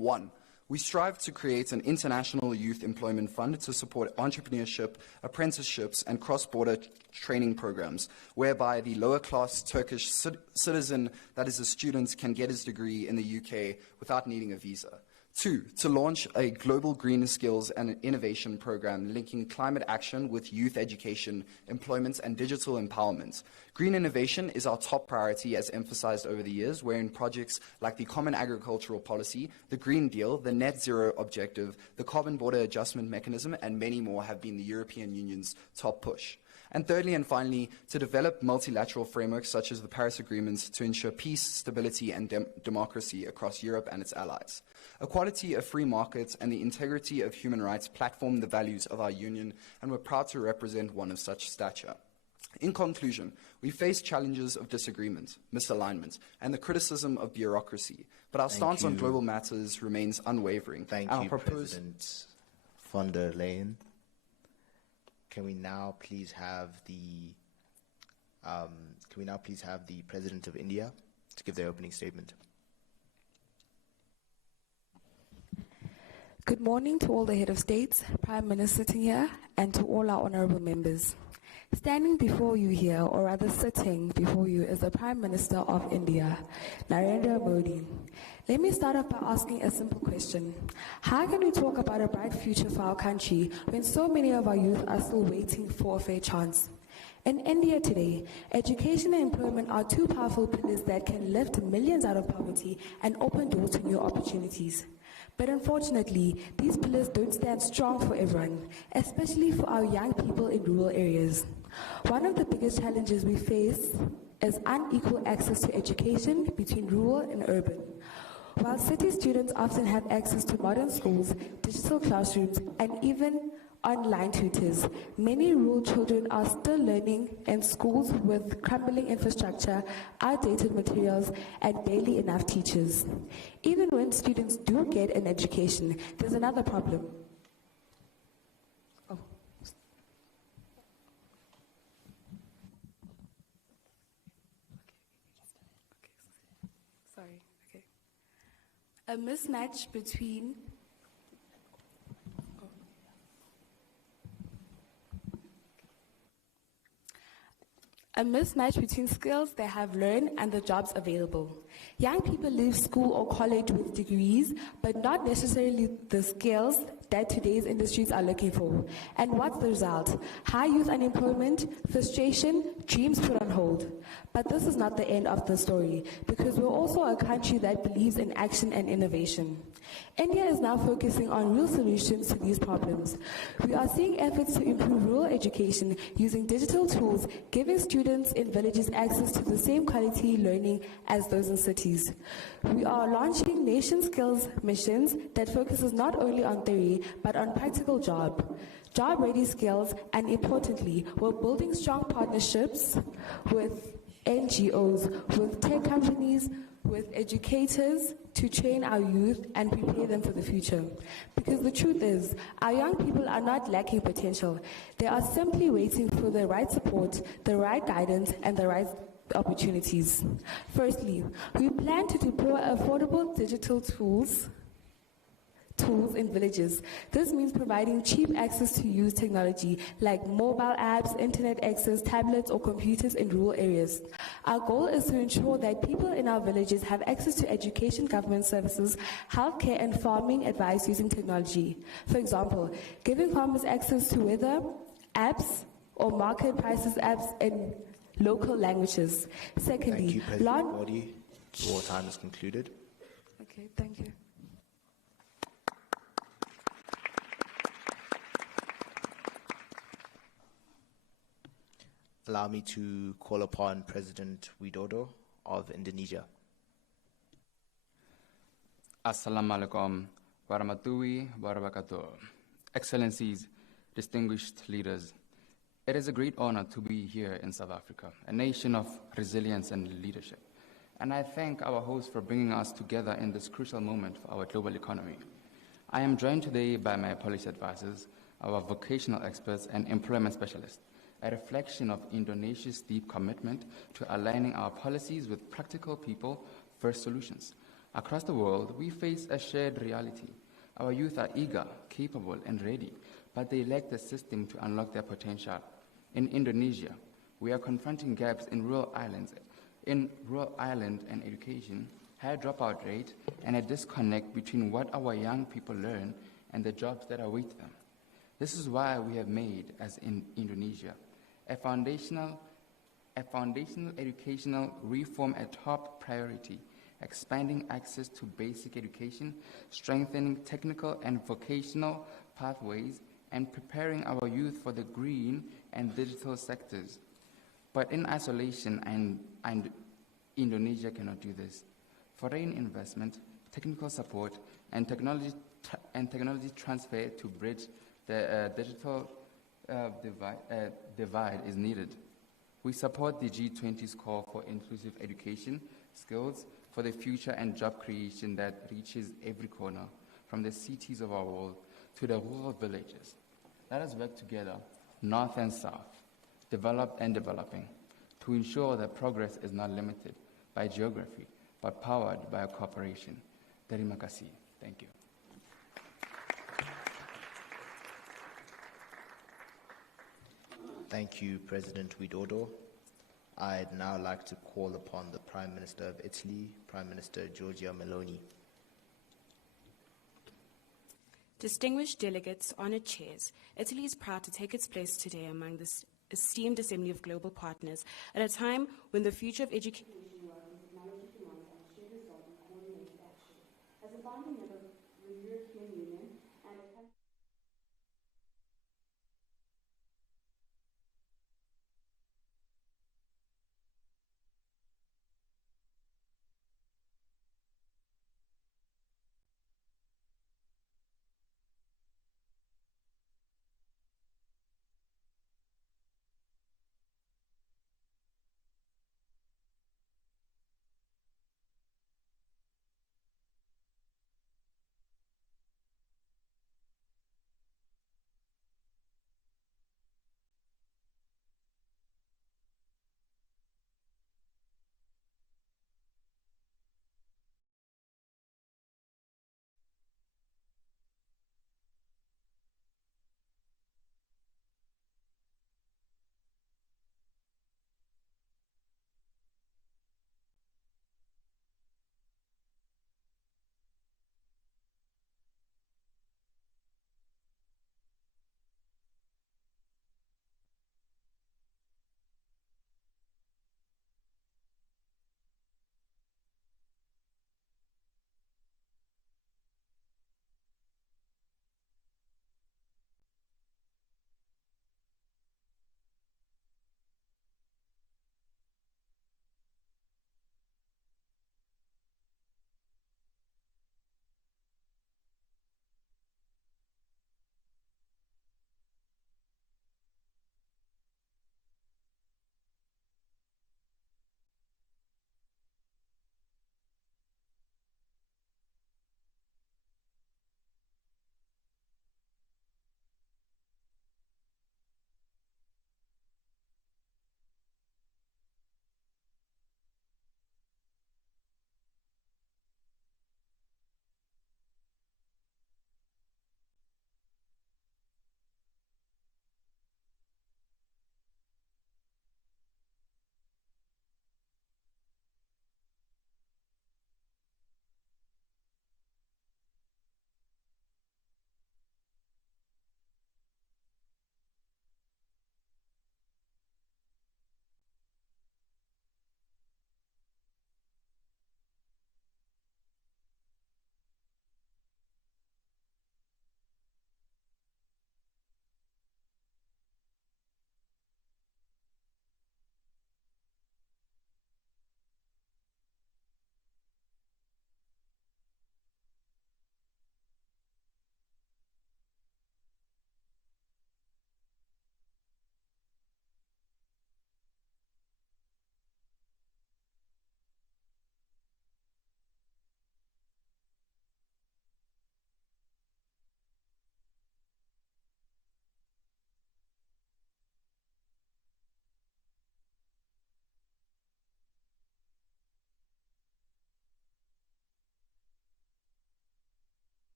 One, We strive to create an international youth employment fund to support entrepreneurship, apprenticeships, and cross-border training programs, whereby the lower-class Turkish citizen that is a student can get his degree in the UK without needing a visa. 2, to launch a global green skills and innovation program linking climate action with youth education, employment, and digital empowerment. Green innovation is our top priority as emphasized over the years, wherein projects like the Common Agricultural Policy, the Green Deal, the Net Zero Objective, the Carbon Border Adjustment Mechanism, and many more have been the European Union's top push. And thirdly and finally, to develop multilateral frameworks such as the Paris Agreement to ensure peace, stability, and democracy across Europe and its allies. Equality, a free market, and the integrity of human rights platform the values of our union, and we're proud to represent one of such stature. In conclusion, we face challenges of disagreement, misalignment, and the criticism of bureaucracy, but our stance on global matters remains unwavering. Thank you, President von der Leyen. Can we now please have the President of India to give their opening statement? Good morning to all the head of states, Prime Minister sitting here, and to all our honorable members. Standing before you here, or rather sitting before you, is the Prime Minister of India, Narendra Modi. Let me start off by asking a simple question. How can we talk about a bright future for our country when so many of our youth are still waiting for a fair chance? In India today, education and employment are two powerful pillars that can lift millions out of poverty and open doors to new opportunities. But unfortunately, these pillars don't stand strong for everyone, especially for our young people in rural areas. One of the biggest challenges we face is unequal access to education between rural and urban. While city students often have access to modern schools, digital classrooms, and even online tutors, many rural children are still learning in schools with crumbling infrastructure, outdated materials, and barely enough teachers. Even when students do get an education, there's another problem. A mismatch between skills they have learned and the jobs available. Young people leave school or college with degrees, but not necessarily the skills that today's industries are looking for. And what's the result? High youth unemployment, frustration, dreams put on hold. But this is not the end of the story, because we're also a country that believes in action and innovation. India is now focusing on real solutions to these problems. We are seeing efforts to improve rural education using digital tools, giving students in villages access to the same quality learning as those in cities. We are launching nation skills missions that focuses not only on theory, but on practical job-ready skills, and importantly, we're building strong partnerships with NGOs, with tech companies, with educators to train our youth and prepare them for the future. Because the truth is, our young people are not lacking potential. They are simply waiting for the right support, the right guidance, and the right opportunities. Firstly, we plan to deploy affordable digital tools in villages. This means providing cheap access to use technology like mobile apps, internet access, tablets, or computers in rural areas. Our goal is to ensure that people in our villages have access to education, government services, healthcare, and farming advice using technology. For example, giving farmers access to weather apps or market prices apps in local languages. Secondly, thank you, President Modi. Your time is concluded. Okay, thank you. Allow me to call upon President Widodo of Indonesia. Assalamu alaikum warahmatullahi wabarakatuh. Excellencies, distinguished leaders, it is a great honor to be here in South Africa, a nation of resilience and leadership. And I thank our host for bringing us together in this crucial moment for our global economy. I am joined today by my policy advisors, our vocational experts, and employment specialists, a reflection of Indonesia's deep commitment to aligning our policies with practical people-first solutions. Across the world, we face a shared reality. Our youth are eager, capable, and ready, but they lack the system to unlock their potential. In Indonesia, we are confronting gaps in rural islands. In rural island and education, high dropout rate, and a disconnect between what our young people learn and the jobs that await them. This is why we have made, as in Indonesia, a foundational educational reform a top priority, expanding access to basic education, strengthening technical and vocational pathways, and preparing our youth for the green and digital sectors. But in isolation, and Indonesia cannot do this. Foreign investment, technical support, and technology transfer to bridge the digital divide is needed. We support the G20's call for inclusive education, skills for the future, and job creation that reaches every corner, from the cities of our world to the rural villages. Let us work together, north and south, developed and developing, to ensure that progress is not limited by geography, but powered by cooperation. Terima kasih. Thank you. Thank you, President Widodo. I'd now like to call upon the Prime Minister of Italy, Prime Minister Giorgia Meloni. Distinguished delegates, honored chairs, Italy is proud to take its place today among this esteemed assembly of global partners at a time when the future of education is technology demands and shared resolve and coordinated action. As a founding member of the European Union and a country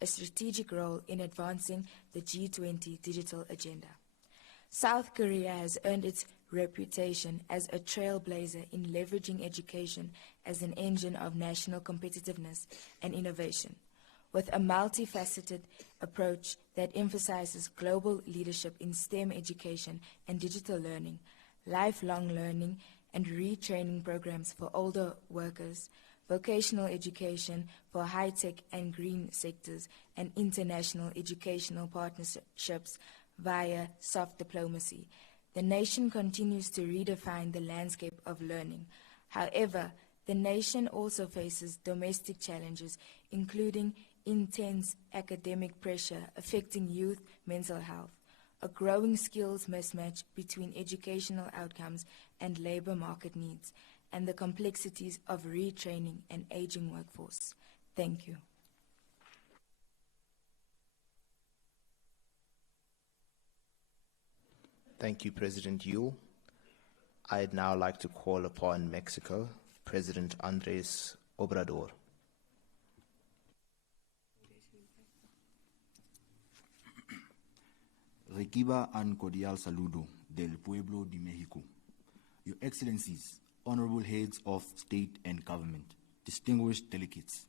a strategic role in advancing the G20 digital agenda. South Korea has earned its reputation as a trailblazer in leveraging education as an engine of national competitiveness and innovation, with a multifaceted approach that emphasizes global leadership in STEM education and digital learning, lifelong learning and retraining programs for older workers, vocational education for high-tech and green sectors, and international educational partnerships via soft diplomacy. The nation continues to redefine the landscape of learning. However, the nation also faces domestic challenges, including intense academic pressure affecting youth mental health, a growing skills mismatch between educational outcomes and labor market needs, and the complexities of retraining an aging workforce. Thank you. Thank you, President Yule. I'd now like to call upon Mexico, President Andrés Obrador. Reciba un cordial saludo del pueblo de México. Your Excellencies, honorable heads of state and government, distinguished delegates,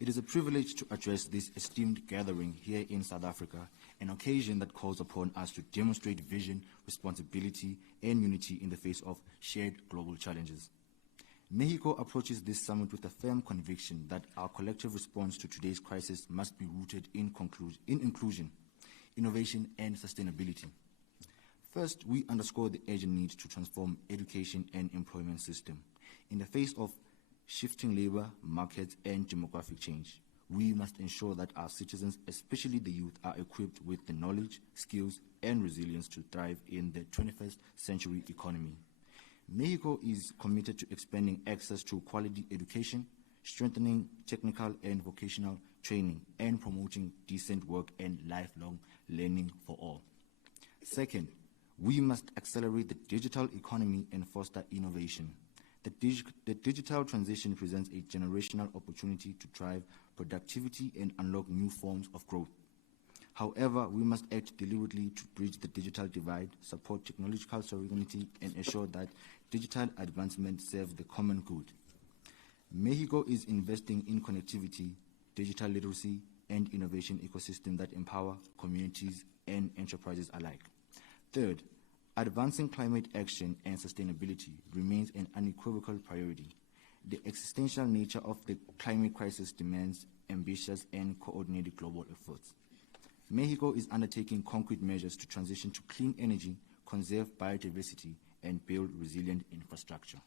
it is a privilege to address this esteemed gathering here in South Africa, an occasion that calls upon us to demonstrate vision, responsibility, and unity in the face of shared global challenges. Mexico approaches this summit with a firm conviction that our collective response to today's crisis must be rooted in inclusion, innovation, and sustainability. First, we underscore the urgent need to transform education and employment system. In the face of shifting labor, markets, and demographic change, we must ensure that our citizens, especially the youth, are equipped with the knowledge, skills, and resilience to thrive in the 21st century economy. Mexico is committed to expanding access to quality education, strengthening technical and vocational training, and promoting decent work and lifelong learning for all. Second, we must accelerate the digital economy and foster innovation. The digital transition presents a generational opportunity to drive productivity and unlock new forms of growth. However, we must act deliberately to bridge the digital divide, support technological sovereignty, and ensure that digital advancement serves the common good. Mexico is investing in connectivity, digital literacy, and innovation ecosystem that empower communities and enterprises alike. Third, advancing climate action and sustainability remains an unequivocal priority. The existential nature of the climate crisis demands ambitious and coordinated global efforts. Mexico is undertaking concrete measures to transition to clean energy, conserve biodiversity, and build resilient infrastructure.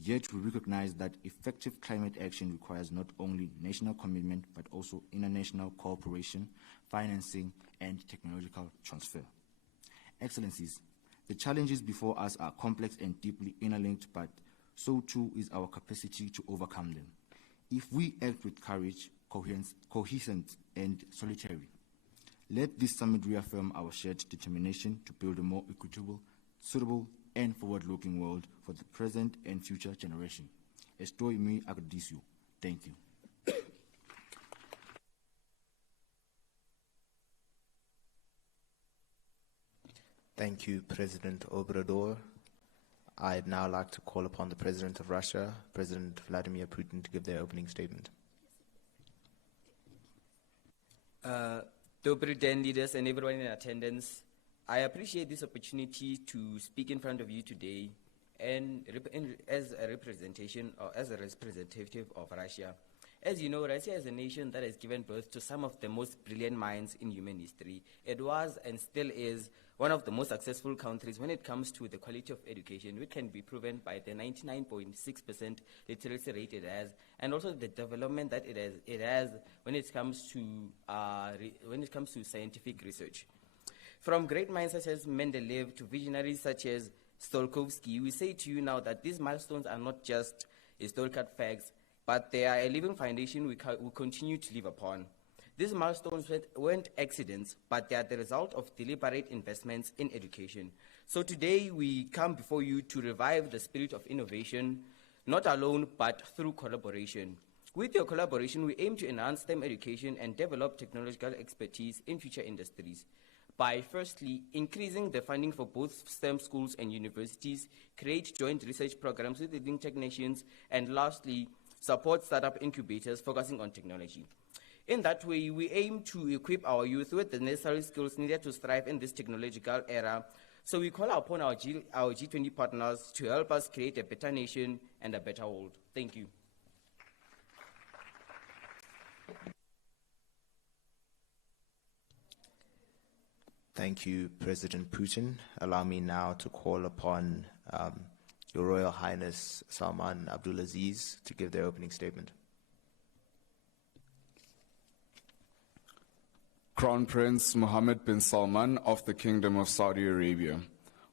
Yet we recognize that effective climate action requires not only national commitment but also international cooperation, financing, and technological transfer. Excellencies, the challenges before us are complex and deeply interlinked, but so too is our capacity to overcome them. If we act with courage, cohesion, and solidarity, let this summit reaffirm our shared determination to build a more equitable, suitable, and forward-looking world for the present and future generation. Estoy muy agradecido. Thank you. Thank you, President Obrador. I'd now like to call upon the President of Russia, President Vladimir Putin, to give their opening statement. Dobry den, leaders and everyone in attendance. I appreciate this opportunity to speak in front of you today and as a representation or as a representative of Russia. As you know, Russia is a nation that has given birth to some of the most brilliant minds in human history. It was and still is one of the most successful countries when it comes to the quality of education, which can be proven by the 99.6% literacy rate it has, and also the development that it has when it comes to scientific research. From great minds such as Mendeleev to visionaries such as Stolkovsky, we say to you now that these milestones are not just historical facts, but they are a living foundation we continue to live upon. These milestones weren't accidents, but they are the result of deliberate investments in education. So today we come before you to revive the spirit of innovation, not alone, but through collaboration. With your collaboration, we aim to enhance STEM education and develop technological expertise in future industries by firstly increasing the funding for both STEM schools and universities, create joint research programs with leading technicians, and lastly, support startup incubators focusing on technology. In that way, we aim to equip our youth with the necessary skills needed to thrive in this technological era. So we call upon our G20 partners to help us create a better nation and a better world. Thank you. Thank you, President Putin. Allow me now to call upon Your Royal Highness Salman Abdulaziz to give their opening statement. Crown Prince Mohammed bin Salman of the Kingdom of Saudi Arabia.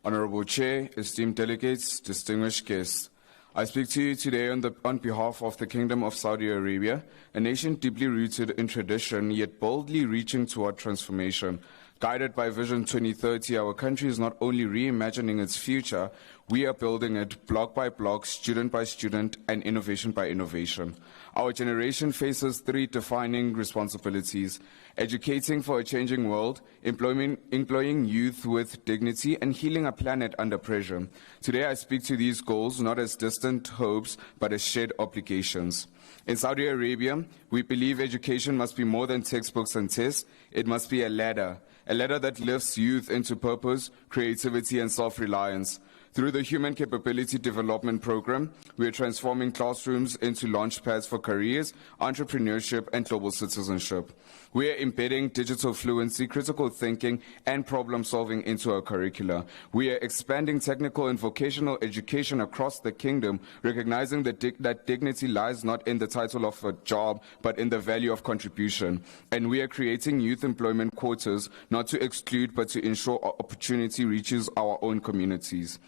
Honorable Chair, esteemed delegates, distinguished guests, I speak to you today on behalf of the Kingdom of Saudi Arabia, a nation deeply rooted in tradition, yet boldly reaching toward transformation. Guided by Vision 2030, our country is not only reimagining its future, we are building it block by block, student by student, and innovation by innovation. Our generation faces three defining responsibilities: educating for a changing world, employing youth with dignity, and healing a planet under pressure. Today I speak to these goals not as distant hopes, but as shared obligations. In Saudi Arabia, we believe education must be more than textbooks and tests. It must be a ladder that lifts youth into purpose, creativity, and self-reliance. Through the Human Capability Development Program, we are transforming classrooms into launchpads for careers, entrepreneurship, and global citizenship. We are embedding digital fluency, critical thinking, and problem-solving into our curricula. We are expanding technical and vocational education across the kingdom, recognizing that dignity lies not in the title of a job, but in the value of contribution. And we are creating youth employment quotas, not to exclude, but to ensure opportunity reaches our own communities.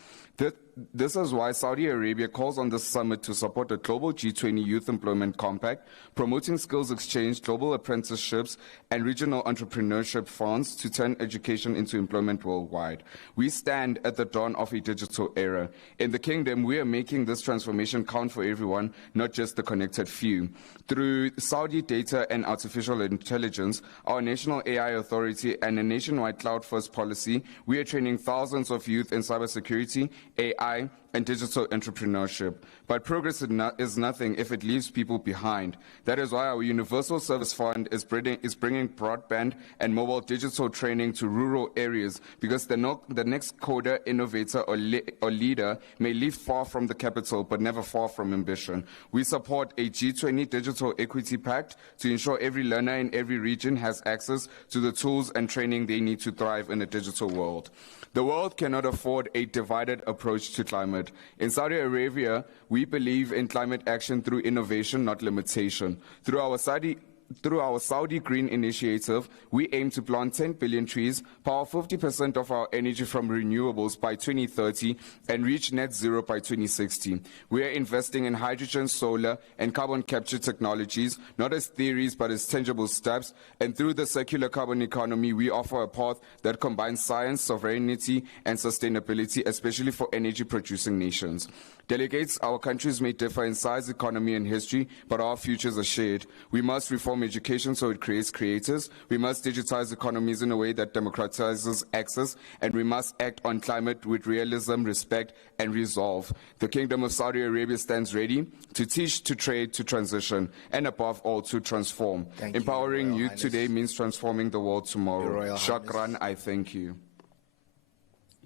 This is why Saudi Arabia calls on this summit to support the global G20 Youth Employment Compact, promoting skills exchange, global apprenticeships, and regional entrepreneurship funds to turn education into employment worldwide. We stand at the dawn of a digital era. In the kingdom, we are making this transformation count for everyone, not just the connected few. Through Saudi data and artificial intelligence, our national AI authority, and a nationwide cloud-first policy, we are training thousands of youth in cybersecurity, AI, and digital entrepreneurship. But progress is nothing if it leaves people behind. That is why our Universal Service Fund is bringing broadband and mobile digital training to rural areas, because the next coder, innovator, or leader may live far from the capital, but never far from ambition. We support a G20 Digital Equity Pact to ensure every learner in every region has access to the tools and training they need to thrive in a digital world. The world cannot afford a divided approach to climate. In Saudi Arabia, we believe in climate action through innovation, not limitation. Through our Saudi Green Initiative, we aim to plant 10 billion trees, power 50% of our energy from renewables by 2030, and reach net zero by 2060. We are investing in hydrogen, solar, and carbon capture technologies, not as theories, but as tangible steps. And through the circular carbon economy, we offer a path that combines science, sovereignty, and sustainability, especially for energy-producing nations. Delegates, our countries may differ in size, economy, and history, but our futures are shared. We must reform education so it creates creators. We must digitize economies in a way that democratizes access, and we must act on climate with realism, respect, and resolve. The Kingdom of Saudi Arabia stands ready to teach, to trade, to transition, and above all, to transform. Empowering youth today means transforming the world tomorrow. Shukran, I thank you.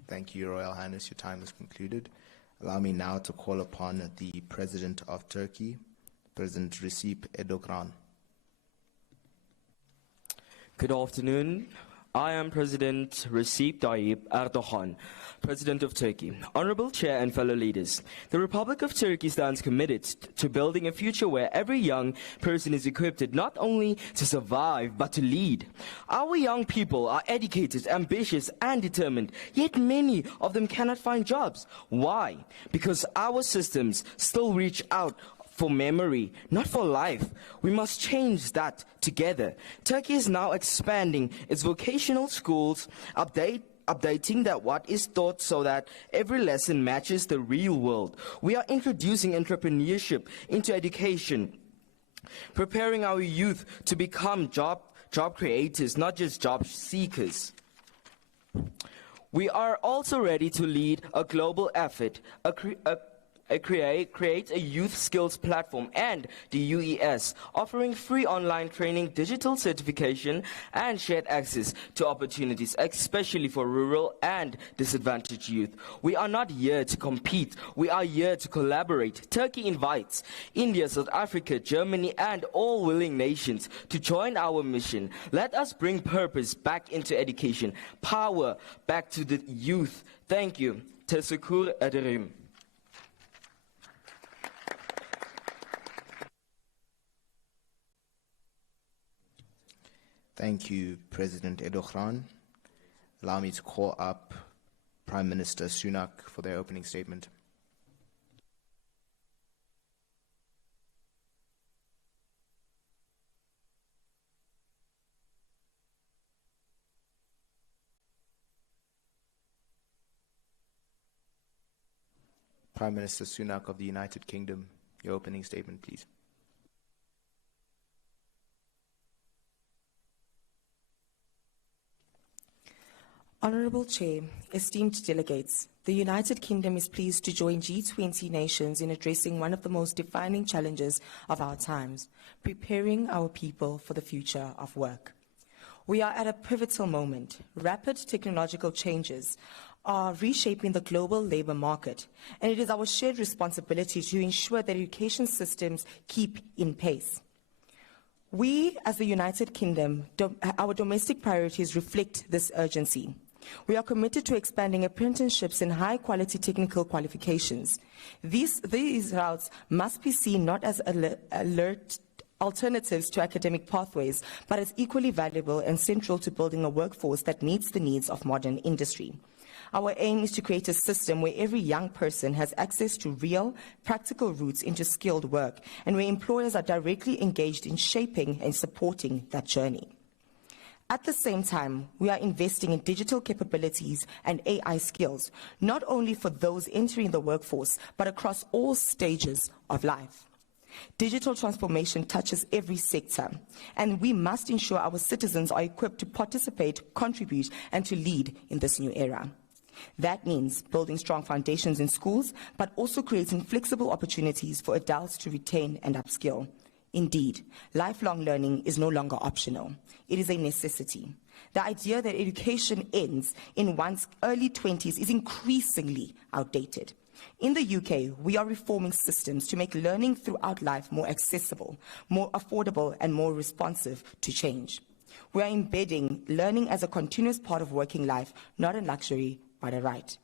Thank you, Your Royal Highness. Your time is concluded. Allow me now to call upon the President of Turkey, President Recep Erdogan. Good afternoon. I am President Recep Tayyip Erdogan, President of Turkey. Honorable Chair and fellow leaders, the Republic of Turkey stands committed to building a future where every young person is equipped not only to survive, but to lead. Our young people are educated, ambitious, and determined, yet many of them cannot find jobs. Why? Because our systems still reach out for memory, not for life. We must change that together. Turkey is now expanding its vocational schools, updating that what is taught so that every lesson matches the real world. We are introducing entrepreneurship into education, preparing our youth to become job creators, not just job seekers. We are also ready to lead a global effort, create a youth skills platform and the UES, offering free online training, digital certification, and shared access to opportunities, especially for rural and disadvantaged youth. We are not here to compete, we are here to collaborate. Turkey invites India, South Africa, Germany, and all willing nations to join our mission. Let us bring purpose back into education, power back to the youth. Thank you. Teşekkür ederim. Thank you, President Erdogan. Allow me to call up Prime Minister Sunak for their opening statement. Prime Minister Sunak of the United Kingdom, your opening statement, please. Honourable Chair, esteemed delegates, the United Kingdom is pleased to join G20 nations in addressing one of the most defining challenges of our times, preparing our people for the future of work. We are at a pivotal moment. Rapid technological changes are reshaping the global labour market, and it is our shared responsibility to ensure that education systems keep in pace. We, as the United Kingdom, our domestic priorities reflect this urgency. We are committed to expanding apprenticeships in high-quality technical qualifications. These routes must be seen not as alert alternatives to academic pathways, but as equally valuable and central to building a workforce that meets the needs of modern industry. Our aim is to create a system where every young person has access to real, practical routes into skilled work, and where employers are directly engaged in shaping and supporting that journey. At the same time, we are investing in digital capabilities and AI skills, not only for those entering the workforce, but across all stages of life. Digital transformation touches every sector, and we must ensure our citizens are equipped to participate, contribute, and to lead in this new era. That means building strong foundations in schools, but also creating flexible opportunities for adults to retain and upskill. Indeed, lifelong learning is no longer optional. It is a necessity. The idea that education ends in one's early 20s is increasingly outdated. In the UK, we are reforming systems to make learning throughout life more accessible, more affordable, and more responsive to change. We are embedding learning as a continuous part of working life, not a luxury, but a right.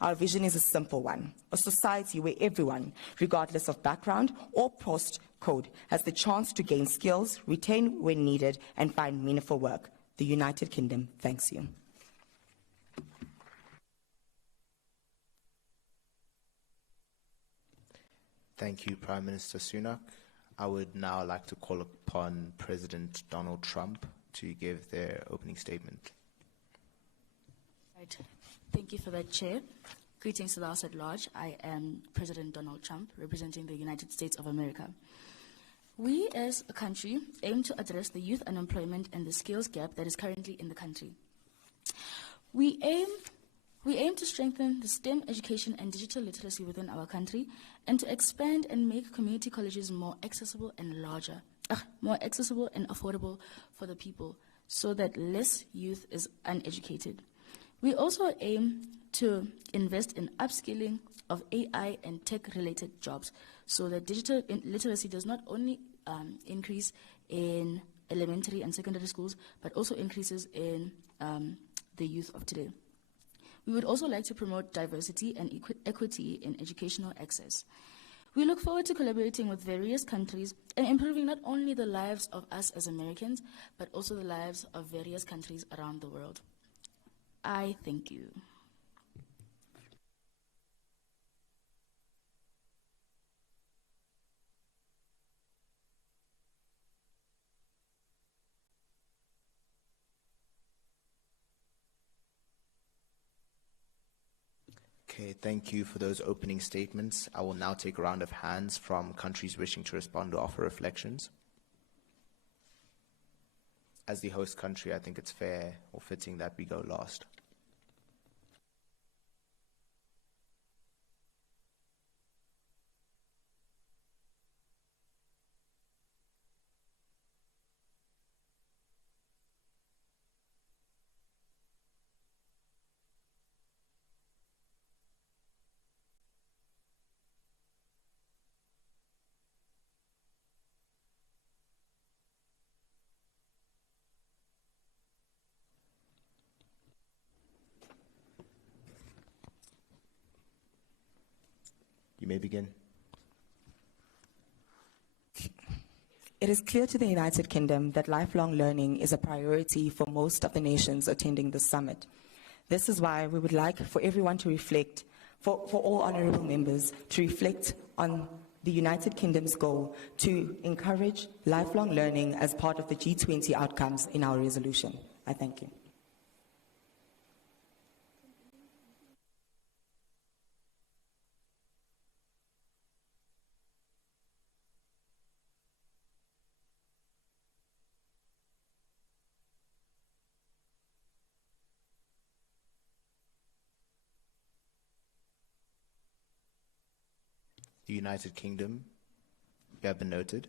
Our vision is a simple one, a society where everyone, regardless of background or postcode, has the chance to gain skills, retain when needed, and find meaningful work. The United Kingdom thanks you. Thank you, Prime Minister Sunak. I would now like to call upon President Donald Trump to give their opening statement. Right. Thank you for that, Chair. Greetings to the House at large. I am President Donald Trump, representing the United States of America. We, as a country, aim to address the youth unemployment and the skills gap that is currently in the country. We aim to strengthen the STEM education and digital literacy within our country, and to expand and make community colleges more accessible and more accessible and affordable for the people, so that less youth is uneducated. We also aim to invest in upskilling of AI and tech-related jobs, so that digital literacy does not only increase in elementary and secondary schools, but also increases in the youth of today. We would also like to promote diversity and equity in educational access. We look forward to collaborating with various countries and improving not only the lives of us as Americans, but also the lives of various countries around the world. I thank you. Okay, thank you for those opening statements. I will now take a round of hands from countries wishing to respond or offer reflections. as the host country, I think it's fair or fitting that we go last. You may begin. It is clear to the United Kingdom that lifelong learning is a priority for most of the nations attending this summit. This is why we would like for everyone to reflect, for all honourable members, to reflect on the United Kingdom's goal to encourage lifelong learning as part of the G20 outcomes in our resolution. I thank you. The United Kingdom, you have been noted.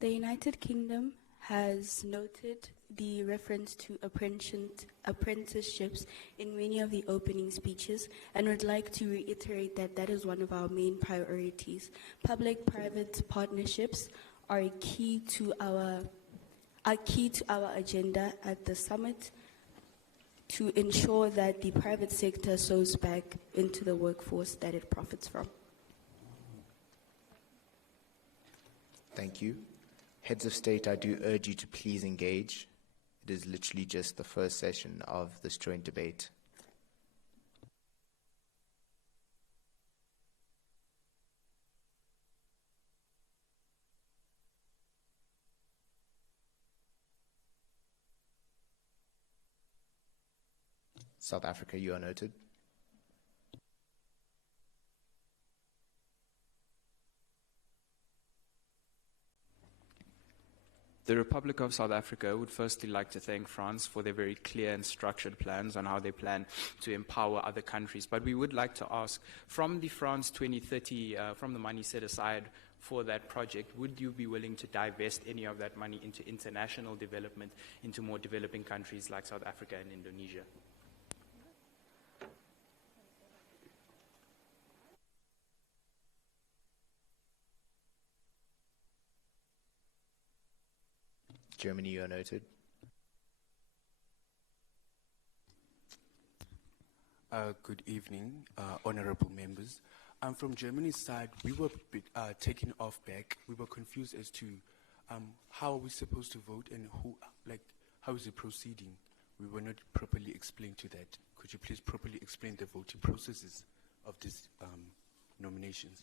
The United Kingdom has noted the reference to apprenticeships in many of the opening speeches and would like to reiterate that that is one of our main priorities. Public-private partnerships are key to our agenda at the summit to ensure that the private sector sows back into the workforce that it profits from. Thank you. Heads of state, I do urge you to please engage. It is literally just the first session of this joint debate. South Africa, you are noted. The Republic of South Africa would firstly like to thank France for their very clear and structured plans on how they plan to empower other countries. But we would like to ask, from the France 2030, from the money set aside for that project, would you be willing to divest any of that money into international development, into more developing countries like South Africa and Indonesia? Germany, you are noted. Good evening, honorable members. From Germany's side, we were taken off back. We were confused as to how are we supposed to vote and how is it proceeding. We were not properly explained to that. Could you please properly explain the voting processes of these nominations?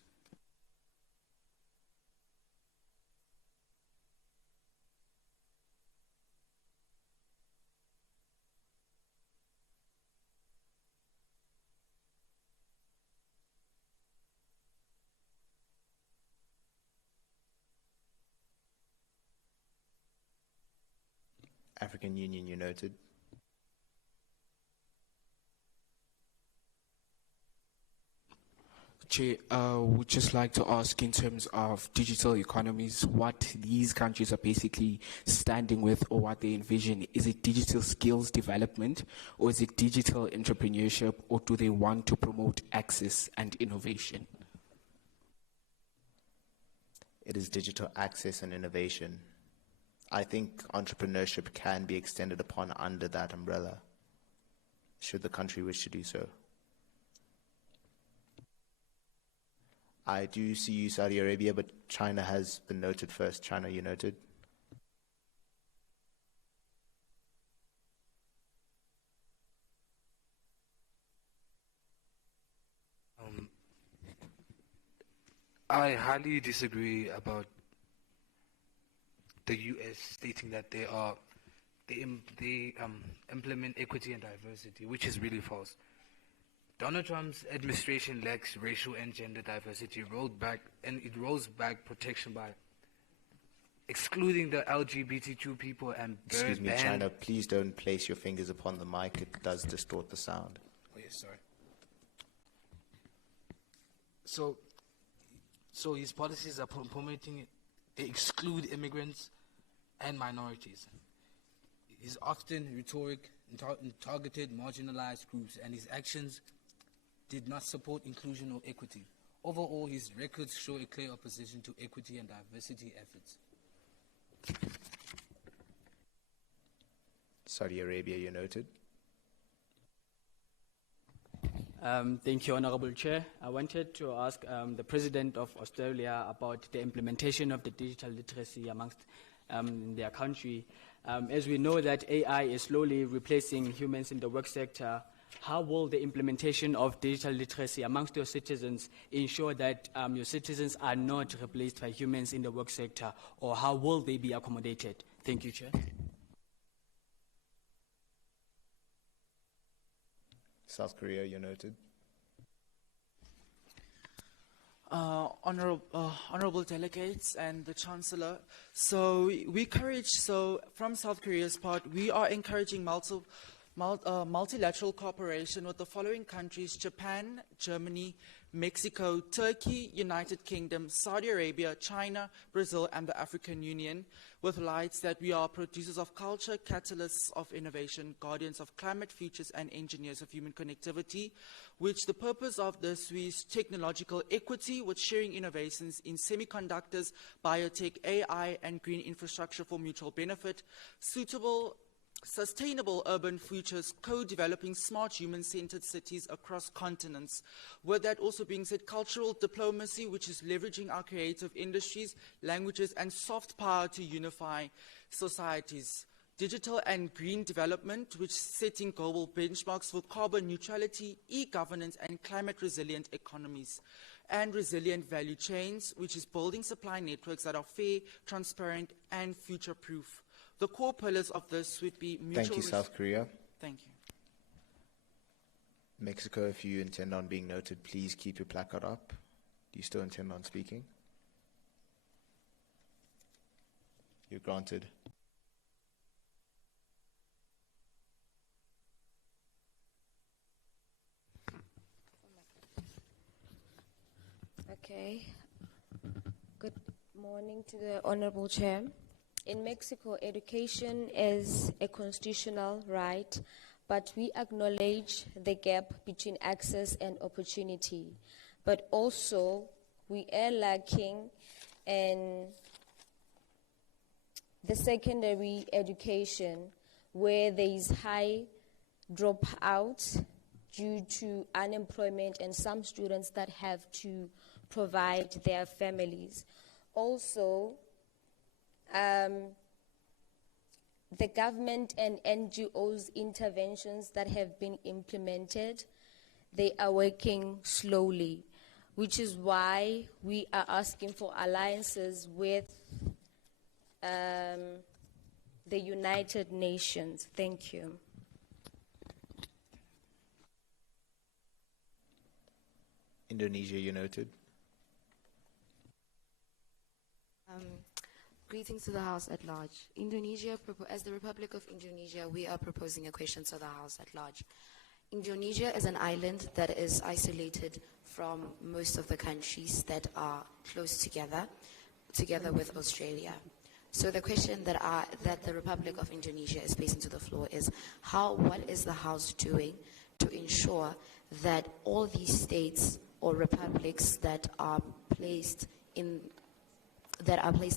African Union, you noted. Chair, would just like to ask in terms of digital economies, what these countries are basically standing with or what they envision. Is it digital skills development or is it digital entrepreneurship, or do they want to promote access and innovation? It is digital access and innovation. I think entrepreneurship can be extended upon under that umbrella, should the country wish to do so. I do see you, Saudi Arabia, but China has been noted first. China, you noted. I highly disagree about the U.S. stating that they implement equity and diversity, which is really false. Donald Trump's administration lacks racial and gender diversity, it rolls back protection by excluding the LGBTQ people and Excuse me, China, please don't place your fingers upon the mic. It does distort the sound. Oh, yes, sorry. So his policies are promoting they exclude immigrants and minorities. His often rhetoric targeted marginalized groups, and his actions did not support inclusion or equity. Overall, his records show a clear opposition to equity and diversity efforts. Saudi Arabia, you noted. Thank you, Honorable Chair. I wanted to ask the President of Australia about the implementation of the digital literacy amongst their country. As we know that AI is slowly replacing humans in the work sector, how will the implementation of digital literacy amongst your citizens ensure that your citizens are not replaced by humans in the work sector, or how will they be accommodated? Thank you, Chair. South Korea, you noted. Honorable delegates and the Chancellor, from South Korea's part, we are encouraging multilateral cooperation with the following countries: Japan, Germany, Mexico, Turkey, United Kingdom, Saudi Arabia, China, Brazil, and the African Union, with lights that we are producers of culture, catalysts of innovation, guardians of climate futures, and engineers of human connectivity, which the purpose of this is technological equity with sharing innovations in semiconductors, biotech, AI, and green infrastructure for mutual benefit, sustainable urban futures, co-developing smart human-centered cities across continents. With that also being said, cultural diplomacy, which is leveraging our creative industries, languages, and soft power to unify societies. Digital and green development, which is setting global benchmarks for carbon neutrality, e-governance, and climate-resilient economies. And resilient value chains, which is building supply networks that are fair, transparent, and future-proof. The core pillars of this would be mutual... Thank you, South Korea. Thank you. Mexico, if you intend on being noted, please keep your placard up. Do you still intend on speaking? You're granted. Okay. Good morning to the Honorable Chair. In Mexico, education is a constitutional right, but we acknowledge the gap between access and opportunity. But also, we are lacking in the secondary education, where there is high dropout due to unemployment and some students that have to provide their families. Also, the government and NGOs interventions that have been implemented, they are working slowly, which is why we are asking for alliances with the United Nations. Thank you. Indonesia, you noted. Greetings to the House at large. Indonesia, as the Republic of Indonesia, we are proposing a question to the House at large. Indonesia is an island that is isolated from most of the countries that are close together with Australia. So the question that the Republic of Indonesia is placing to the floor is, what is the House doing to ensure that all these states or republics that are placed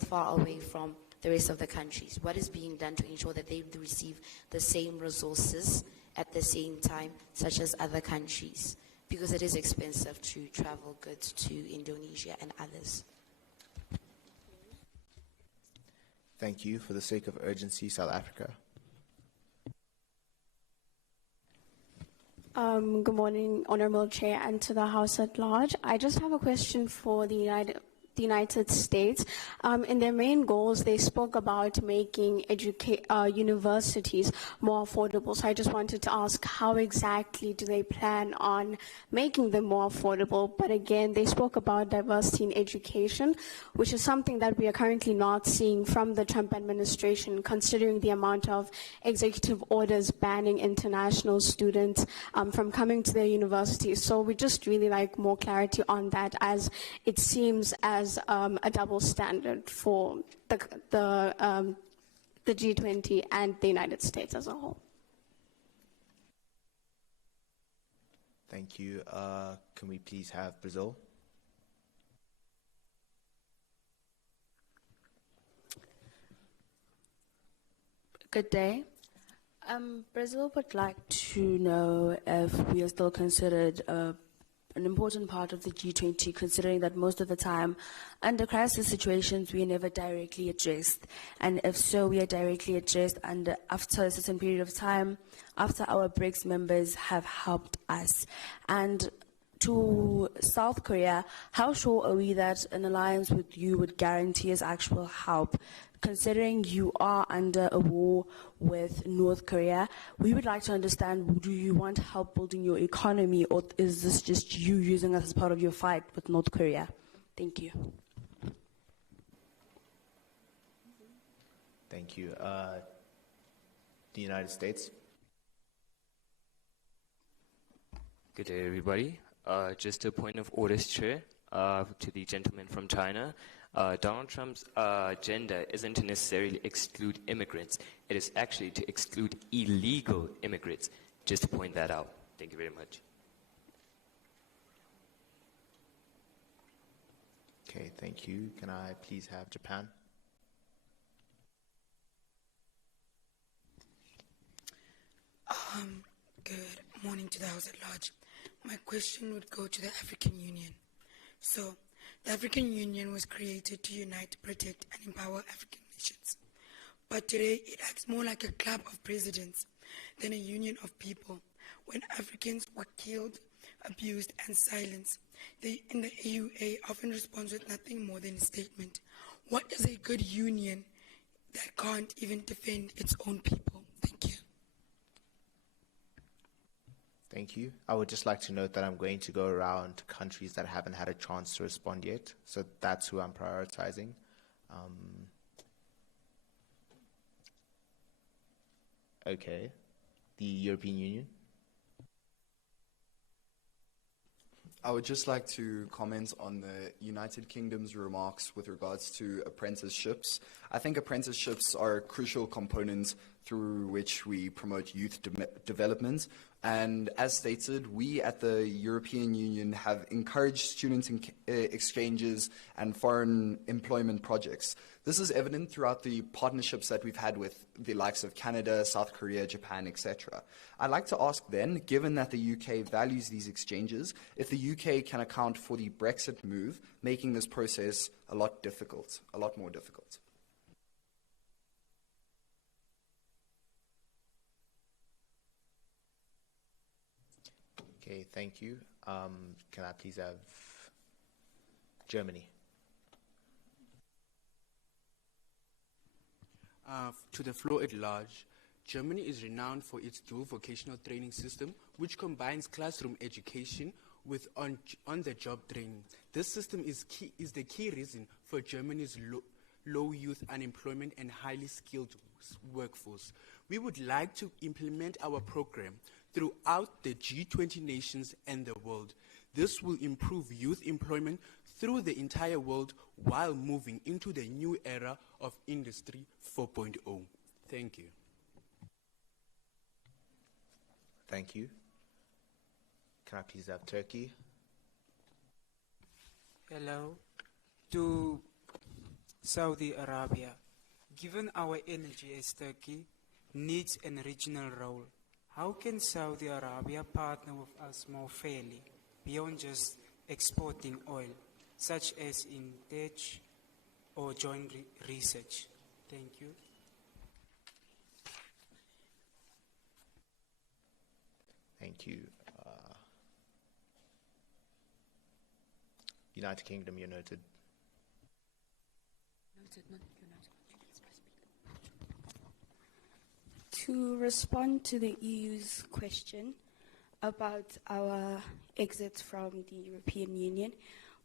far away from the rest of the countries, what is being done to ensure that they receive the same resources at the same time, such as other countries? Because it is expensive to travel goods to Indonesia and others. Thank you. For the sake of urgency, South Africa. Good morning, Honorable Chair, and to the House at large. I just have a question for the the United States. In their main goals, they spoke about making universities more affordable. So I just wanted to ask, how exactly do they plan on making them more affordable? But again, they spoke about diversity in education, which is something that we are currently not seeing from the Trump administration, considering the amount of executive orders banning international students from coming to their universities. So we just really like more clarity on that, as it seems as a double standard for the G20 and the United States as a whole. Thank you. Can we please have Brazil? Good day. Brazil would like to know if we are still considered an important part of the G20, considering that most of the time, under crisis situations, we are never directly addressed. And if so, we are directly addressed after a certain period of time, after our BRICS members have helped us. And to South Korea, how sure are we that an alliance with you would guarantee us actual help? Considering you are under a war with North Korea, we would like to understand, do you want help building your economy, or is this just you using us as part of your fight with North Korea? Thank you. Thank you. The United States. Good day, everybody. Just a point of order, Chair, to the gentleman from China. Donald Trump's agenda isn't to necessarily exclude immigrants. It is actually to exclude illegal immigrants. Just to point that out. Thank you very much. Okay, thank you. Can I please have Japan? Good morning to the House at large. My question would go to the African Union. So, the African Union was created to unite, protect, and empower African nations. But today, it acts more like a club of presidents than a union of people. When Africans were killed, abused, and silenced, they in the AUA often responds with nothing more than a statement. What is a good union that can't even defend its own people? Thank you. Thank you. I would just like to note that I'm going to go around to countries that haven't had a chance to respond yet. So that's who I'm prioritizing. Okay. The European Union. I would just like to comment on the United Kingdom's remarks with regards to apprenticeships. I think apprenticeships are a crucial component through which we promote youth development. And as stated, we at the European Union have encouraged student exchanges and foreign employment projects. This is evident throughout the partnerships that we've had with the likes of Canada, South Korea, Japan, etc. I'd like to ask then, given that the UK values these exchanges, if the UK can account for the Brexit move, making this process a lot more difficult. Okay, thank you. Can I please have Germany? To the floor at large, Germany is renowned for its dual vocational training system, which combines classroom education with on-the-job training. This system is the key reason for Germany's low youth unemployment and highly skilled workforce. We would like to implement our program throughout the G20 nations and the world. This will improve youth employment through the entire world while moving into the new era of Industry 4.0. Thank you. Thank you. Can I please have Turkey? Hello. To Saudi Arabia, given our energy as Turkey needs a regional role, how can Saudi Arabia partner with us more fairly, beyond just exporting oil, such as in tech or joint research? Thank you. Thank you. United Kingdom, you're noted. To respond to the EU's question about our exit from the European Union,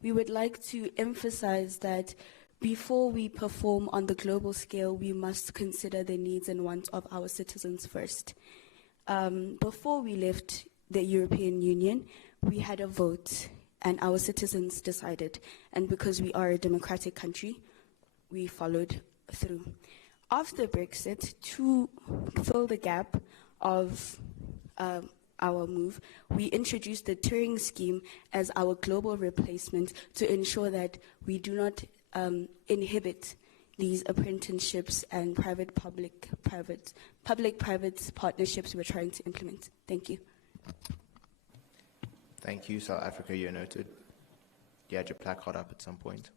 we would like to emphasize that before we perform on the global scale, we must consider the needs and wants of our citizens first. Before we left the European Union, we had a vote and our citizens decided. And because we are a democratic country, we followed through. After Brexit, to fill the gap of our move, we introduced the Turing scheme as our global replacement to ensure that we do not inhibit these apprenticeships and public-private partnerships we're trying to implement. Thank you. Thank you. South Africa, you're noted. You had your placard up at some point.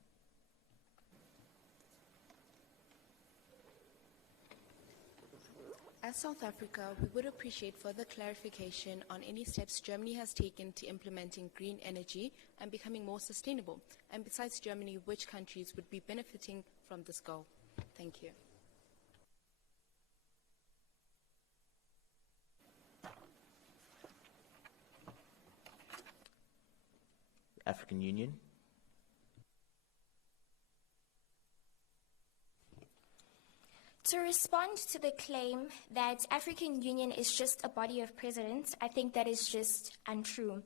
As South Africa, we would appreciate further clarification on any steps Germany has taken to implementing green energy and becoming more sustainable. And besides Germany, which countries would be benefiting from this goal? Thank you. African Union. To respond to the claim that African Union is just a body of presidents, I think that is just untrue.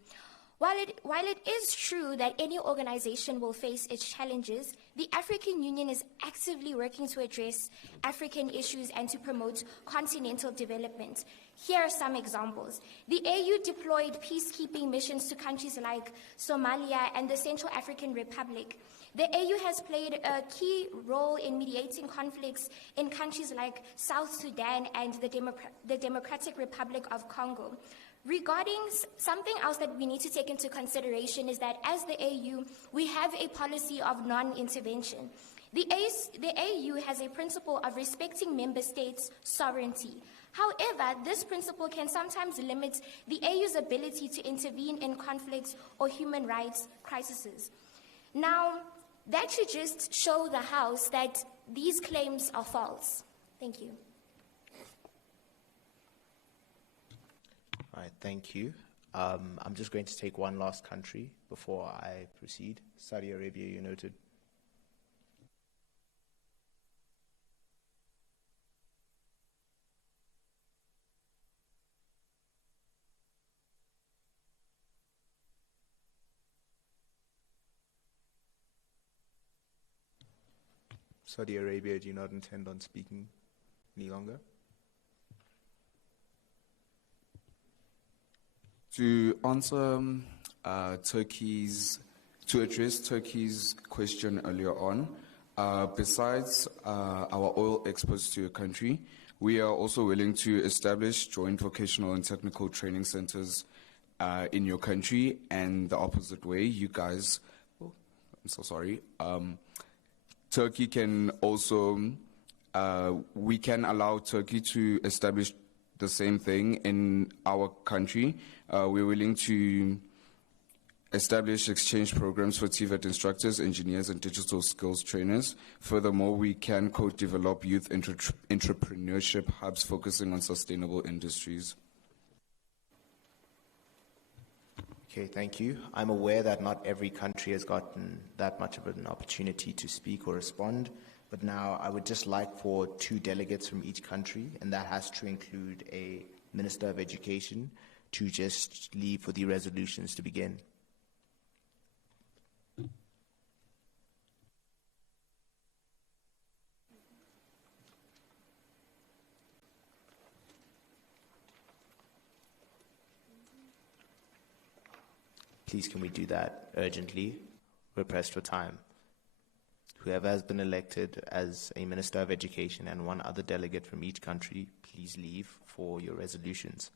While it is true that any organization will face its challenges, the African Union is actively working to address African issues and to promote continental development. Here are some examples. The AU deployed peacekeeping missions to countries like Somalia and the Central African Republic. The AU has played a key role in mediating conflicts in countries like South Sudan and the Democratic Republic of Congo. Regarding something else that we need to take into consideration is that as the AU, we have a policy of non-intervention. The AU has a principle of respecting member states' sovereignty. However, this principle can sometimes limit the AU's ability to intervene in conflicts or human rights crises. Now, that should just show the House that these claims are false. Thank you. All right, thank you. I'm just going to take one last country before I proceed. Saudi Arabia, you noted. Saudi Arabia, do you not intend on speaking any longer? To answer to address Turkey's question earlier on, besides our oil exports to your country, we are also willing to establish joint vocational and technical training centers in your country, and the opposite way, you guys, I'm so sorry, Turkey can also, we can allow Turkey to establish the same thing in our country. We're willing to establish exchange programs for TVET instructors, engineers, and digital skills trainers. Furthermore, we can co-develop youth entrepreneurship hubs focusing on sustainable industries. Okay, thank you. I'm aware that not every country has gotten that much of an opportunity to speak or respond, but now I would just like for 2 delegates from each country, and that has to include a Minister of Education, to just leave for the resolutions to begin. Please, can we do that urgently? We're pressed for time. Whoever has been elected as a Minister of Education and 1 other delegate from each country, please leave for your resolutions.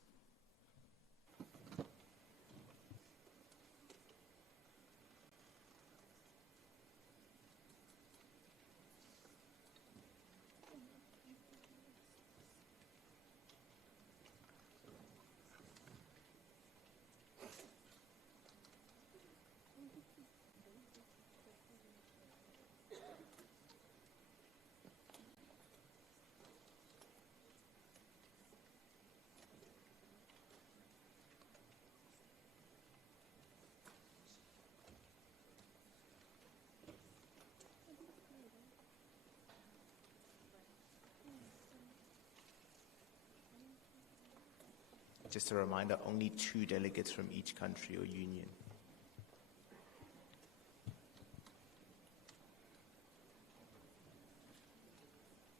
Just a reminder, only 2 delegates from each country or union.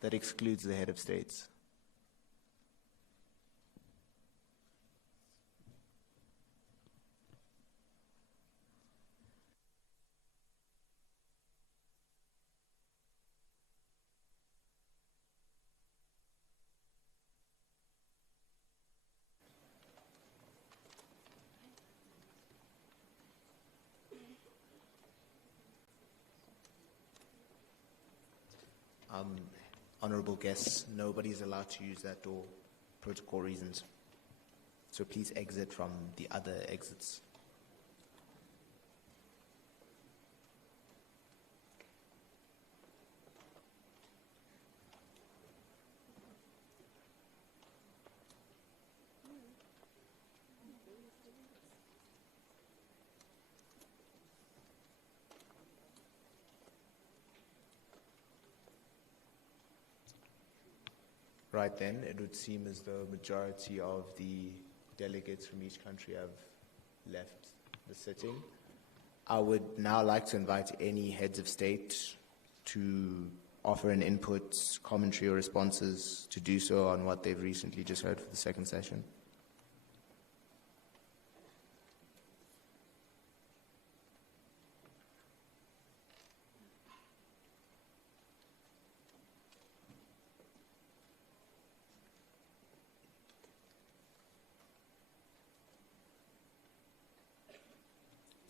That excludes the head of states. Honorable guests, nobody's allowed to use that door, protocol reasons. So please exit from the other exits. Right then, it would seem as though a majority of the delegates from each country have left the sitting. I would now like to invite any heads of state to offer an input, commentary, or responses to do so on what they've recently just heard for the second session.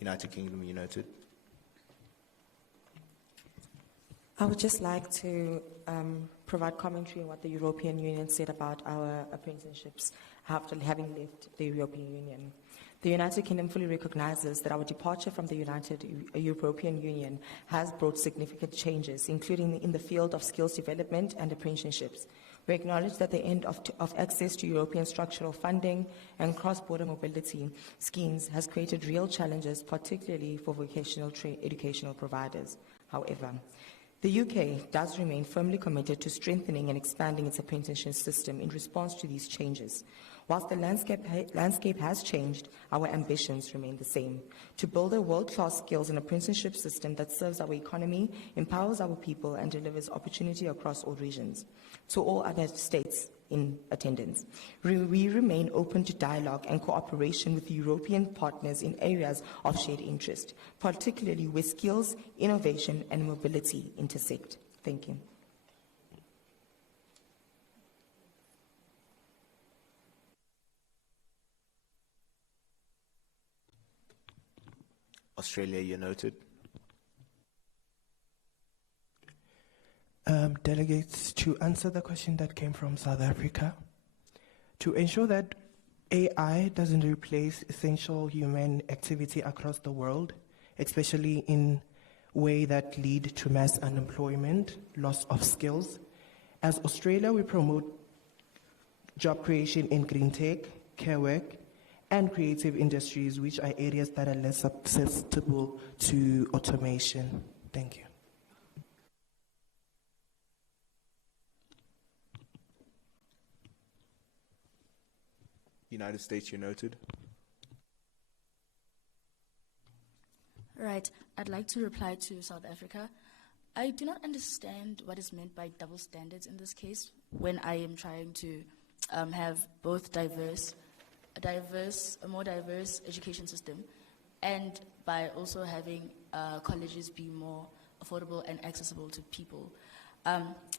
United Kingdom, you noted. I would just like to provide commentary on what the European Union said about our apprenticeships after having left the European Union. The United Kingdom fully recognizes that our departure from the European Union has brought significant changes, including in the field of skills development and apprenticeships. We acknowledge that the end of access to European structural funding and cross-border mobility schemes has created real challenges, particularly for vocational educational providers. However, the UK does remain firmly committed to strengthening and expanding its apprenticeship system in response to these changes. Whilst the landscape has changed, our ambitions remain the same: to build a world-class skills and apprenticeship system that serves our economy, empowers our people, and delivers opportunity across all regions. To all other states in attendance, we remain open to dialogue and cooperation with European partners in areas of shared interest, particularly where skills, innovation, and mobility intersect. Thank you. Australia, you noted. Delegates, to answer the question that came from South Africa, to ensure that AI doesn't replace essential human activity across the world, especially in ways that lead to mass unemployment, loss of skills, as Australia, we promote job creation in green tech, care work, and creative industries, which are areas that are less susceptible to automation. Thank you. United States, you noted. Right. I'd like to reply to South Africa. I do not understand what is meant by double standards in this case when I am trying to have both a more diverse education system, and by also having colleges be more affordable and accessible to people.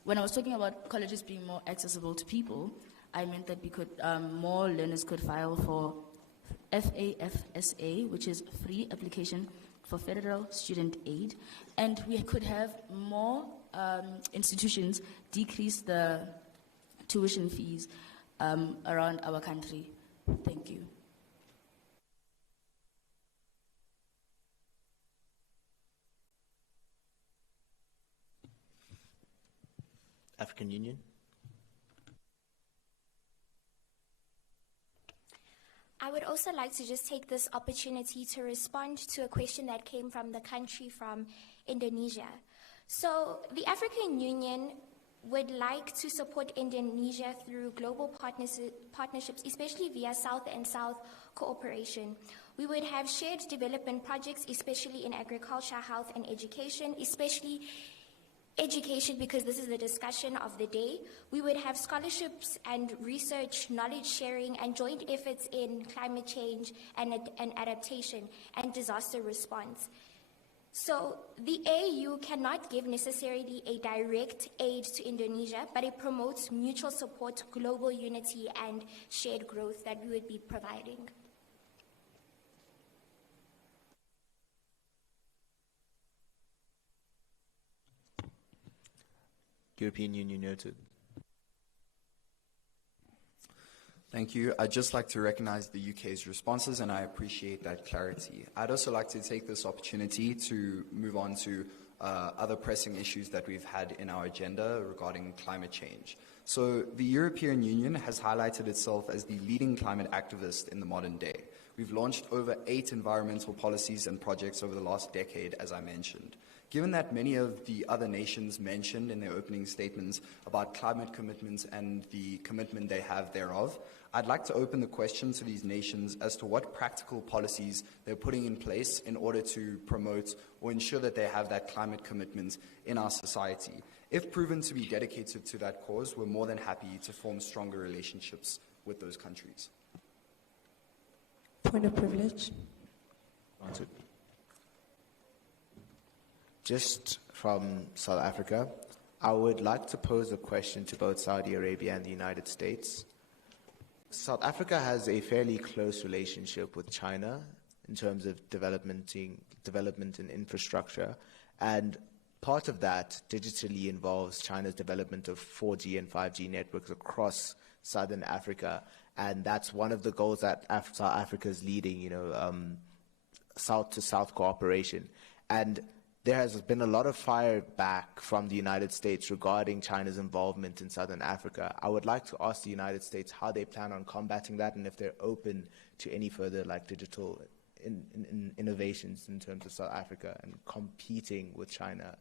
When I was talking about colleges being more accessible to people, I meant that we could, more learners could file for FAFSA, which is Free Application for Federal Student Aid, and we could have more institutions decrease the tuition fees around our country. Thank you. African Union. I would also like to just take this opportunity to respond to a question that came from the country from Indonesia. So the African Union would like to support Indonesia through global partnerships, especially via South and South cooperation. We would have shared development projects, especially in agriculture, health, and education, especially education because this is the discussion of the day. We would have scholarships and research, knowledge sharing, and joint efforts in climate change and adaptation and disaster response. So the AU cannot give necessarily a direct aid to Indonesia, but it promotes mutual support, global unity, and shared growth that we would be providing. European Union noted. Thank you. I'd just like to recognize the UK's responses, and I appreciate that clarity. I'd also like to take this opportunity to move on to other pressing issues that we've had in our agenda regarding climate change. So the European Union has highlighted itself as the leading climate activist in the modern day. We've launched over 8 environmental policies and projects over the last decade, as I mentioned. Given that many of the other nations mentioned in their opening statements about climate commitments and the commitment they have thereof, I'd like to open the question to these nations as to what practical policies they're putting in place in order to promote or ensure that they have that climate commitment in our society. If proven to be dedicated to that cause, we're more than happy to form stronger relationships with those countries. Point of privilege. Answered. Just from South Africa, I would like to pose a question to both Saudi Arabia and the United States. South Africa has a fairly close relationship with China in terms of development in infrastructure, and part of that digitally involves China's development of 4G and 5G networks across Southern Africa, and that's one of the goals that South Africa is leading, South-to-South cooperation. And there has been a lot of fire back from the United States regarding China's involvement in Southern Africa. I would like to ask the United States how they plan on combating that and if they're open to any further digital innovations in terms of South Africa and competing with China.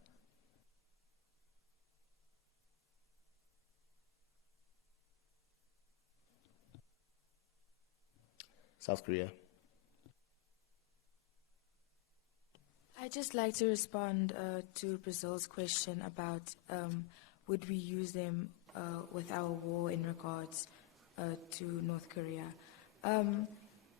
South Korea. I'd just like to respond to Brazil's question about would we use them with our war in regards to North Korea.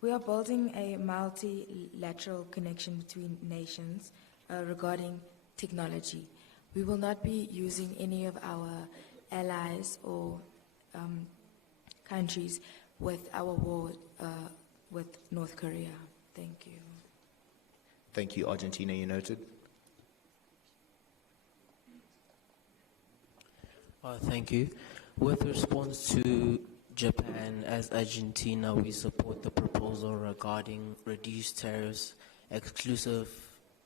We are building a multilateral connection between nations regarding technology. We will not be using any of our allies or countries with our war with North Korea. Thank you. Thank you. Argentina, you noted. Thank you. With response to Japan, as Argentina, we support the proposal regarding reduced tariffs, exclusive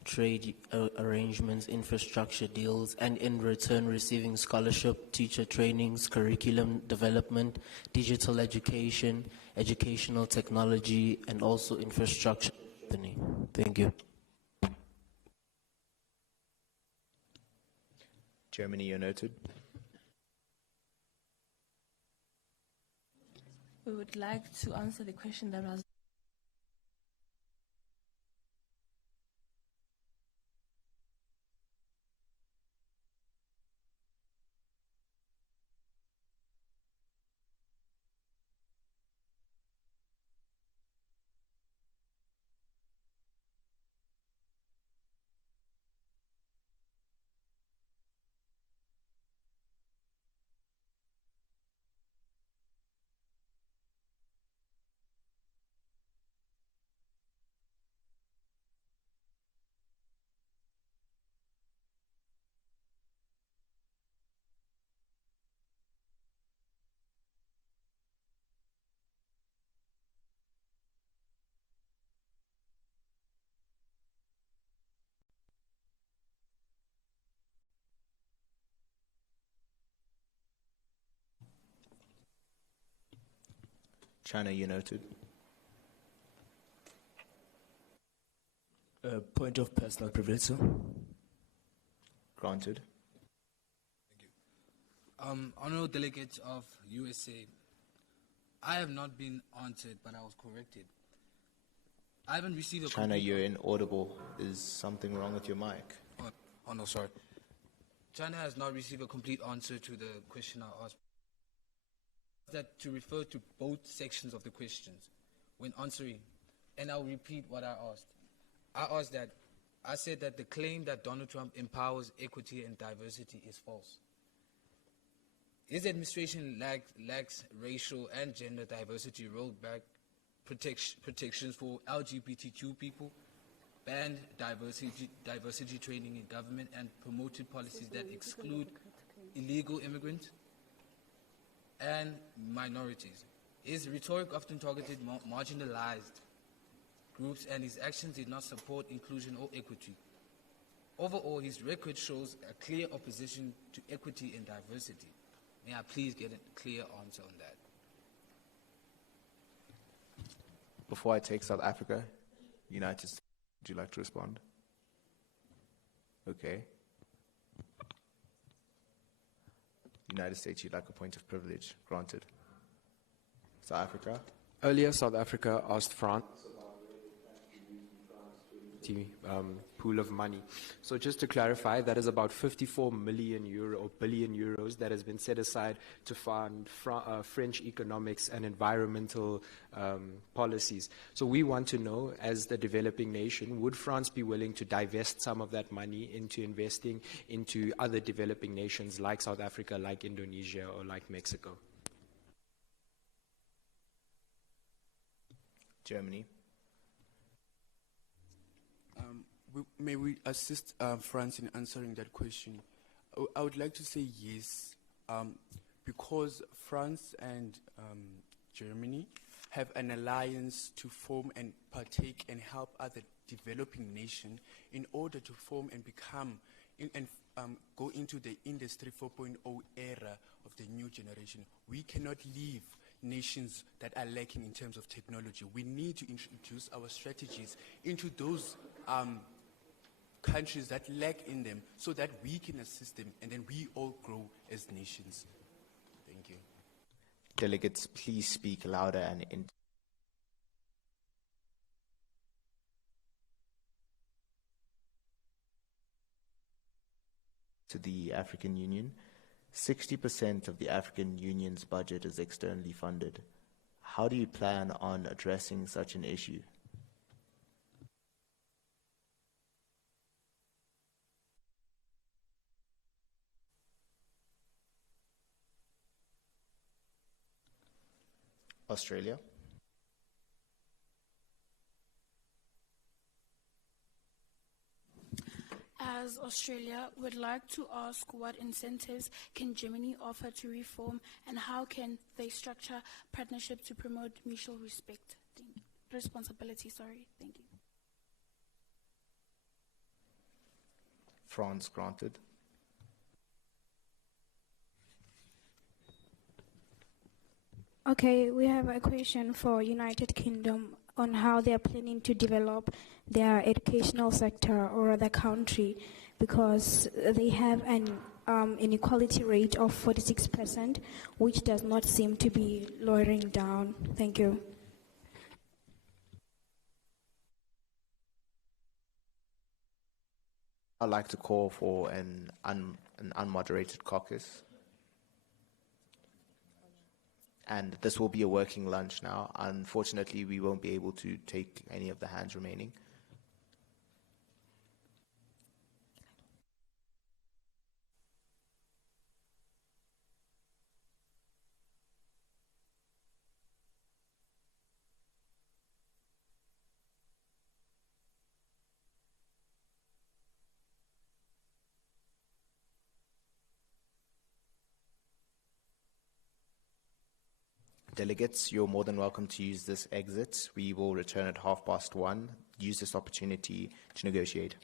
trade arrangements, infrastructure deals, and in return receiving scholarship, teacher trainings, curriculum development, digital education, educational technology, and also infrastructure. Thank you. Germany, you're noted. We would like to answer the question that was China, you noted. Point of personal privilege, sir. Granted. Honorable delegates of USA, I have not been answered, but I was corrected. I haven't received a China, complete- you're inaudible. Is something wrong with your mic? Oh, no, sorry. China has not received a complete answer to the question I asked. That to refer to both sections of the questions when answering, and I'll repeat what I asked. I said that the claim that Donald Trump empowers equity and diversity is false. His administration lacks racial and gender diversity, rolled back protections for LGBTQ people, banned diversity training in government, and promoted policies that exclude illegal immigrants and minorities. His rhetoric often targeted marginalized groups, and his actions did not support inclusion or equity. Overall, his record shows a clear opposition to equity and diversity. May I please get a clear answer on that? Before I take South Africa, United States, would you like to respond? Okay. United States, you'd like a point of privilege. Granted. South Africa? Earlier, South Africa asked France pool of money. So just to clarify, that is about 54 million euro or billion euros that has been set aside to fund French economics and environmental policies. So we want to know, as the developing nation, would France be willing to divest some of that money into investing into other developing nations like South Africa, like Indonesia, or like Mexico? Germany? May we assist France in answering that question? I would like to say yes, because France and Germany have an alliance to form and partake and help other developing nations in order to form and become and go into the Industry 4.0 era of the new generation. We cannot leave nations that are lacking in terms of technology. We need to introduce our strategies into those countries that lack in them so that we can assist them and then we all grow as nations. Thank you. Delegates, please speak louder and to the African Union. 60% of the African Union's budget is externally funded. How do you plan on addressing such an issue? Australia? As Australia, would like to ask what incentives can Germany offer to reform, and how can they structure partnerships to promote mutual respect? Responsibility, sorry. Thank you. France, granted. Okay, we have a question for United Kingdom on how they are planning to develop their educational sector or the country, because they have an inequality rate of 46%, which does not seem to be lowering down. Thank you. I'd like to call for an unmoderated caucus. And this will be a working lunch now. Unfortunately, we won't be able to take any of the hands remaining. Delegates, you're more than welcome to use this exit. We will return at 1:30. Use this opportunity to negotiate.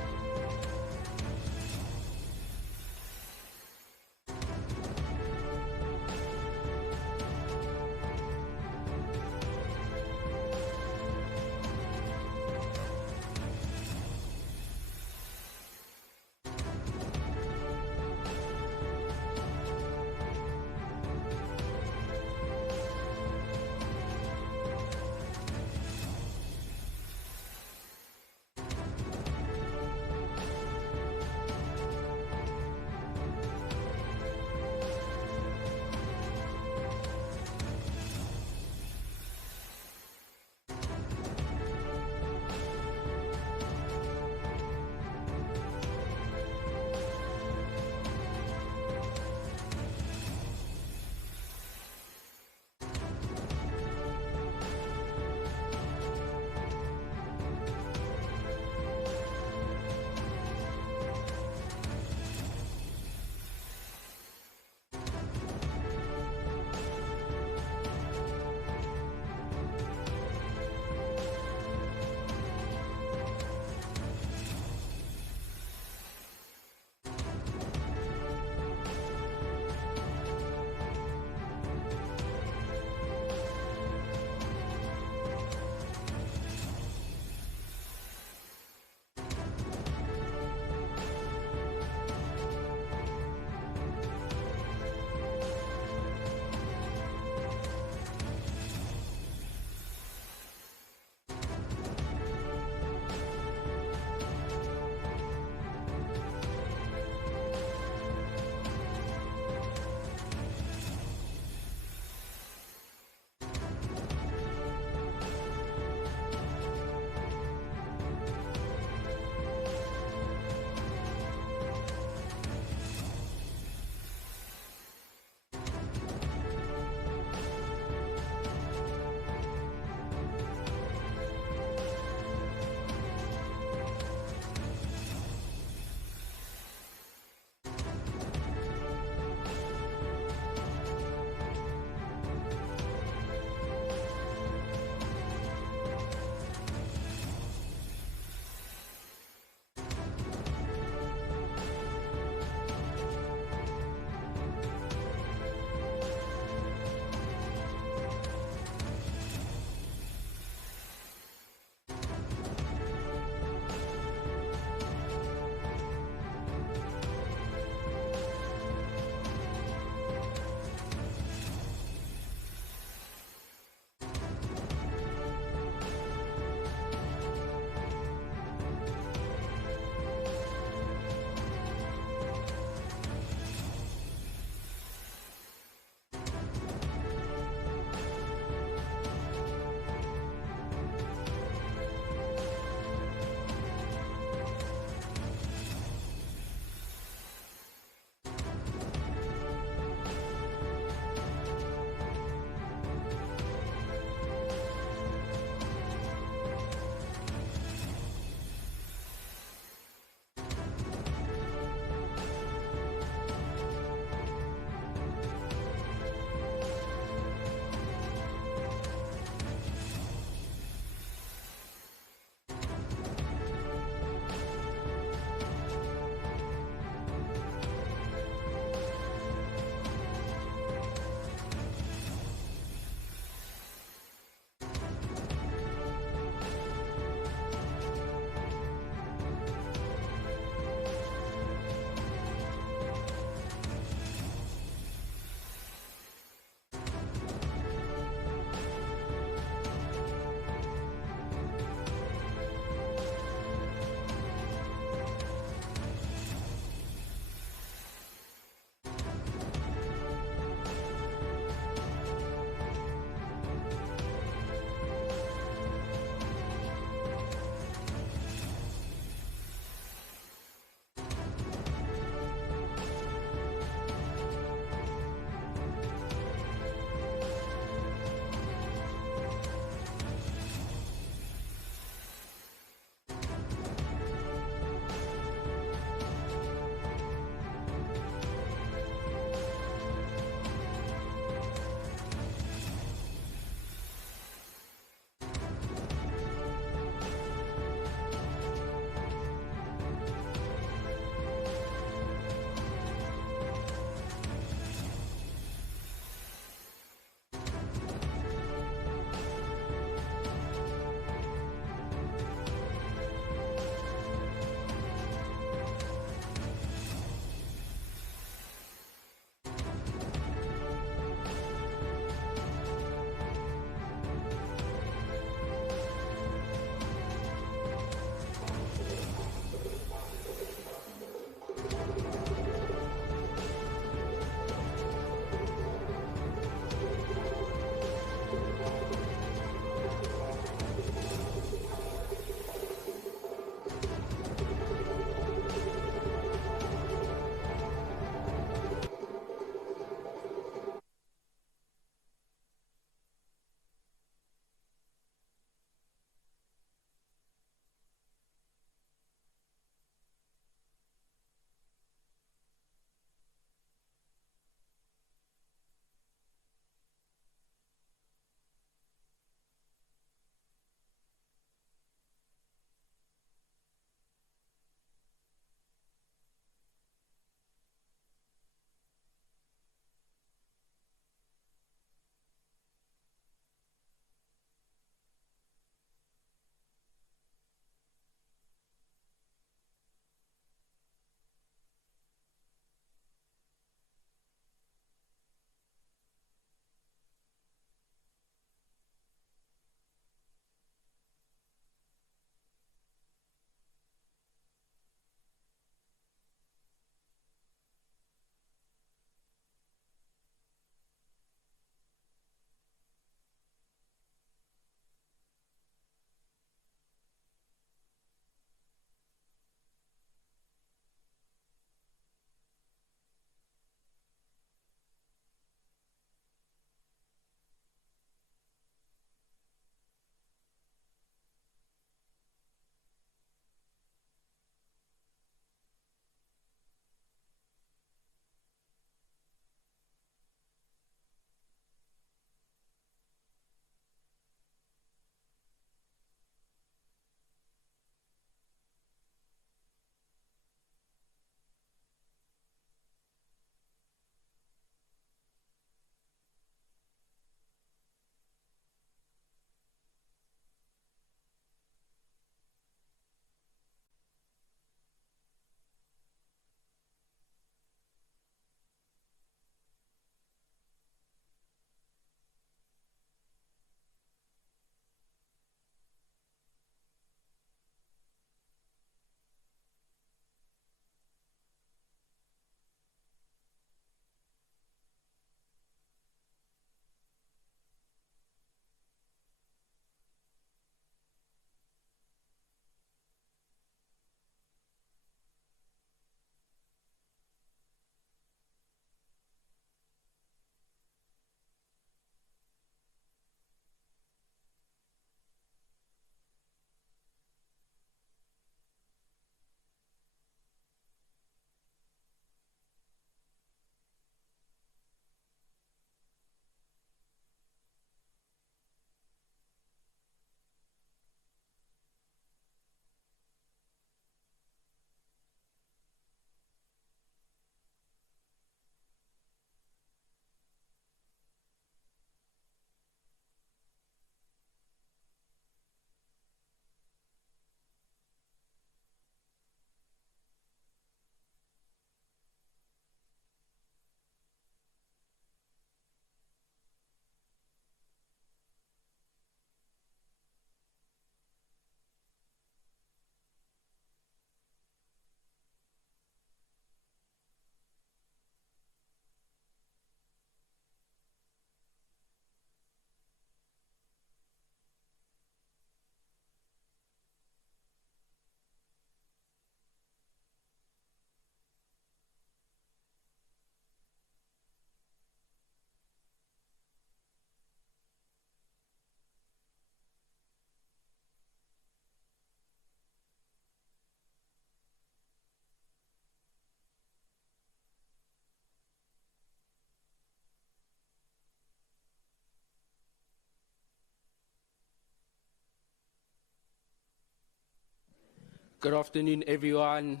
Good afternoon, everyone.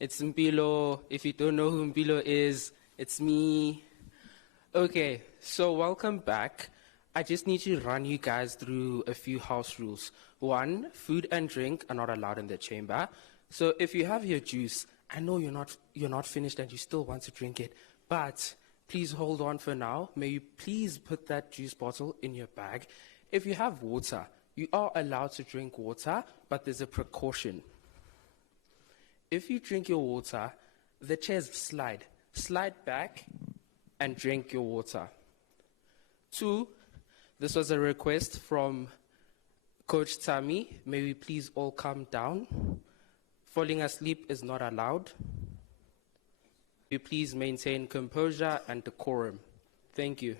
It's Mpilo. If you don't know who Mpilo is, it's me. Okay, so welcome back. I just need to run you guys through a few house rules. 1, food and drink are not allowed in the chamber. So if you have your juice, I know you're not finished and you still want to drink it, but please hold on for now. May you please put that juice bottle in your bag. If you have water, you are allowed to drink water, but there's a precaution. If you drink your water, the chairs slide. Slide back and drink your water. 2, this was a request from Coach Tammy. May we please all calm down. Falling asleep is not allowed. May you please maintain composure and decorum. Thank you.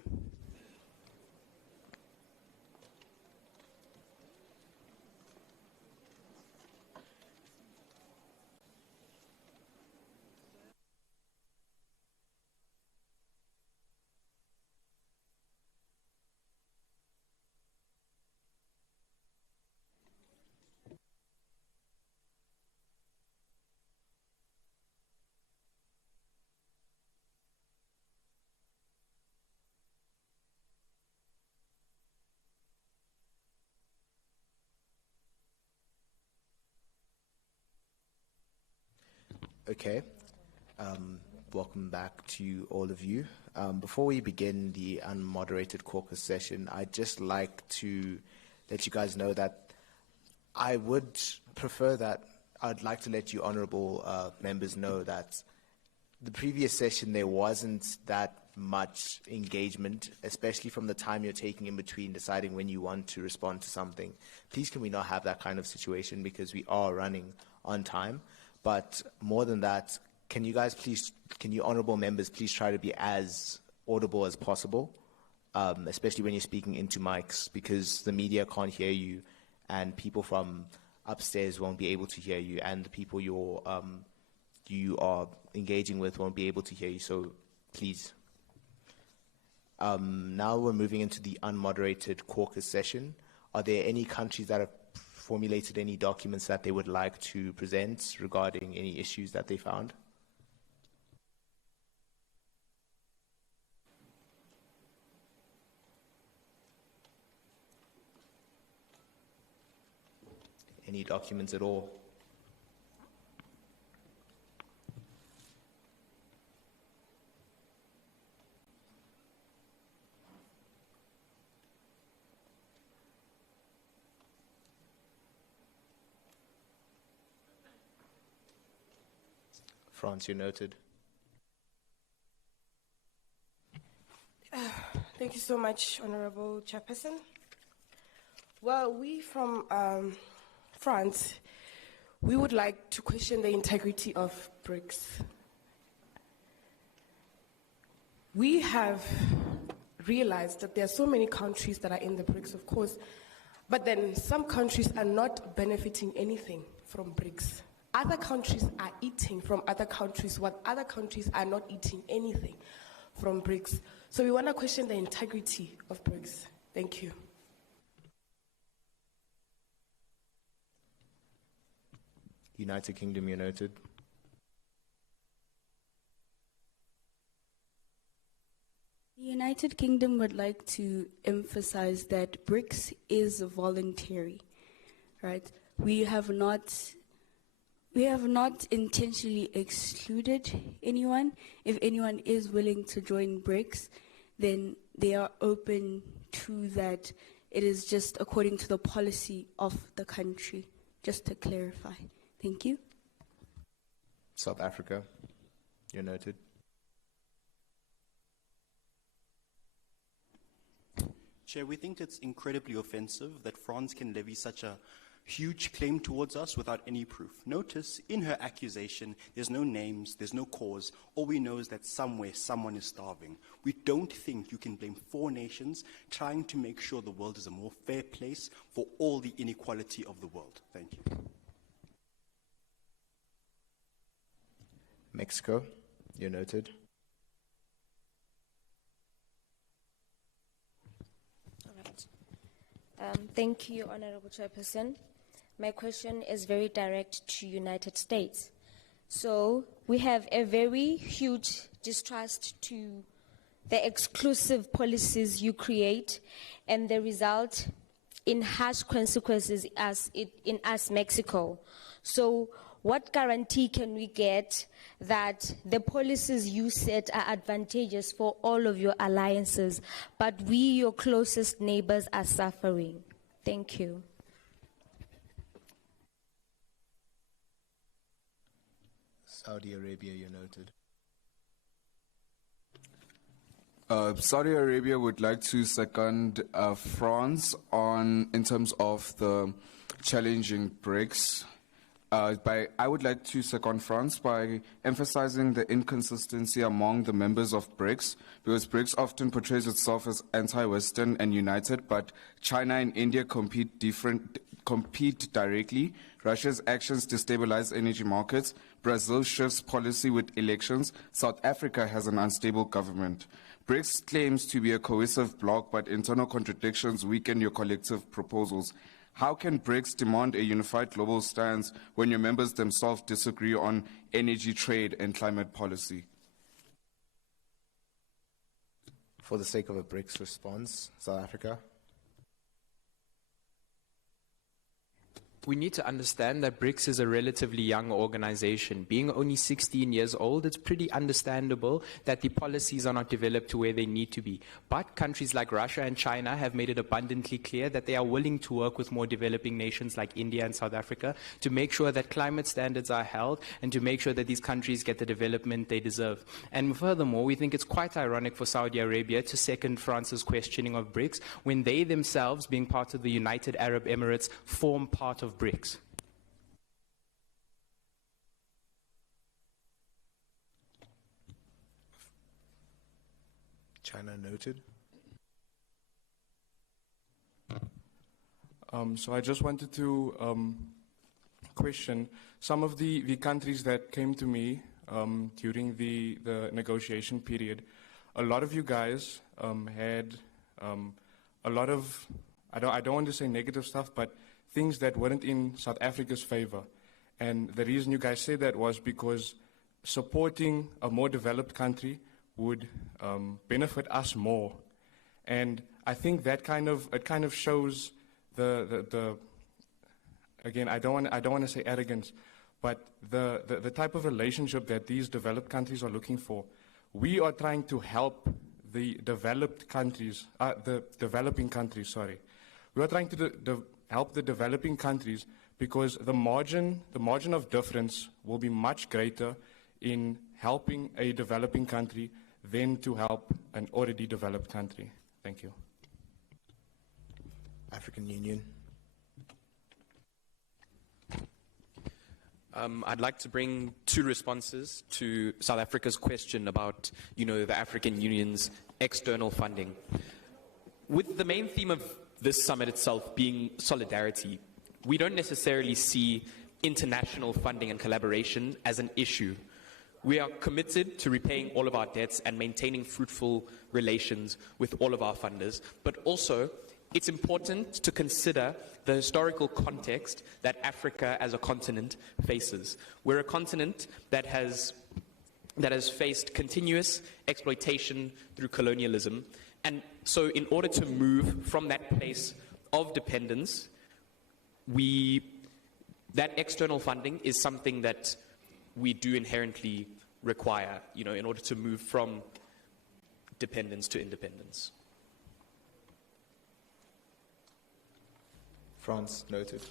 Okay. Welcome back to all of you. Before we begin the unmoderated caucus session, I'd just like to let you guys know that I would prefer that I'd like to let you honorable members know that the previous session there wasn't that much engagement, especially from the time you're taking in between deciding when you want to respond to something. Please can we not have that kind of situation, because we are running on time. But more than that, can you honorable members please try to be as audible as possible, especially when you're speaking into mics, because the media can't hear you and people from upstairs won't be able to hear you, and the people you are engaging with won't be able to hear you, so please. Now we're moving into the unmoderated caucus session. Are there any countries that have formulated any documents that they would like to present regarding any issues that they found? Any documents at all? France, you're noted. Thank you so much, Honorable Chairperson. Well, we from France, we would like to question the integrity of BRICS. We have realized that there are so many countries that are in the BRICS, of course, but then some countries are not benefiting anything from BRICS. Other countries are eating from other countries, while other countries are not eating anything from BRICS. So we want to question the integrity of BRICS. Thank you. United Kingdom, you're noted. The United Kingdom would like to emphasize that BRICS is voluntary, right? We have not intentionally excluded anyone. If anyone is willing to join BRICS, then they are open to that. It is just according to the policy of the country, just to clarify. Thank you. South Africa, you're noted. Chair, we think it's incredibly offensive that France can levy such a huge claim towards us without any proof. Notice, in her accusation, there's no names, there's no cause. All we know is that somewhere, someone is starving. We don't think you can blame 4 nations trying to make sure the world is a more fair place for all the inequality of the world. Thank you. Mexico, you're noted. All right. Thank you, Honorable Chairperson. My question is very direct to United States. So we have a very huge distrust to the exclusive policies you create, and the result in harsh consequences in us, Mexico. So what guarantee can we get that the policies you set are advantageous for all of your alliances, but we, your closest neighbors, are suffering? Thank you. Saudi Arabia, you're noted. Saudi Arabia would like to second France in terms of the challenging BRICS. I would like to second France by emphasizing the inconsistency among the members of BRICS, because BRICS often portrays itself as anti-Western and united, but China and India compete directly. Russia's actions destabilize energy markets. Brazil shifts policy with elections. South Africa has an unstable government. BRICS claims to be a cohesive bloc, but internal contradictions weaken your collective proposals. How can BRICS demand a unified global stance when your members themselves disagree on energy, trade, and climate policy? For the sake of a BRICS response, South Africa. We need to understand that BRICS is a relatively young organization. Being only 16 years old, it's pretty understandable that the policies are not developed to where they need to be. But countries like Russia and China have made it abundantly clear that they are willing to work with more developing nations like India and South Africa to make sure that climate standards are held and to make sure that these countries get the development they deserve. And furthermore, we think it's quite ironic for Saudi Arabia to second France's questioning of BRICS when they themselves, being part of the United Arab Emirates, form part of BRICS. China noted. So I just wanted to question some of the countries that came to me during the negotiation period. A lot of you guys had a lot of, I don't want to say negative stuff, but things that weren't in South Africa's favor. And the reason you guys said that was because supporting a more developed country would benefit us more. And I think that kind of shows the again, I don't want to say arrogance, but the type of relationship that these developed countries are looking for. We are trying to help the developing countries, We are trying to help the developing countries because the margin of difference will be much greater in helping a developing country than to help an already developed country. Thank you. African Union. I'd like to bring two responses to South Africa's question about, the African Union's external funding. With the main theme of this summit itself being solidarity, we don't necessarily see international funding and collaboration as an issue. We are committed to repaying all of our debts and maintaining fruitful relations with all of our funders, but also it's important to consider the historical context that Africa as a continent faces. We're a continent that has faced continuous exploitation through colonialism, and so in order to move from that place of dependence, that external funding is something that we do inherently require, in order to move from dependence to independence. France noted.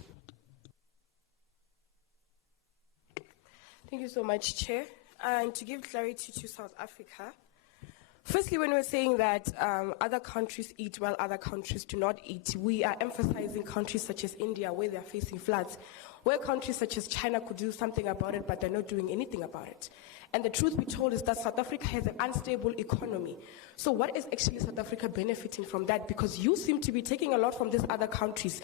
Thank you so much, Chair. And to give clarity to South Africa, firstly, when we're saying that other countries eat while other countries do not eat, we are emphasizing countries such as India, where they're facing floods, where countries such as China could do something about it, but they're not doing anything about it. And the truth be told is that South Africa has an unstable economy. So what is actually South Africa benefiting from that? Because you seem to be taking a lot from these other countries,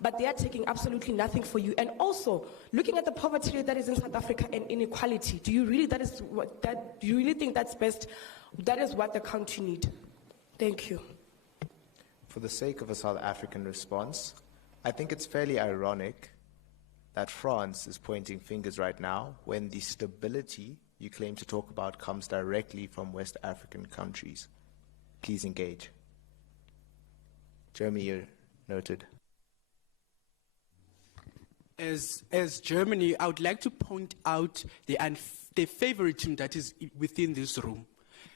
but they are taking absolutely nothing for you. And also, looking at the poverty rate that is in South Africa and inequality, do you really think that's best? That is what the country needs. Thank you. For the sake of a South African response, I think it's fairly ironic that France is pointing fingers right now when the stability you claim to talk about comes directly from West African countries? Please engage. Jeremy, you're noted. As Germany, I would like to point out the favoritism that is within this room.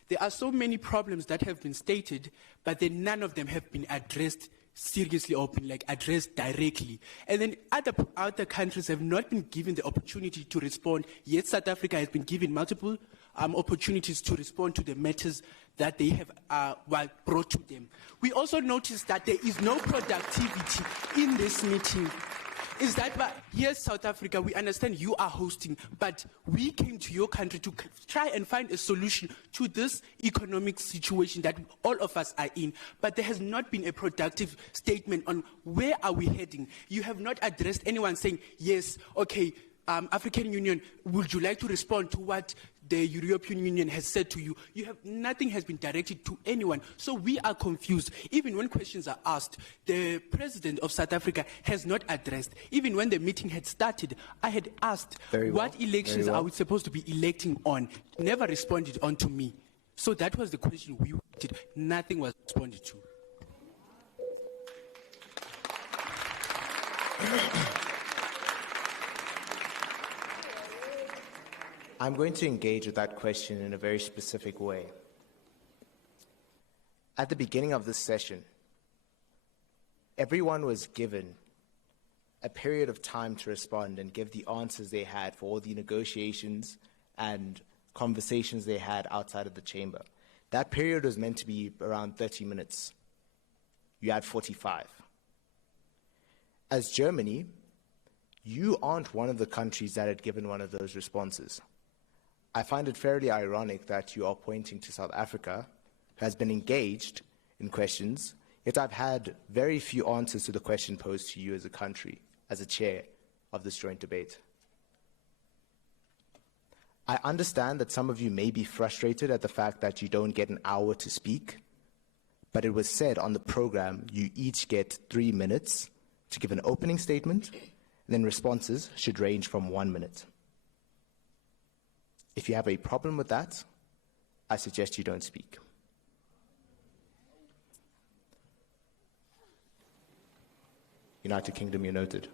There are so many problems that have been stated, but then none of them have been addressed seriously or been addressed directly. And then other countries have not been given the opportunity to respond. Yet South Africa has been given multiple opportunities to respond to the matters that they have brought to them. We also noticed that there is no productivity in this meeting. Is that, yes, South Africa, we understand you are hosting, but we came to your country to try and find a solution to this economic situation that all of us are in. But there has not been a productive statement on where are we heading. You have not addressed anyone saying, yes, okay, African Union, would you like to respond to what the European Union has said to you? Nothing has been directed to anyone. So we are confused. Even when questions are asked, the president of South Africa has not addressed. Even when the meeting had started, I had asked what elections are we supposed to be electing on. Never responded on to me. So that was the question we wanted. Nothing was responded to. I'm going to engage with that question in a very specific way. At the beginning of this session, everyone was given a period of time to respond and give the answers they had for all the negotiations and conversations they had outside of the chamber. That period was meant to be around 30 minutes. You had 45. As Germany, you aren't one of the countries that had given one of those responses. I find it fairly ironic that you are pointing to South Africa, who has been engaged in questions, yet I've had very few answers to the question posed to you as a country, as a chair of this joint debate. I understand that some of you may be frustrated at the fact that you don't get an hour to speak, but it was said on the program you each get 3 minutes to give an opening statement, and then responses should range from 1 minute. If you have a problem with that, I suggest you don't speak. United Kingdom, you're noted.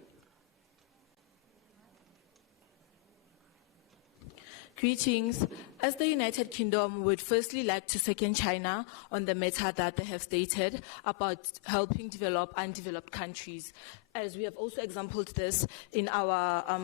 Greetings. As the United Kingdom would firstly like to second China on the matter that they have stated about helping develop undeveloped countries, as we have also exampled this in our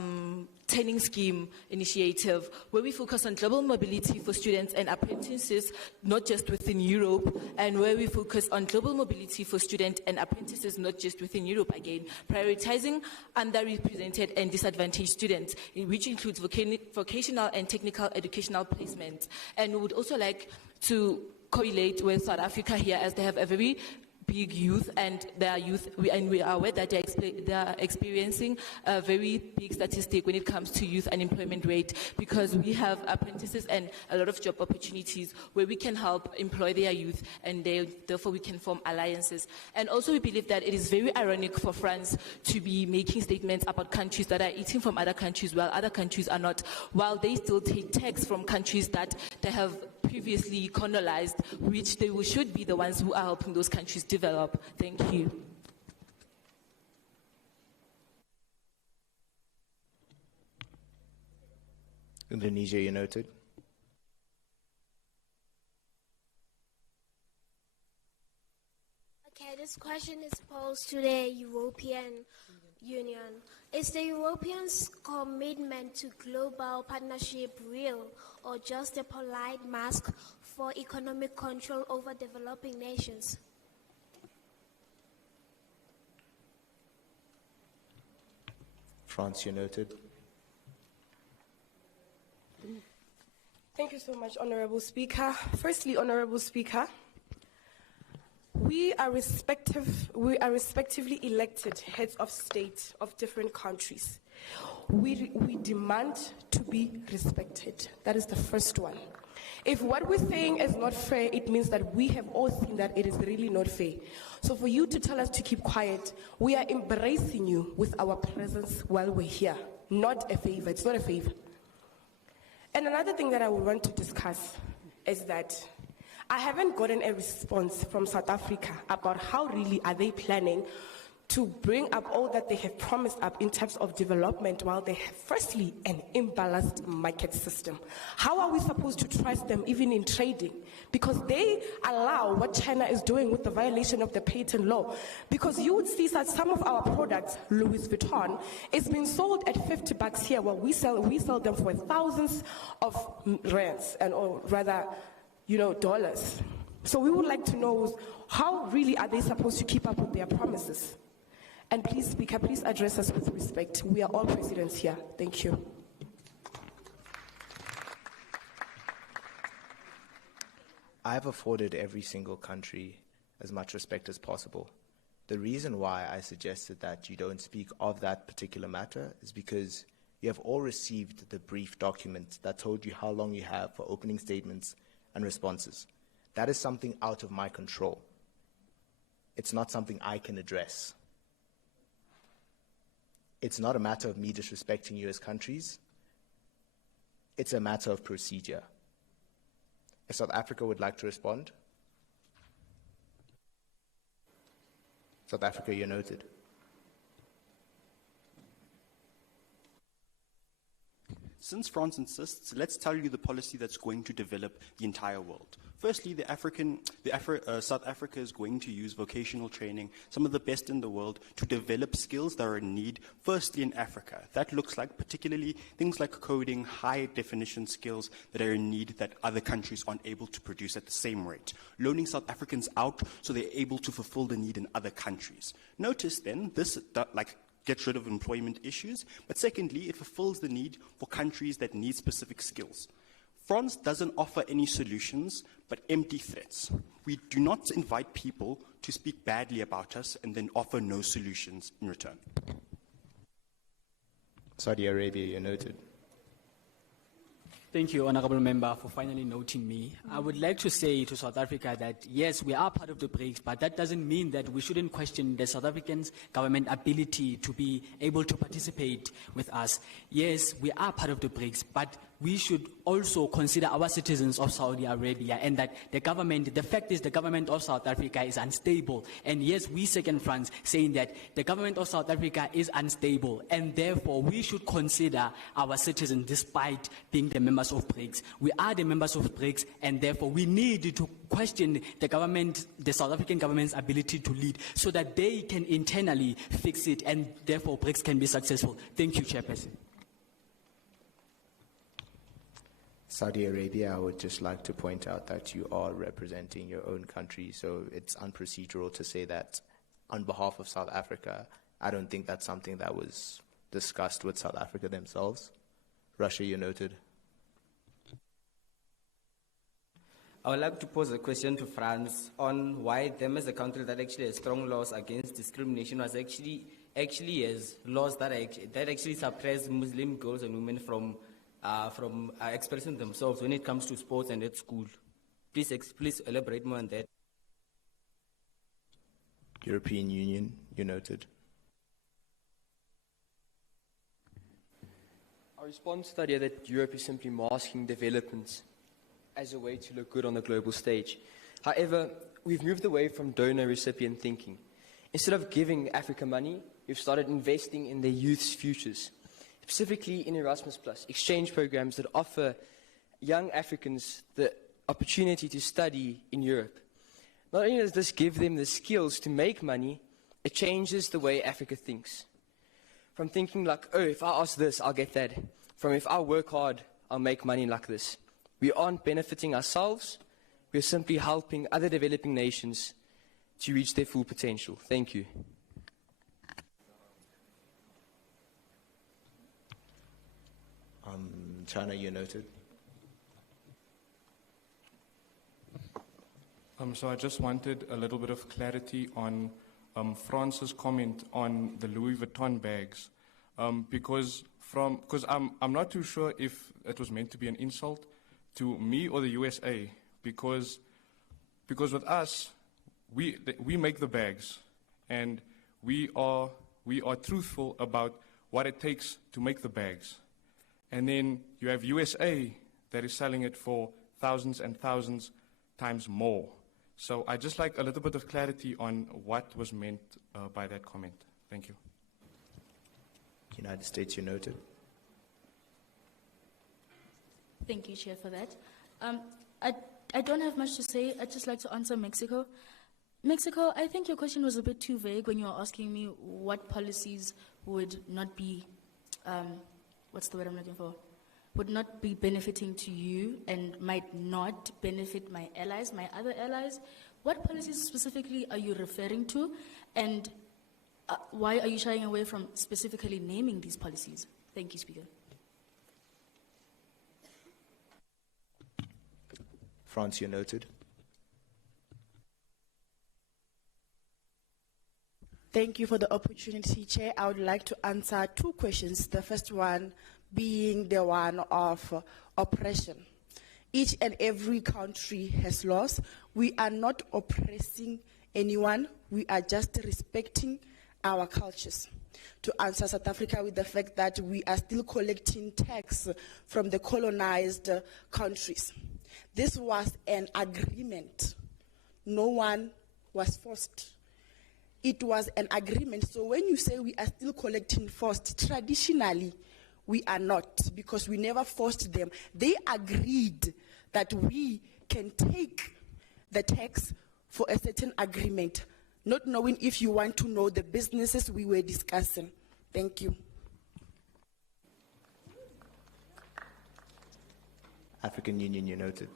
training scheme initiative, where we focus on global mobility for students and apprentices, not just within Europe, and where we focus on global mobility for students and apprentices, not just within Europe, again, prioritizing underrepresented and disadvantaged students, which includes vocational and technical educational placement. And we would also like to correlate with South Africa here, as they have a very big youth, and their youth, and we are aware that they are experiencing a very big statistic when it comes to youth unemployment rate, because we have apprentices and a lot of job opportunities where we can help employ their youth, and therefore we can form alliances. And also we believe that it is very ironic for France to be making statements about countries that are eating from other countries while other countries are not, while they still take tax from countries that they have previously colonized, which they should be the ones who are helping those countries develop. Thank you. Indonesia, you noted. Okay, this question is posed to the European Union. Is the Europeans' commitment to global partnership real, or just a polite mask for economic control over developing nations? France, you noted. Thank you so much, Honorable Speaker. Firstly, Honorable Speaker, we are respectively elected heads of state of different countries. We demand to be respected. That is the first one. If what we're saying is not fair, it means that we have all seen that it is really not fair. So for you to tell us to keep quiet, we are embracing you with our presence while we're here. Not a favor. It's not a favor. And another thing that I would want to discuss is that I haven't gotten a response from South Africa about how really are they planning to bring up all that they have promised up in terms of development while they have, firstly, an imbalanced market system. How are we supposed to trust them even in trading? Because they allow what China is doing with the violation of the patent law. Because you would see that some of our products, Louis Vuitton, is being sold at $50 here, while we sell them for thousands of rands, or rather, dollars. So we would like to know how really are they supposed to keep up with their promises? And please, Speaker, please address us with respect. We are all presidents here. Thank you. I've afforded every single country as much respect as possible. The reason why I suggested that you don't speak of that particular matter is because you have all received the brief document that told you how long you have for opening statements and responses. That is something out of my control. It's not something I can address. It's not a matter of me disrespecting you as countries. It's a matter of procedure. If South Africa would like to respond. South Africa, you're noted. Since France insists, let's tell you the policy that's going to develop the entire world. Firstly, South Africa is going to use vocational training, some of the best in the world, to develop skills that are in need, firstly in Africa. That looks like particularly things like coding, high-definition skills that are in need that other countries aren't able to produce at the same rate. Loaning South Africans out so they're able to fulfill the need in other countries. Notice then, this gets rid of employment issues, but secondly, it fulfills the need for countries that need specific skills. France doesn't offer any solutions, but empty threats. We do not invite people to speak badly about us and then offer no solutions in return. Saudi Arabia, you're noted. Thank you, Honorable Member, for finally noting me. I would like to say to South Africa that, yes, we are part of the BRICS, but that doesn't mean that we shouldn't question the South African government ability to be able to participate with us. Yes, we are part of the BRICS, but we should also consider our citizens of Saudi Arabia, and that the fact is the government of South Africa is unstable. And yes, we second France, saying that the government of South Africa is unstable, and therefore we should consider our citizens despite being the members of BRICS. We are the members of BRICS, and therefore we need to question the South African government's ability to lead so that they can internally fix it, and therefore BRICS can be successful. Thank you, Chairperson. Saudi Arabia, I would just like to point out that you are representing your own country, so it's unprocedural to say that on behalf of South Africa. I don't think that's something that was discussed with South Africa themselves. Russia, you're noted. I would like to pose a question to France on why them as a country that actually has strong laws against discrimination was actually has laws that actually suppress Muslim girls and women from expressing themselves when it comes to sports and at school. Please elaborate more on that. European Union, you're noted. Our response to the idea that Europe is simply masking developments as a way to look good on the global stage. However, we've moved away from donor-recipient thinking. Instead of giving Africa money, we've started investing in their youth's futures, specifically in Erasmus+, exchange programs that offer young Africans the opportunity to study in Europe. Not only does this give them the skills to make money, it changes the way Africa thinks. From thinking like, oh, if I ask this, I'll get that. From if I work hard, I'll make money like this. We aren't benefiting ourselves, we're simply helping other developing nations to reach their full potential. Thank you. China, you're noted. So I just wanted a little bit of clarity on France's comment on the Louis Vuitton bags, because I'm not too sure if it was meant to be an insult to me or the USA, because with us, we make the bags, and we are truthful about what it takes to make the bags. And then you have USA that is selling it for thousands and thousands times more. So I'd just like a little bit of clarity on what was meant by that comment. Thank you. United States, you noted. Thank you, Chair, for that. I don't have much to say. I'd just like to answer Mexico. Mexico, I think your question was a bit too vague when you were asking me what policies would not be, what's the word I'm looking for? Would not be benefiting to you and might not benefit my allies, my other allies. What policies specifically are you referring to? And why are you shying away from specifically naming these policies? Thank you, Speaker. France, you noted. Thank you for the opportunity, Chair. I would like to answer two questions. The first one being the one of oppression. Each and every country has laws. We are not oppressing anyone. We are just respecting our cultures. To answer South Africa with the fact that we are still collecting tax from the colonized countries. This was an agreement. No one was forced. It was an agreement. So when you say we are still collecting forced, traditionally, we are not, because we never forced them. They agreed that we can take the tax for a certain agreement, not knowing if you want to know the businesses we were discussing. Thank you. African Union, you noted.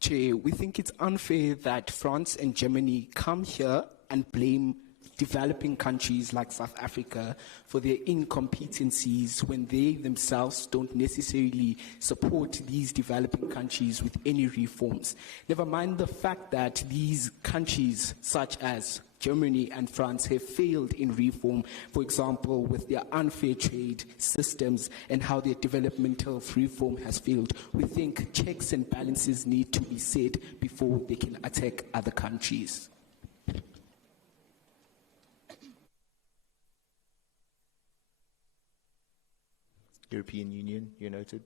Chair, we think it's unfair that France and Germany come here and blame developing countries like South Africa for their incompetencies when they themselves don't necessarily support these developing countries with any reforms. Never mind the fact that these countries, such as Germany and France, have failed in reform, for example, with their unfair trade systems and how their developmental reform has failed. We think checks and balances need to be set before they can attack other countries. European Union, you noted.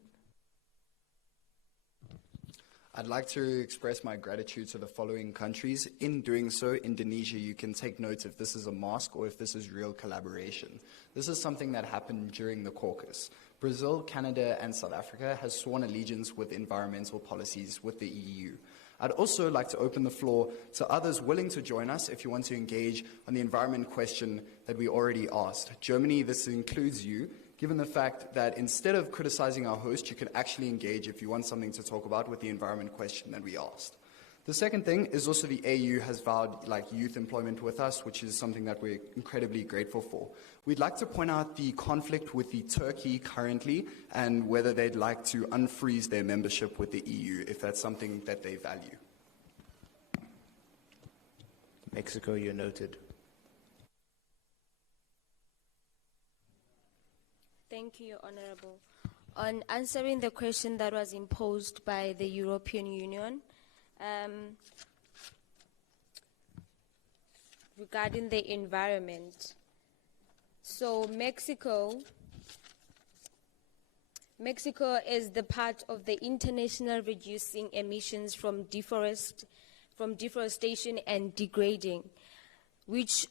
I'd like to express my gratitude to the following countries. In doing so, Indonesia, you can take note if this is a mask or if this is real collaboration. This is something that happened during the caucus. Brazil, Canada, and South Africa has sworn allegiance with environmental policies with the EU. I'd also like to open the floor to others willing to join us if you want to engage on the environment question that we already asked. Germany, this includes you. Given the fact that instead of criticizing our host, you can actually engage if you want something to talk about with the environment question that we asked. The second thing is also the AU has vowed youth employment with us, which is something that we're incredibly grateful for. We'd like to point out the conflict with the Turkey currently and whether they'd like to unfreeze their membership with the EU, if that's something that they value. Mexico, you're noted. Thank you, Honorable. On answering the question that was imposed by the European Union regarding the environment. So Mexico is the part of the international reducing emissions from deforestation and degrading, which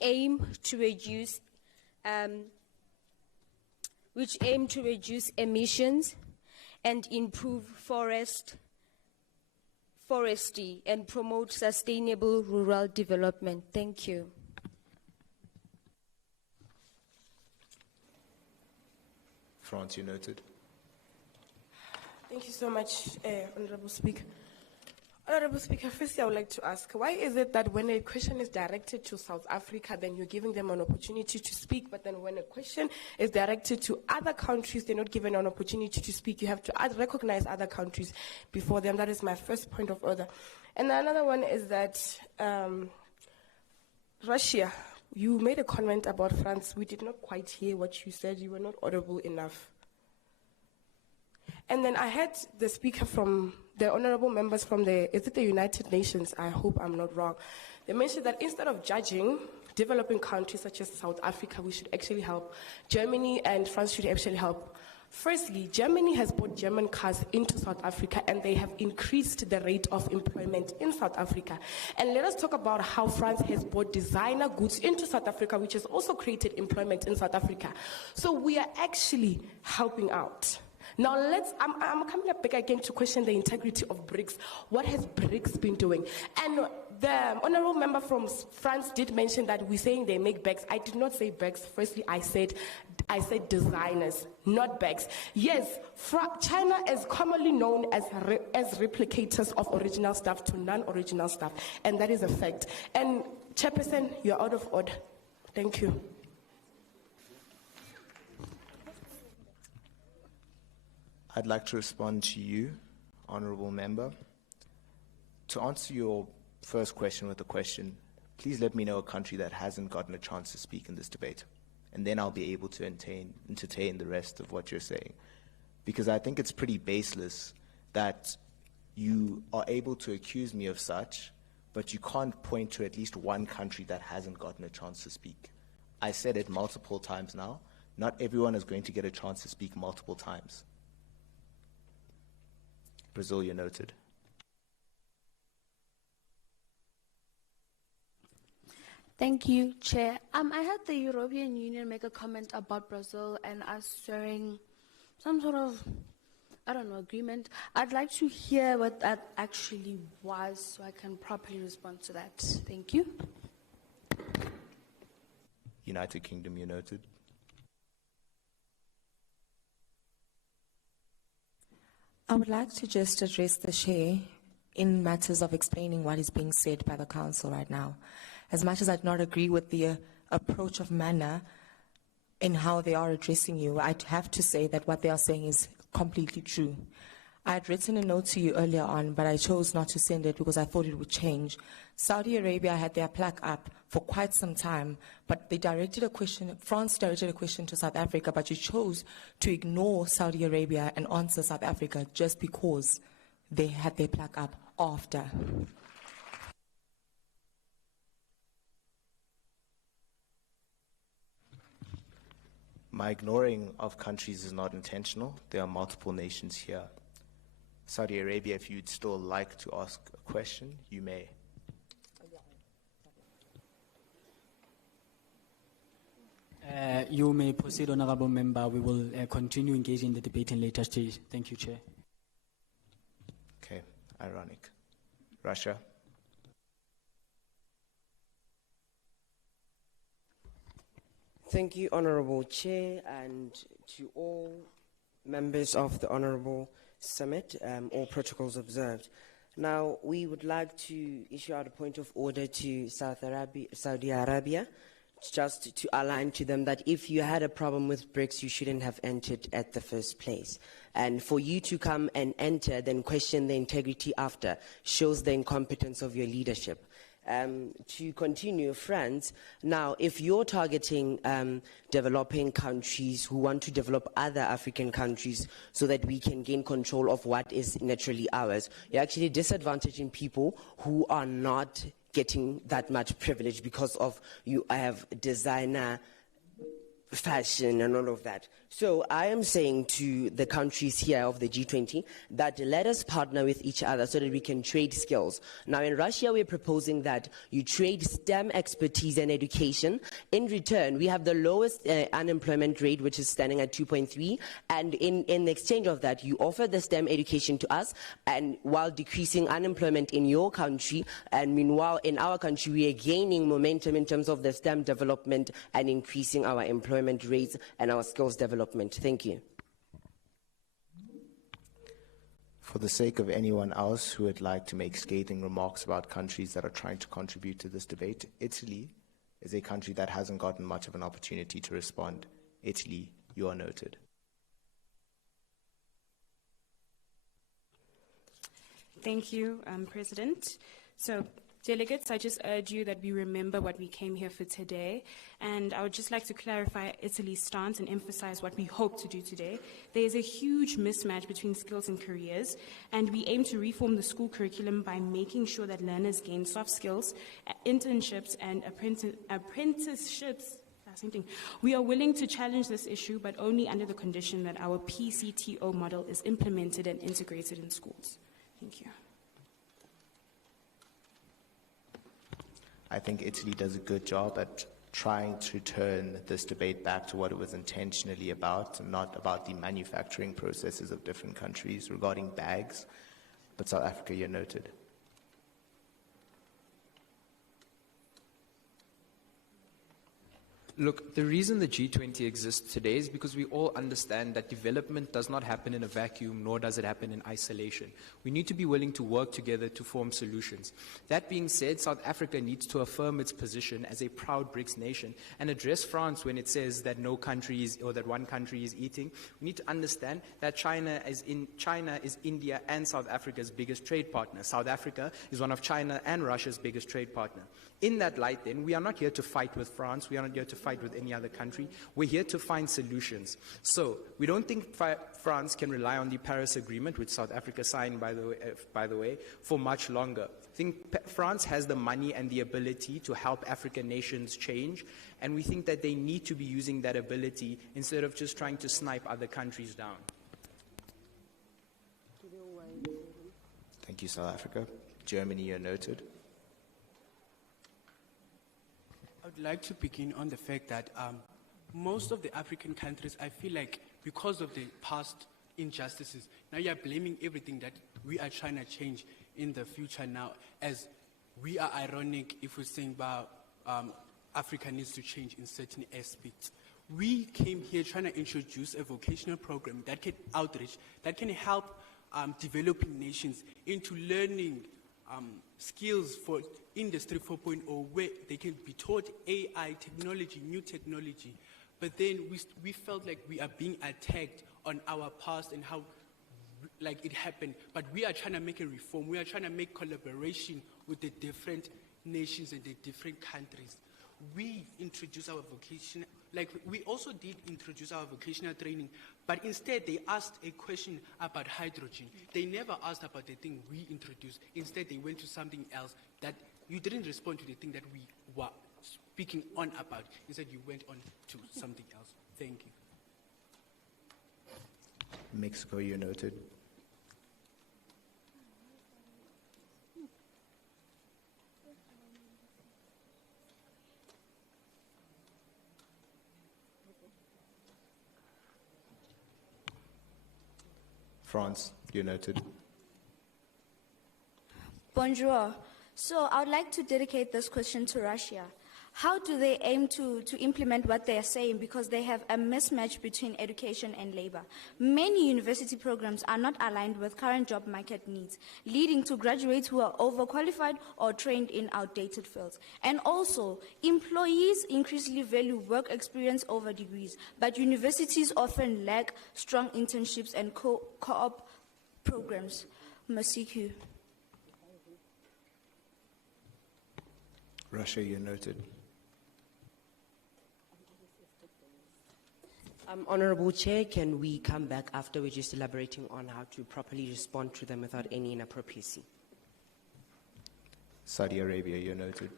aim to reduce emissions and improve forestry and promote sustainable rural development. Thank you. France, you noted. Thank you so much, Honorable Speaker. Honorable Speaker, firstly, I would like to ask, why is it that when a question is directed to South Africa, then you're giving them an opportunity to speak, but then when a question is directed to other countries, they're not given an opportunity to speak? You have to recognize other countries before them. That is my first point of order. And another one is that Russia, you made a comment about France. We did not quite hear what you said. You were not audible enough. And then I had the speaker from the honorable members from is it the United Nations? I hope I'm not wrong. They mentioned that instead of judging developing countries such as South Africa, we should actually help. Germany and France should actually help. Firstly, Germany has brought German cars into South Africa and they have increased the rate of employment in South Africa. And let us talk about how France has brought designer goods into South Africa, which has also created employment in South Africa. So we are actually helping out. Now I'm coming back again to question the integrity of BRICS. What has BRICS been doing? And the honorable member from France did mention that we're saying they make bags. I did not say bags. Firstly, I said designers, not bags. Yes, China is commonly known as replicators of original stuff to non-original stuff, and that is a fact. And Chairperson, you're out of order. Thank you. I'd like to respond to you, honorable member. To answer your first question with a question, please let me know a country that hasn't gotten a chance to speak in this debate, and then I'll be able to entertain the rest of what you're saying. Because I think it's pretty baseless that you are able to accuse me of such, but you can't point to at least one country that hasn't gotten a chance to speak. I said it multiple times now. Not everyone is going to get a chance to speak multiple times. Brazil, you're noted. Thank you, Chair. I heard the European Union make a comment about Brazil and us sharing some sort of, I don't know, agreement. I'd like to hear what that actually was so I can properly respond to that. Thank you. United Kingdom, you're noted. I would like to just address the chair in matters of explaining what is being said by the council right now. As much as I do not agree with the approach of manner in how they are addressing you, I'd have to say that what they are saying is completely true. I had written a note to you earlier on, but I chose not to send it because I thought it would change. Saudi Arabia had their plaque up for quite some time, but they directed a question, France directed a question to South Africa, but you chose to ignore Saudi Arabia and answer South Africa just because they had their plaque up after. My ignoring of countries is not intentional. There are multiple nations here. Saudi Arabia, if you'd still like to ask a question, you may. You may proceed, Honorable Member. We will continue engaging the debate in later stage. Thank you, Chair. Okay, ironic. Russia. Thank you, Honorable Chair, and to all members of the Honorable Summit, all protocols observed. Now, we would like to issue out a point of order to Saudi Arabia, just to align to them that if you had a problem with BRICS, you shouldn't have entered at the first place. And for you to come and enter, then question the integrity after, shows the incompetence of your leadership. To continue, France, now if you're targeting developing countries who want to develop other African countries so that we can gain control of what is naturally ours, you're actually disadvantaging people who are not getting that much privilege because of you have designer fashion and all of that. So I am saying to the countries here of the G20 that let us partner with each other so that we can trade skills. Now in Russia, we're proposing that you trade STEM expertise and education. In return, we have the lowest unemployment rate, which is standing at 2.3. And in exchange of that, you offer the STEM education to us, and while decreasing unemployment in your country, and meanwhile in our country, we are gaining momentum in terms of the STEM development and increasing our employment rates and our skills development. Thank you. For the sake of anyone else who would like to make scathing remarks about countries that are trying to contribute to this debate, Italy is a country that hasn't gotten much of an opportunity to respond. Italy, you are noted. Thank you, President. So Delegates, I just urge you that we remember what we came here for today, and I would just like to clarify Italy's stance and emphasize what we hope to do today. There is a huge mismatch between skills and careers, and we aim to reform the school curriculum by making sure that learners gain soft skills, internships, and apprenticeships. Same thing. We are willing to challenge this issue, but only under the condition that our PCTO model is implemented and integrated in schools. Thank you. I think Italy does a good job at trying to turn this debate back to what it was intentionally about, and not about the manufacturing processes of different countries regarding bags. But South Africa, you're noted. Look, the reason the G20 exists today is because we all understand that development does not happen in a vacuum, nor does it happen in isolation. We need to be willing to work together to form solutions. That being said, South Africa needs to affirm its position as a proud BRICS nation and address France when it says that no country is, or that one country is eating. We need to understand that China is India and South Africa's biggest trade partner. South Africa is one of China and Russia's biggest trade partner. In that light, then, we are not here to fight with France. We are not here to fight with any other country. We're here to find solutions. So we don't think France can rely on the Paris Agreement, which South Africa signed, by the way, for much longer. I think France has the money and the ability to help African nations change, and we think that they need to be using that ability instead of just trying to snipe other countries down. Thank you, South Africa. Germany, you're noted. I would like to begin on the fact that most of the African countries, I feel like because of the past injustices, now you're blaming everything that we are trying to change in the future now, as we are ironic if we're saying about Africa needs to change in certain aspects. We came here trying to introduce a vocational program that can outreach, that can help developing nations into learning skills for Industry 4.0, where they can be taught AI, technology, new technology. But then we felt like we are being attacked on our past and how like it happened. But we are trying to make a reform. We are trying to make collaboration with the different nations and the different countries. We introduced our vocation, like we also did introduce our vocational training, but instead they asked a question about hydrogen. They never asked about the thing we introduced. Instead they went to something else that you didn't respond to the thing that we were speaking on about. Instead you went on to something else. Thank you. Mexico, you're noted. France, you're noted. Bonjour. So I would like to dedicate this question to Russia. How do they aim to implement what they are saying, because they have a mismatch between education and labor? Many university programs are not aligned with current job market needs, leading to graduates who are overqualified or trained in outdated fields. And also, employees increasingly value work experience over degrees, but universities often lack strong internships and co-op programs. Masiku. Russia, you're noted. Honorable Chair, can we come back after we're just elaborating on how to properly respond to them without any inappropriacy? Saudi Arabia, you're noted.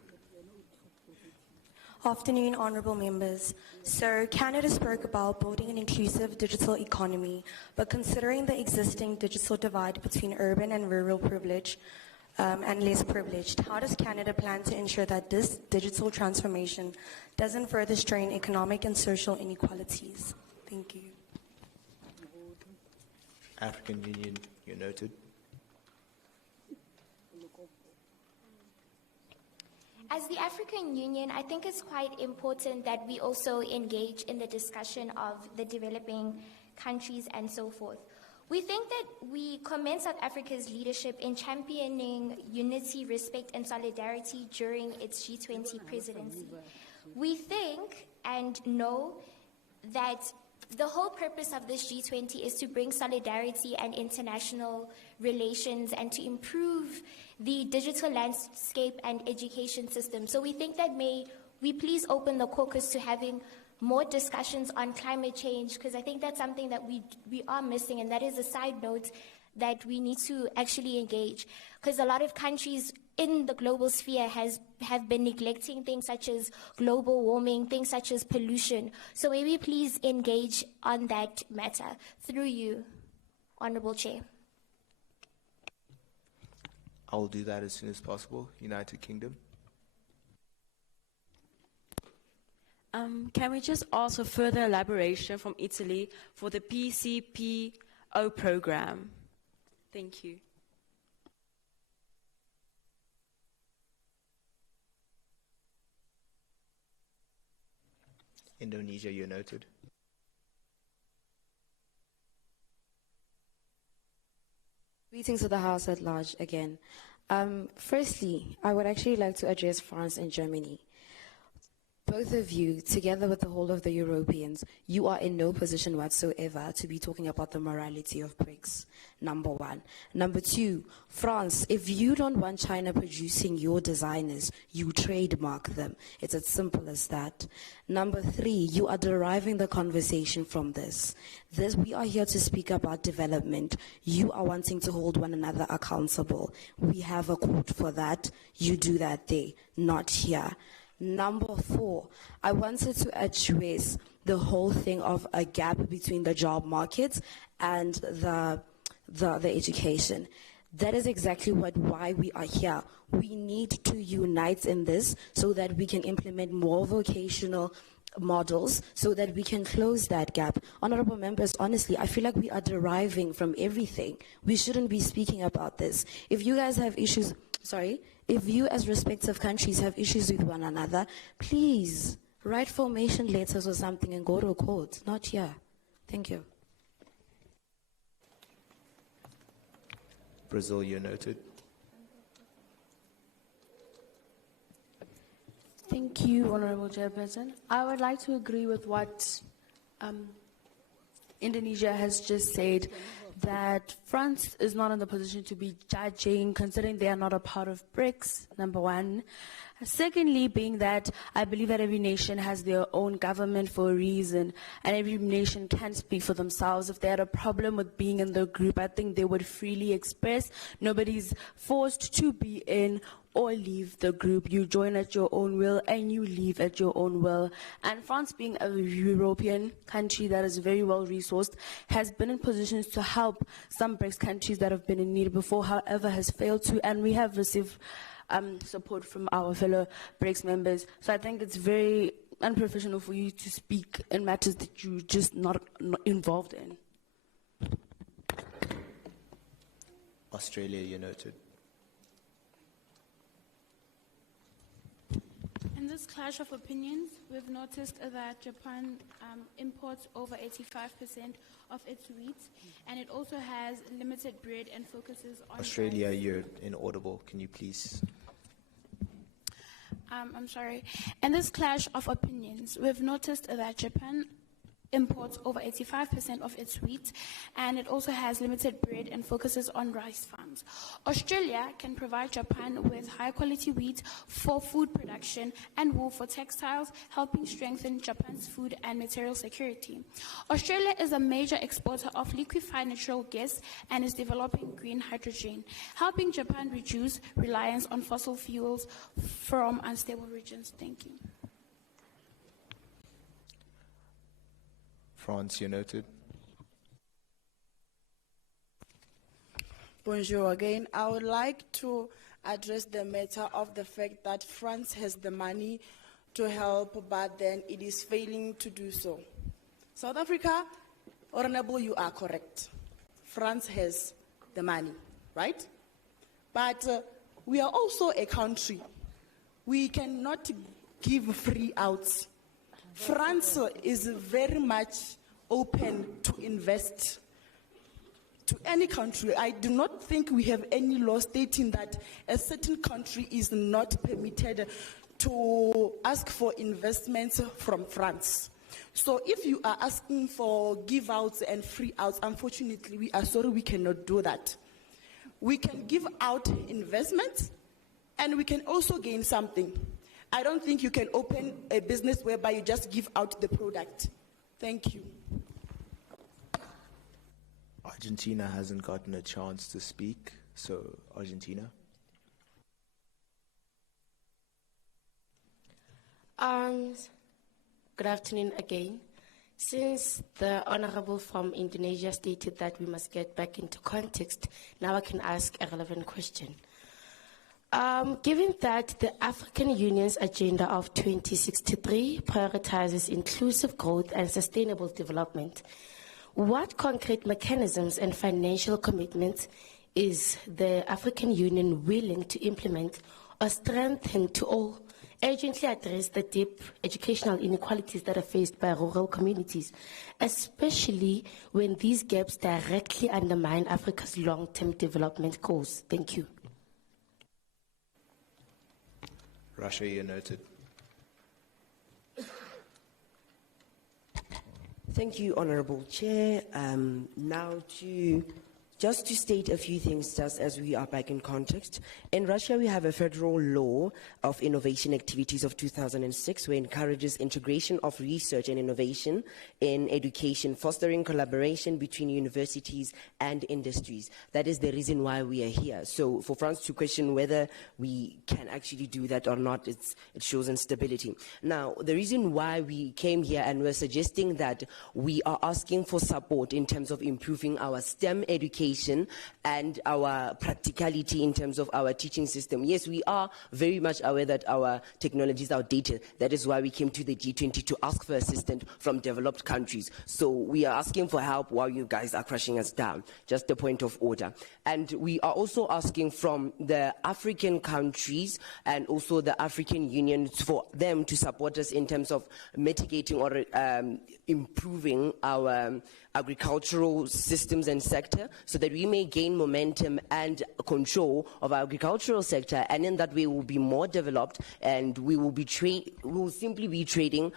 Afternoon, honourable members. So, Canada spoke about building an inclusive digital economy, but considering the existing digital divide between urban and rural privilege and less privileged, how does Canada plan to ensure that this digital transformation doesn't further strain economic and social inequalities? Thank you. African Union, you're noted. As the African Union, I think it's quite important that we also engage in the discussion of the developing countries and so forth. We think that we commend South Africa's leadership in championing unity, respect, and solidarity during its G20 presidency. We think and know that the whole purpose of this G20 is to bring solidarity and international relations and to improve the digital landscape and education system. So we think that may we please open the caucus to having more discussions on climate change, because I think that's something that we are missing, and that is a side note that we need to actually engage, because a lot of countries in the global sphere have been neglecting things such as global warming, things such as pollution. So maybe please engage on that matter through you, Honourable Chair. I will do that as soon as possible. United Kingdom. Can we just ask for further elaboration from Italy for the PCPO program? Thank you. Indonesia, you're noted. Greetings to the House at large again. Firstly, I would actually like to address France and Germany. Both of you, together with the whole of the Europeans, you are in no position whatsoever to be talking about the morality of BRICS, number one. Number two, France, if you don't want China producing your designers, you trademark them. It's as simple as that. Number three, you are deriving the conversation from this. We are here to speak about development. You are wanting to hold one another accountable. We have a court for that. You do that there, not here. Number four, I wanted to address the whole thing of a gap between the job market and the education. That is exactly why we are here. We need to unite in this so that we can implement more vocational models so that we can close that gap. Honorable members, honestly, I feel like we are deriving from everything. We shouldn't be speaking about this. If you guys have issues, if you as respective countries have issues with one another, please write formation letters or something and go to court, not here. Thank you. Brazil, you're noted. Thank you, Honorable Chairperson. I would like to agree with what Indonesia has just said, that France is not in the position to be judging, considering they are not a part of BRICS, number one. Secondly, being that I believe that every nation has their own government for a reason, and every nation can speak for themselves. If they had a problem with being in the group, I think they would freely express. Nobody's forced to be in or leave the group. You join at your own will and you leave at your own will. And France, being a European country that is very well resourced, has been in positions to help some BRICS countries that have been in need before, however has failed to, and we have received support from our fellow BRICS members. So I think it's very unprofessional for you to speak in matters that you're just not involved in. Australia, you're noted. In this clash of opinions, we've noticed that Japan imports over 85% of its wheat, and it also has limited bread and focuses on... Australia, you're inaudible. Can you please... I'm sorry. In this clash of opinions, we've noticed that Japan imports over 85% of its wheat, and it also has limited bread and focuses on rice farms. Australia can provide Japan with high-quality wheat for food production and wool for textiles, helping strengthen Japan's food and material security. Australia is a major exporter of liquefied natural gas and is developing green hydrogen, helping Japan reduce reliance on fossil fuels from unstable regions. Thank you. France, you're noted. Bonjour again. I would like to address the matter of the fact that France has the money to help, but then it is failing to do so. South Africa, Honorable, you are correct. France has the money, right? But we are also a country. We cannot give free outs. France is very much open to invest to any country. I do not think we have any law stating that a certain country is not permitted to ask for investments from France. So if you are asking for give outs and free outs, unfortunately, we are sorry we cannot do that. We can give out investments and we can also gain something. I don't think you can open a business whereby you just give out the product. Thank you. Argentina hasn't gotten a chance to speak, so Argentina. Good afternoon again. Since the Honorable from Indonesia stated that we must get back into context, now I can ask a relevant question. Given that the African Union's Agenda of 2063 prioritizes inclusive growth and sustainable development, what concrete mechanisms and financial commitments is the African Union willing to implement or strengthen to all urgently address the deep educational inequalities that are faced by rural communities, especially when these gaps directly undermine Africa's long-term development goals? Thank you. Russia, you're noted. Thank you, Honorable Chair. Now just to state a few things, just as we are back in context. In Russia, we have a federal law of innovation activities of 2006, which encourages integration of research and innovation in education, fostering collaboration between universities and industries. That is the reason why we are here. So for France to question whether we can actually do that or not, it shows instability. Now, the reason why we came here and we're suggesting that we are asking for support in terms of improving our STEM education and our practicality in terms of our teaching system. Yes, we are very much aware that our technology is outdated. That is why we came to the G20 to ask for assistance from developed countries. So we are asking for help while you guys are crushing us down. Just a point of order. And we are also asking from the African countries and also the African Union for them to support us in terms of mitigating or improving our agricultural systems and sector so that we may gain momentum and control of our agricultural sector, and in that way we will be more developed and we will simply be trading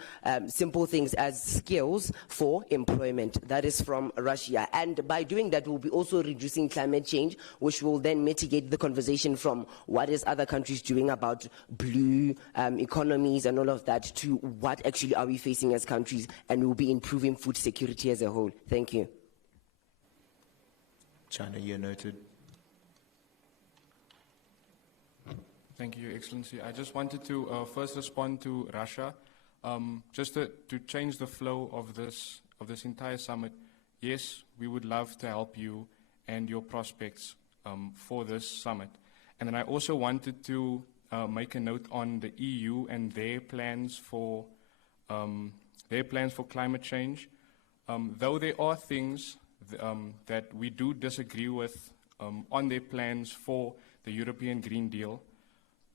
simple things as skills for employment. That is from Russia. And by doing that, we'll be also reducing climate change, which will then mitigate the conversation from what is other countries doing about blue economies and all of that to what actually are we facing as countries, and we'll be improving food security as a whole. Thank you. China, you're noted. Thank you, Your Excellency. I just wanted to first respond to Russia. Just to change the flow of this entire summit, yes, we would love to help you and your prospects for this summit. And then I also wanted to make a note on the EU and their plans for climate change. Though there are things that we do disagree with on their plans for the European Green Deal,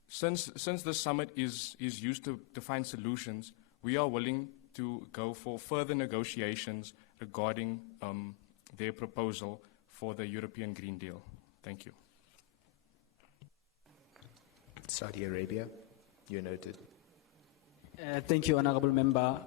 since the summit is used to find solutions, we are willing to go for further negotiations regarding their proposal for the European Green Deal. Thank you. Saudi Arabia, you're noted. Thank you, Honorable Member.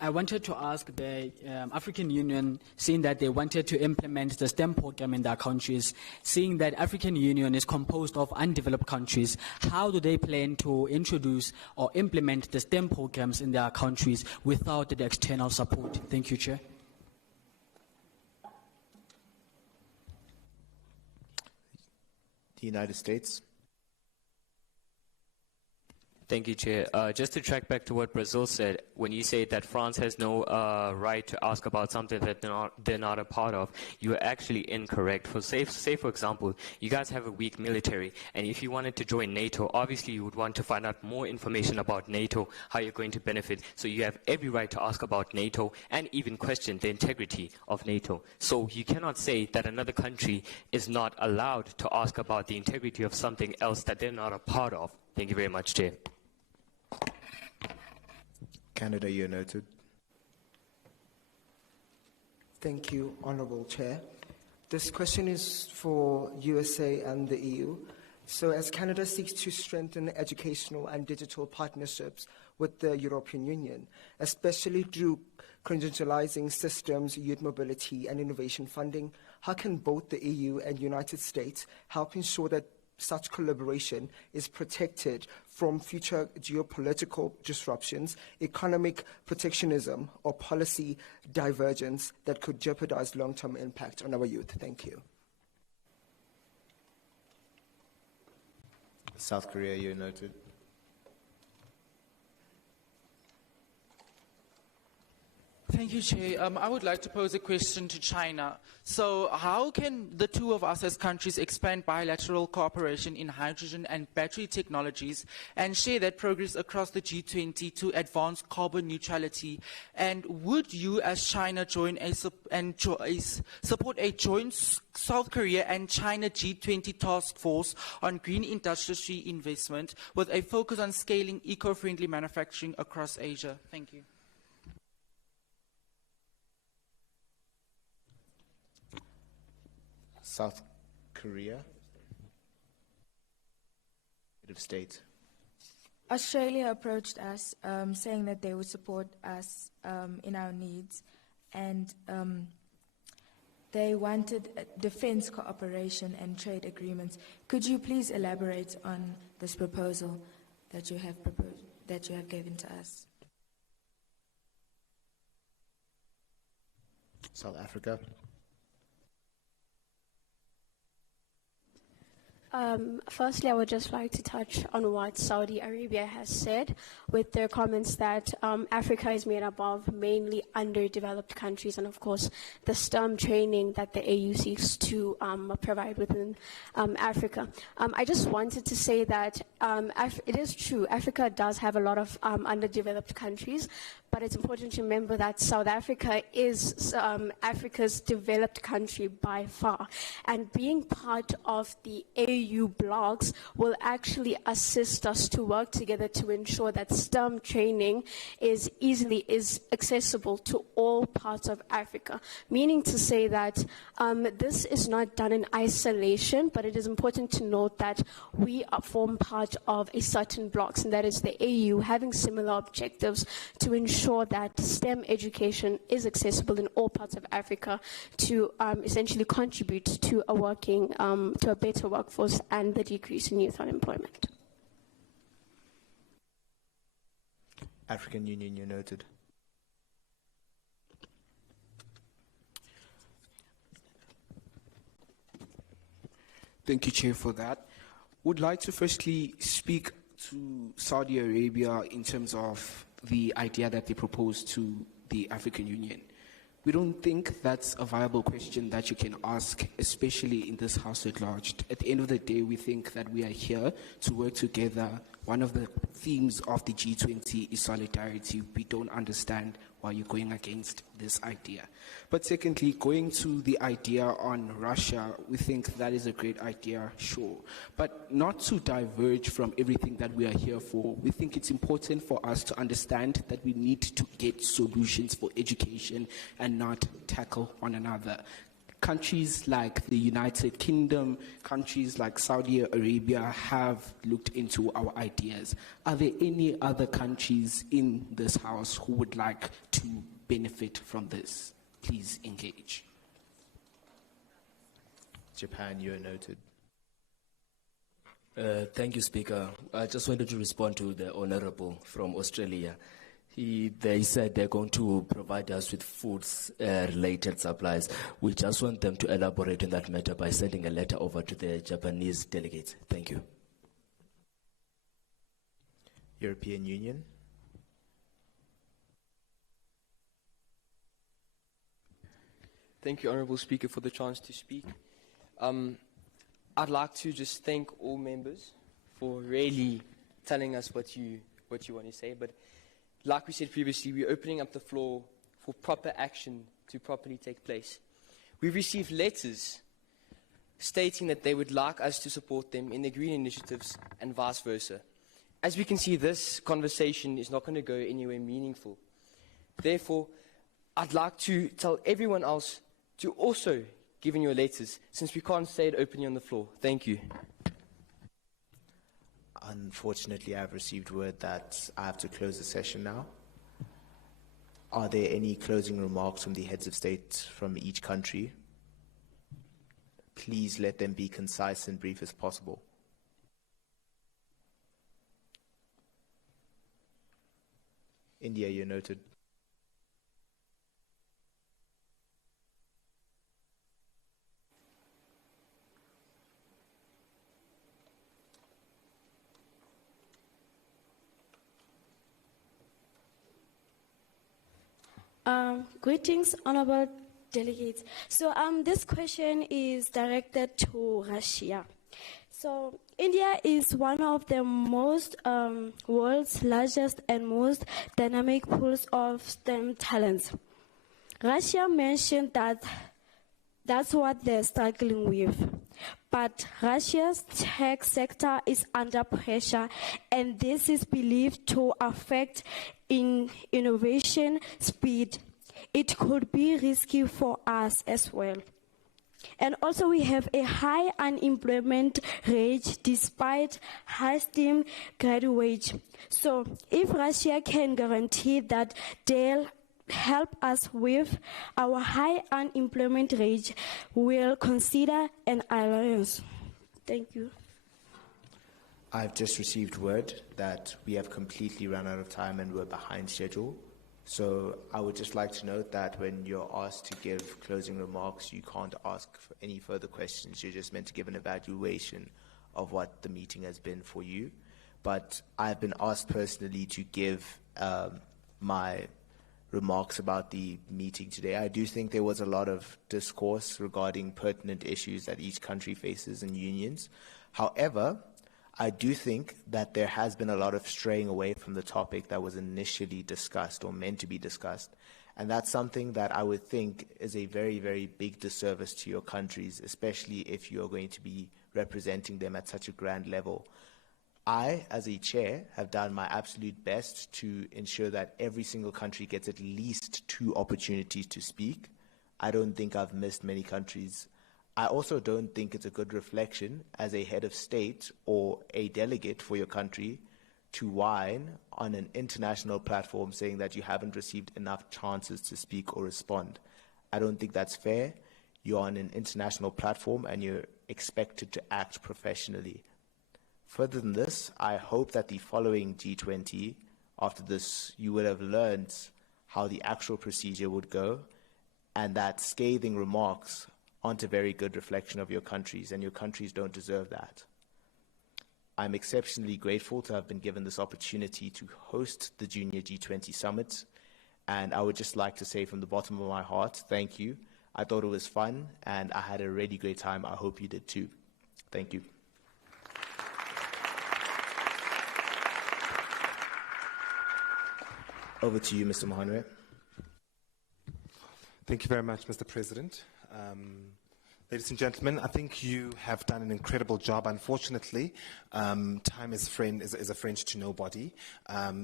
I wanted to ask the African Union, seeing that they wanted to implement the STEM program in their countries, seeing that African Union is composed of undeveloped countries, how do they plan to introduce or implement the STEM programs in their countries without the external support? Thank you, Chair. The United States. Thank you, Chair. Just to track back to what Brazil said, when you say that France has no right to ask about something that they're not a part of, you are actually incorrect. Say for example, you guys have a weak military, and if you wanted to join NATO, obviously you would want to find out more information about NATO, how you're going to benefit. So you have every right to ask about NATO and even question the integrity of NATO. So you cannot say that another country is not allowed to ask about the integrity of something else that they're not a part of. Thank you very much, Chair. Canada, you're noted. Thank you, Honorable Chair. This question is for USA and the EU. So as Canada seeks to strengthen educational and digital partnerships with the European Union, especially through credentializing systems, youth mobility, and innovation funding? How can both the EU and United States help ensure that such collaboration is protected from future geopolitical disruptions, economic protectionism, or policy divergence that could jeopardize long-term impact on our youth? Thank you. South Korea, you're noted. Thank you, Chair. I would like to pose a question to China. So how can the two of us as countries expand bilateral cooperation in hydrogen and battery technologies and share that progress across the G20 to advance carbon neutrality? And would you as China support a joint South Korea and China G20 task force on green industry investment with a focus on scaling eco-friendly manufacturing across Asia? Thank you. South Korea, head of state. Australia approached us saying that they would support us in our needs, and they wanted defense cooperation and trade agreements. Could you please elaborate on this proposal that you have given to us? South Africa. Firstly, I would just like to touch on what Saudi Arabia has said with their comments that Africa is made up of mainly underdeveloped countries, and of course the STEM training that the AU seeks to provide within Africa. I just wanted to say that it is true, Africa does have a lot of underdeveloped countries, but it's important to remember that South Africa is Africa's developed country by far. And being part of the AU blocs will actually assist us to work together to ensure that STEM training is accessible to all parts of Africa. Meaning to say that this is not done in isolation, but it is important to note that we form part of a certain blocs, and that is the AU having similar objectives to ensure that STEM education is accessible in all parts of Africa to essentially contribute to a better workforce and the decrease in youth unemployment. African Union, you're noted. Thank you, Chair, for that. Would like to firstly speak to Saudi Arabia in terms of the idea that they proposed to the African Union. We don't think that's a viable question that you can ask, especially in this House at large. At the end of the day, we think that we are here to work together. One of the themes of the G20 is solidarity. We don't understand why you're going against this idea. But secondly, going to the idea on Russia, we think that is a great idea, sure. But not to diverge from everything that we are here for. We think it's important for us to understand that we need to get solutions for education and not tackle one another. Countries like the United Kingdom, countries like Saudi Arabia have looked into our ideas. Are there any other countries in this House who would like to benefit from this? Please engage. Japan, you are noted. Thank you, Speaker. I just wanted to respond to the Honourable from Australia. They said they're going to provide us with foods-related supplies. We just want them to elaborate on that matter by sending a letter over to the Japanese delegates. Thank you. European Union. Thank you, Honourable Speaker, for the chance to speak. I'd like to just thank all members for really telling us what you want to say. But like we said previously, we're opening up the floor for proper action to properly take place. We've received letters stating that they would like us to support them in the green initiatives and vice versa. As we can see, this conversation is not going to go anywhere meaningful. Therefore, I'd like to tell everyone else to also give in your letters, since we can't say it openly on the floor. Thank you. Unfortunately, I've received word that I have to close the session now. Are there any closing remarks from the heads of state from each country? Please let them be concise and brief as possible. India, you're noted. Greetings, honorable delegates. So this question is directed to Russia. So India is one of the most world's largest and most dynamic pools of STEM talents. Russia mentioned that that's what they're struggling with. But Russia's tech sector is under pressure, and this is believed to affect innovation speed. It could be risky for us as well. And also we have a high unemployment rate despite high STEM graduates. So if Russia can guarantee that they'll help us with our high unemployment rate, we'll consider an alliance. Thank you. I've just received word that we have completely run out of time and we're behind schedule. So I would just like to note that when you're asked to give closing remarks, you can't ask for any further questions. You're just meant to give an evaluation of what the meeting has been for you. But I've been asked personally to give my remarks about the meeting today. I do think there was a lot of discourse regarding pertinent issues that each country faces and unions. However, I do think that there has been a lot of straying away from the topic that was initially discussed or meant to be discussed. And that's something that I would think is a very, very big disservice to your countries, especially if you're going to be representing them at such a grand level. I, as a chair, have done my absolute best to ensure that every single country gets at least 2 opportunities to speak. I don't think I've missed many countries. I also don't think it's a good reflection as a head of state or a delegate for your country to whine on an international platform saying that you haven't received enough chances to speak or respond. I don't think that's fair. You're on an international platform and you're expected to act professionally. Further than this, I hope that the following G20, after this, you would have learned how the actual procedure would go, and that scathing remarks aren't a very good reflection of your countries, and your countries don't deserve that. I'm exceptionally grateful to have been given this opportunity to host the Junior G20 Summit, and I would just like to say from the bottom of my heart, thank you. I thought it was fun, and I had a really great time. I hope you did too. Thank you. Over to you, Mr. Mohanwe. Thank you very much, Mr. President. Ladies and gentlemen, I think you have done an incredible job. Unfortunately, time is a friend to nobody.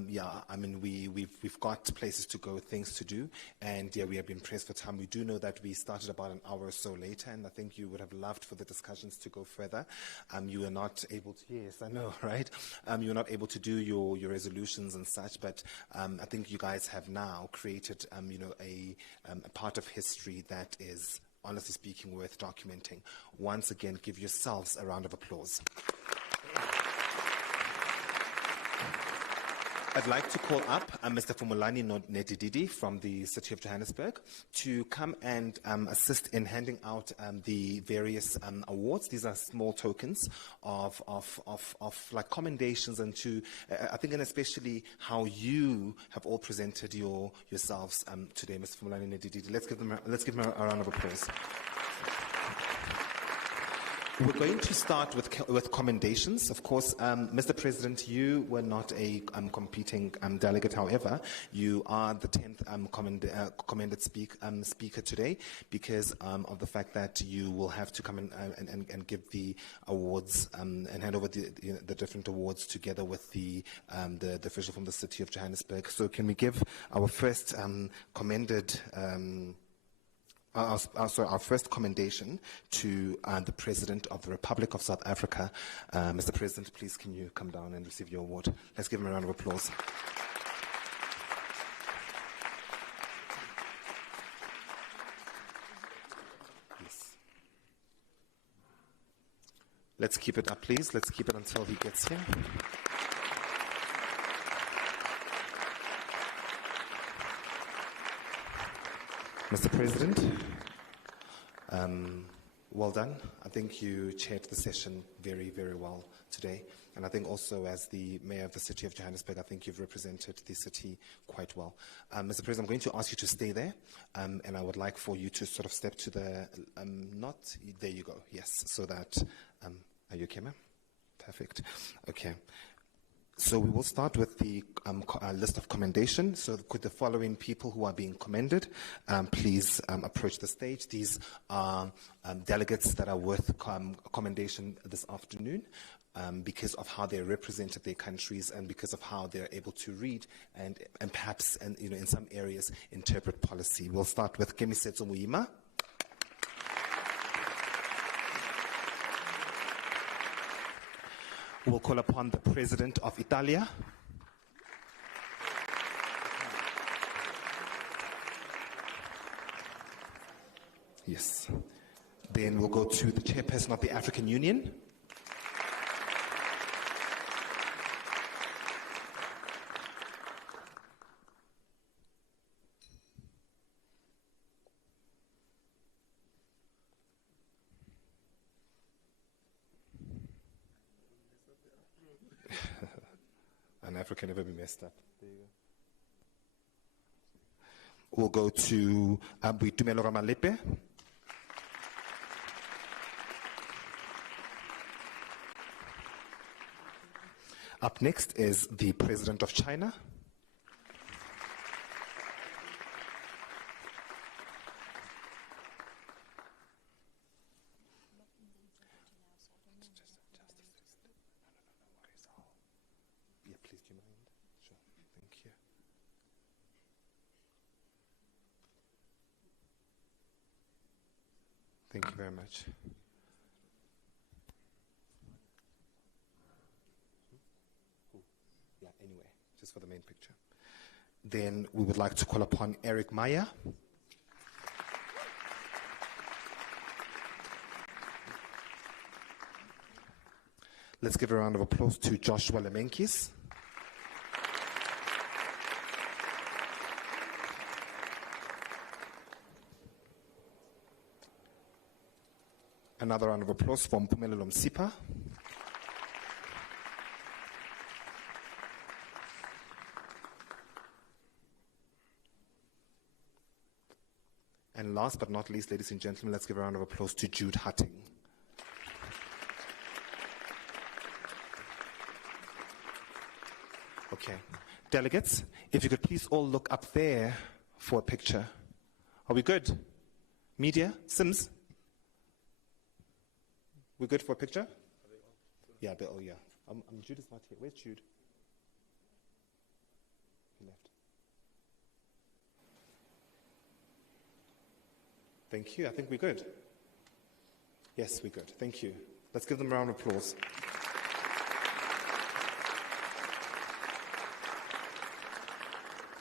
Yeah, I mean, we've got places to go, things to do, and yeah, we have been pressed for time. We do know that we started about an hour or so later, and I think you would have loved for the discussions to go further. You were not able to, yes, I know, right? You were not able to do your resolutions and such, but I think you guys have now created, a part of history that is, honestly speaking, worth documenting. Once again, give yourselves a round of applause. I'd like to call up Mr. Fumulani Nedididi from the City of Johannesburg to come and assist in handing out the various awards. These are small tokens of like commendations, and to I think, and especially how you have all presented yourselves today, Mr. Fumulani Nedididi. Let's give him a round of applause. We're going to start with commendations. Of course, Mr. President, you were not a competing delegate. However, you are the 10th commended speaker today because of the fact that you will have to come and give the awards and hand over the different awards together with the official from the City of Johannesburg. So can we give our first commended our first commendation to the President of the Republic of South Africa. Mr. President, please can you come down and receive your award? Let's give him a round of applause. Yes. Let's keep it up, please. Let's keep it until he gets here. Mr. President, well done. I think you chaired the session very, very well today. And I think also as the Mayor of the City of Johannesburg, I think you've represented the city quite well. Mr. President, I'm going to ask you to stay there. And I would like for you to sort of step to the, there you go, yes. So that, are you okay, ma'am? Perfect. Okay. So we will start with the list of commendation. So could the following people who are being commended please approach the stage. These are delegates that are worth commendation this afternoon because of how they represented their countries and because of how they're able to read and perhaps, in some areas, interpret policy. We'll start with Kemisetso Muima. We'll call upon the President of Italia. Yes. Then we'll go to the Chairperson of the African Union. An Africa never be messed up. There you go. We'll go to Boitumelo Ramalepe. Up next is the President of China. Thank you very much. Yeah, anyway, just for the main picture. Then we would like to call upon Eric Meyer. Let's give a round of applause to Joshua Lemenkis. Another round of applause for Mpumelelo Msipa. And last but not least, ladies and gentlemen, let's give a round of applause to Jude Hutting. Okay. Delegates, if you could please all look up there for a picture. Are we good? Media? Sims? We're good for a picture? Yeah, oh yeah. Jude is not here. Where's Jude? He left. Thank you. I think we're good. Yes, we're good. Thank you. Let's give them a round of applause.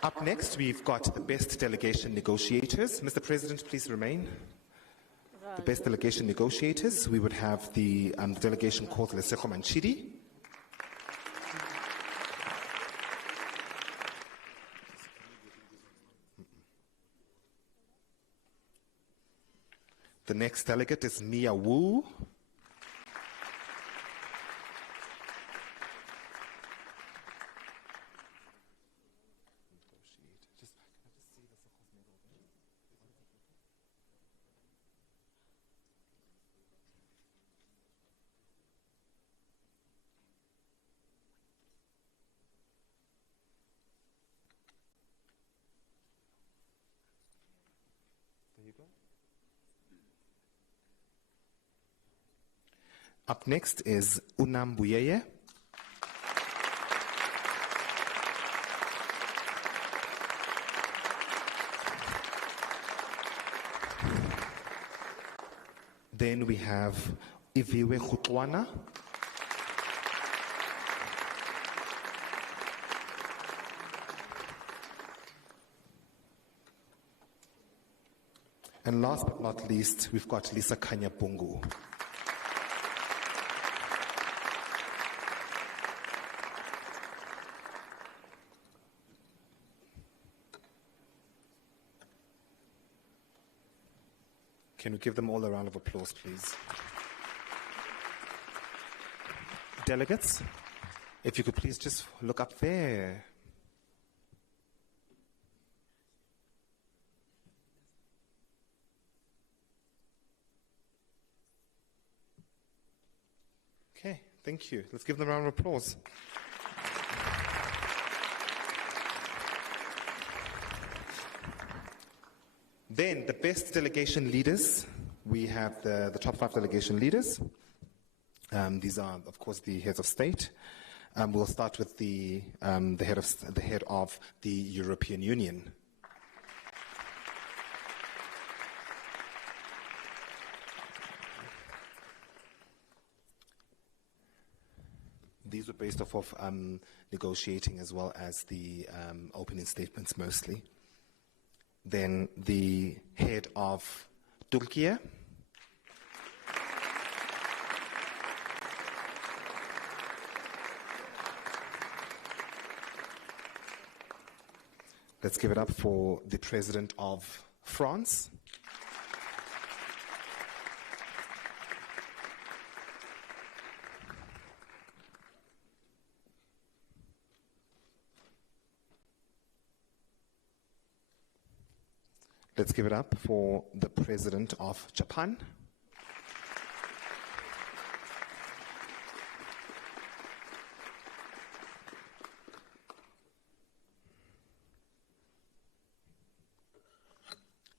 Up next, we've got the best delegation negotiators. Mr. President, please remain. The best delegation negotiators, we would have the delegation called Lesego Manchidi. The next delegate is Mia Wu. Up next is Unam Buyeye. Then we have Iviwe Khutwana. And last but not least, we've got Lisa Kanyabungu. Can we give them all a round of applause, please? Delegates, if you could please just look up there. Okay, thank you. Let's give them a round of applause. Then the best delegation leaders, we have the top 5 delegation leaders. These are, of course, the heads of state. We'll start with the head of the European Union. These were based off of negotiating as well as the opening statements mostly. Then the head of Turkey. Let's give it up for the President of France. Let's give it up for the President of Japan.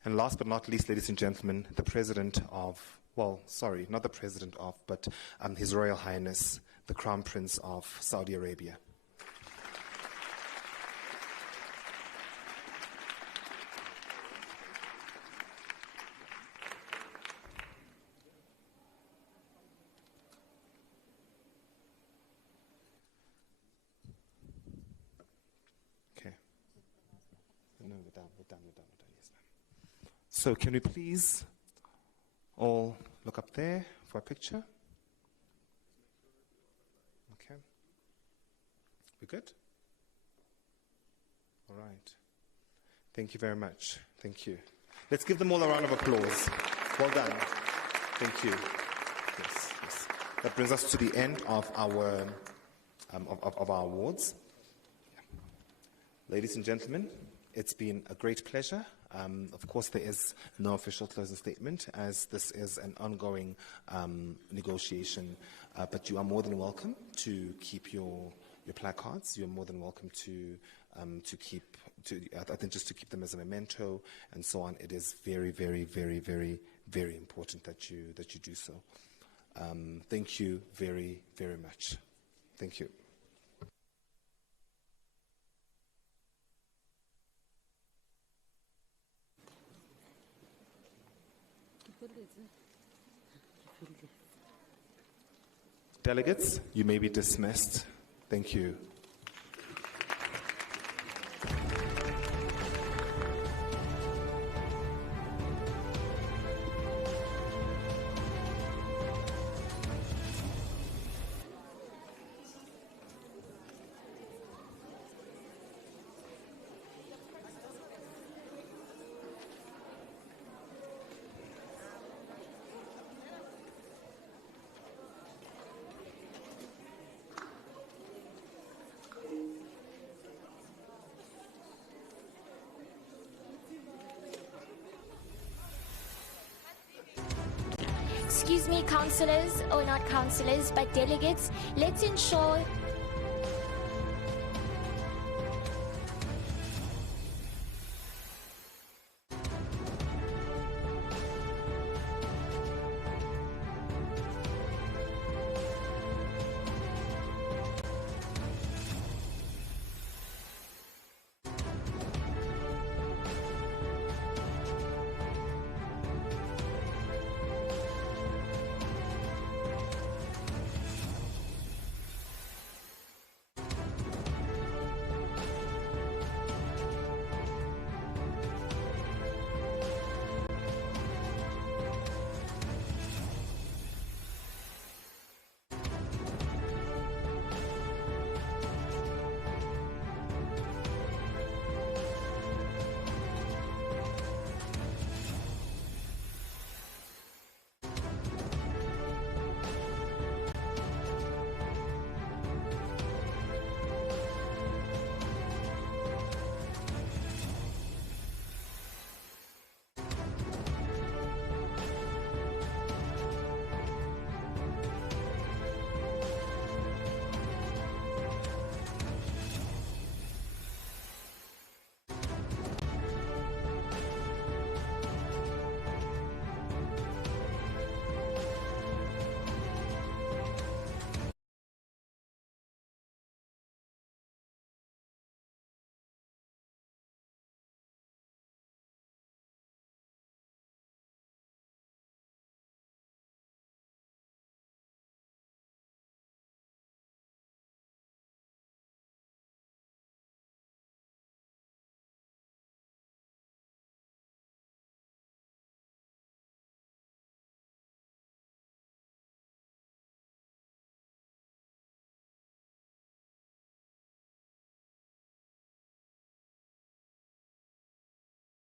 And last but not least, ladies and gentlemen, the President of, well, sorry, not the President of, but His Royal Highness, the Crown Prince of Saudi Arabia. So can we please all look up there for a picture? Okay. We good? All right. Thank you very much. Thank you. Let's give them all a round of applause. Well done. Thank you. Yes, yes. That brings us to the end of our awards. Ladies and gentlemen, it's been a great pleasure. Of course, there is no official closing statement, as this is an ongoing negotiation. But you are more than welcome to keep your placards. You're more than welcome to keep. I think just to keep them as a memento and so on. It is very, very, very, very, very important that you do so. Thank you very, very much. Thank you. Delegates, you may be dismissed. Thank you. Excuse me, councillors, or not councillors, but delegates, let's ensure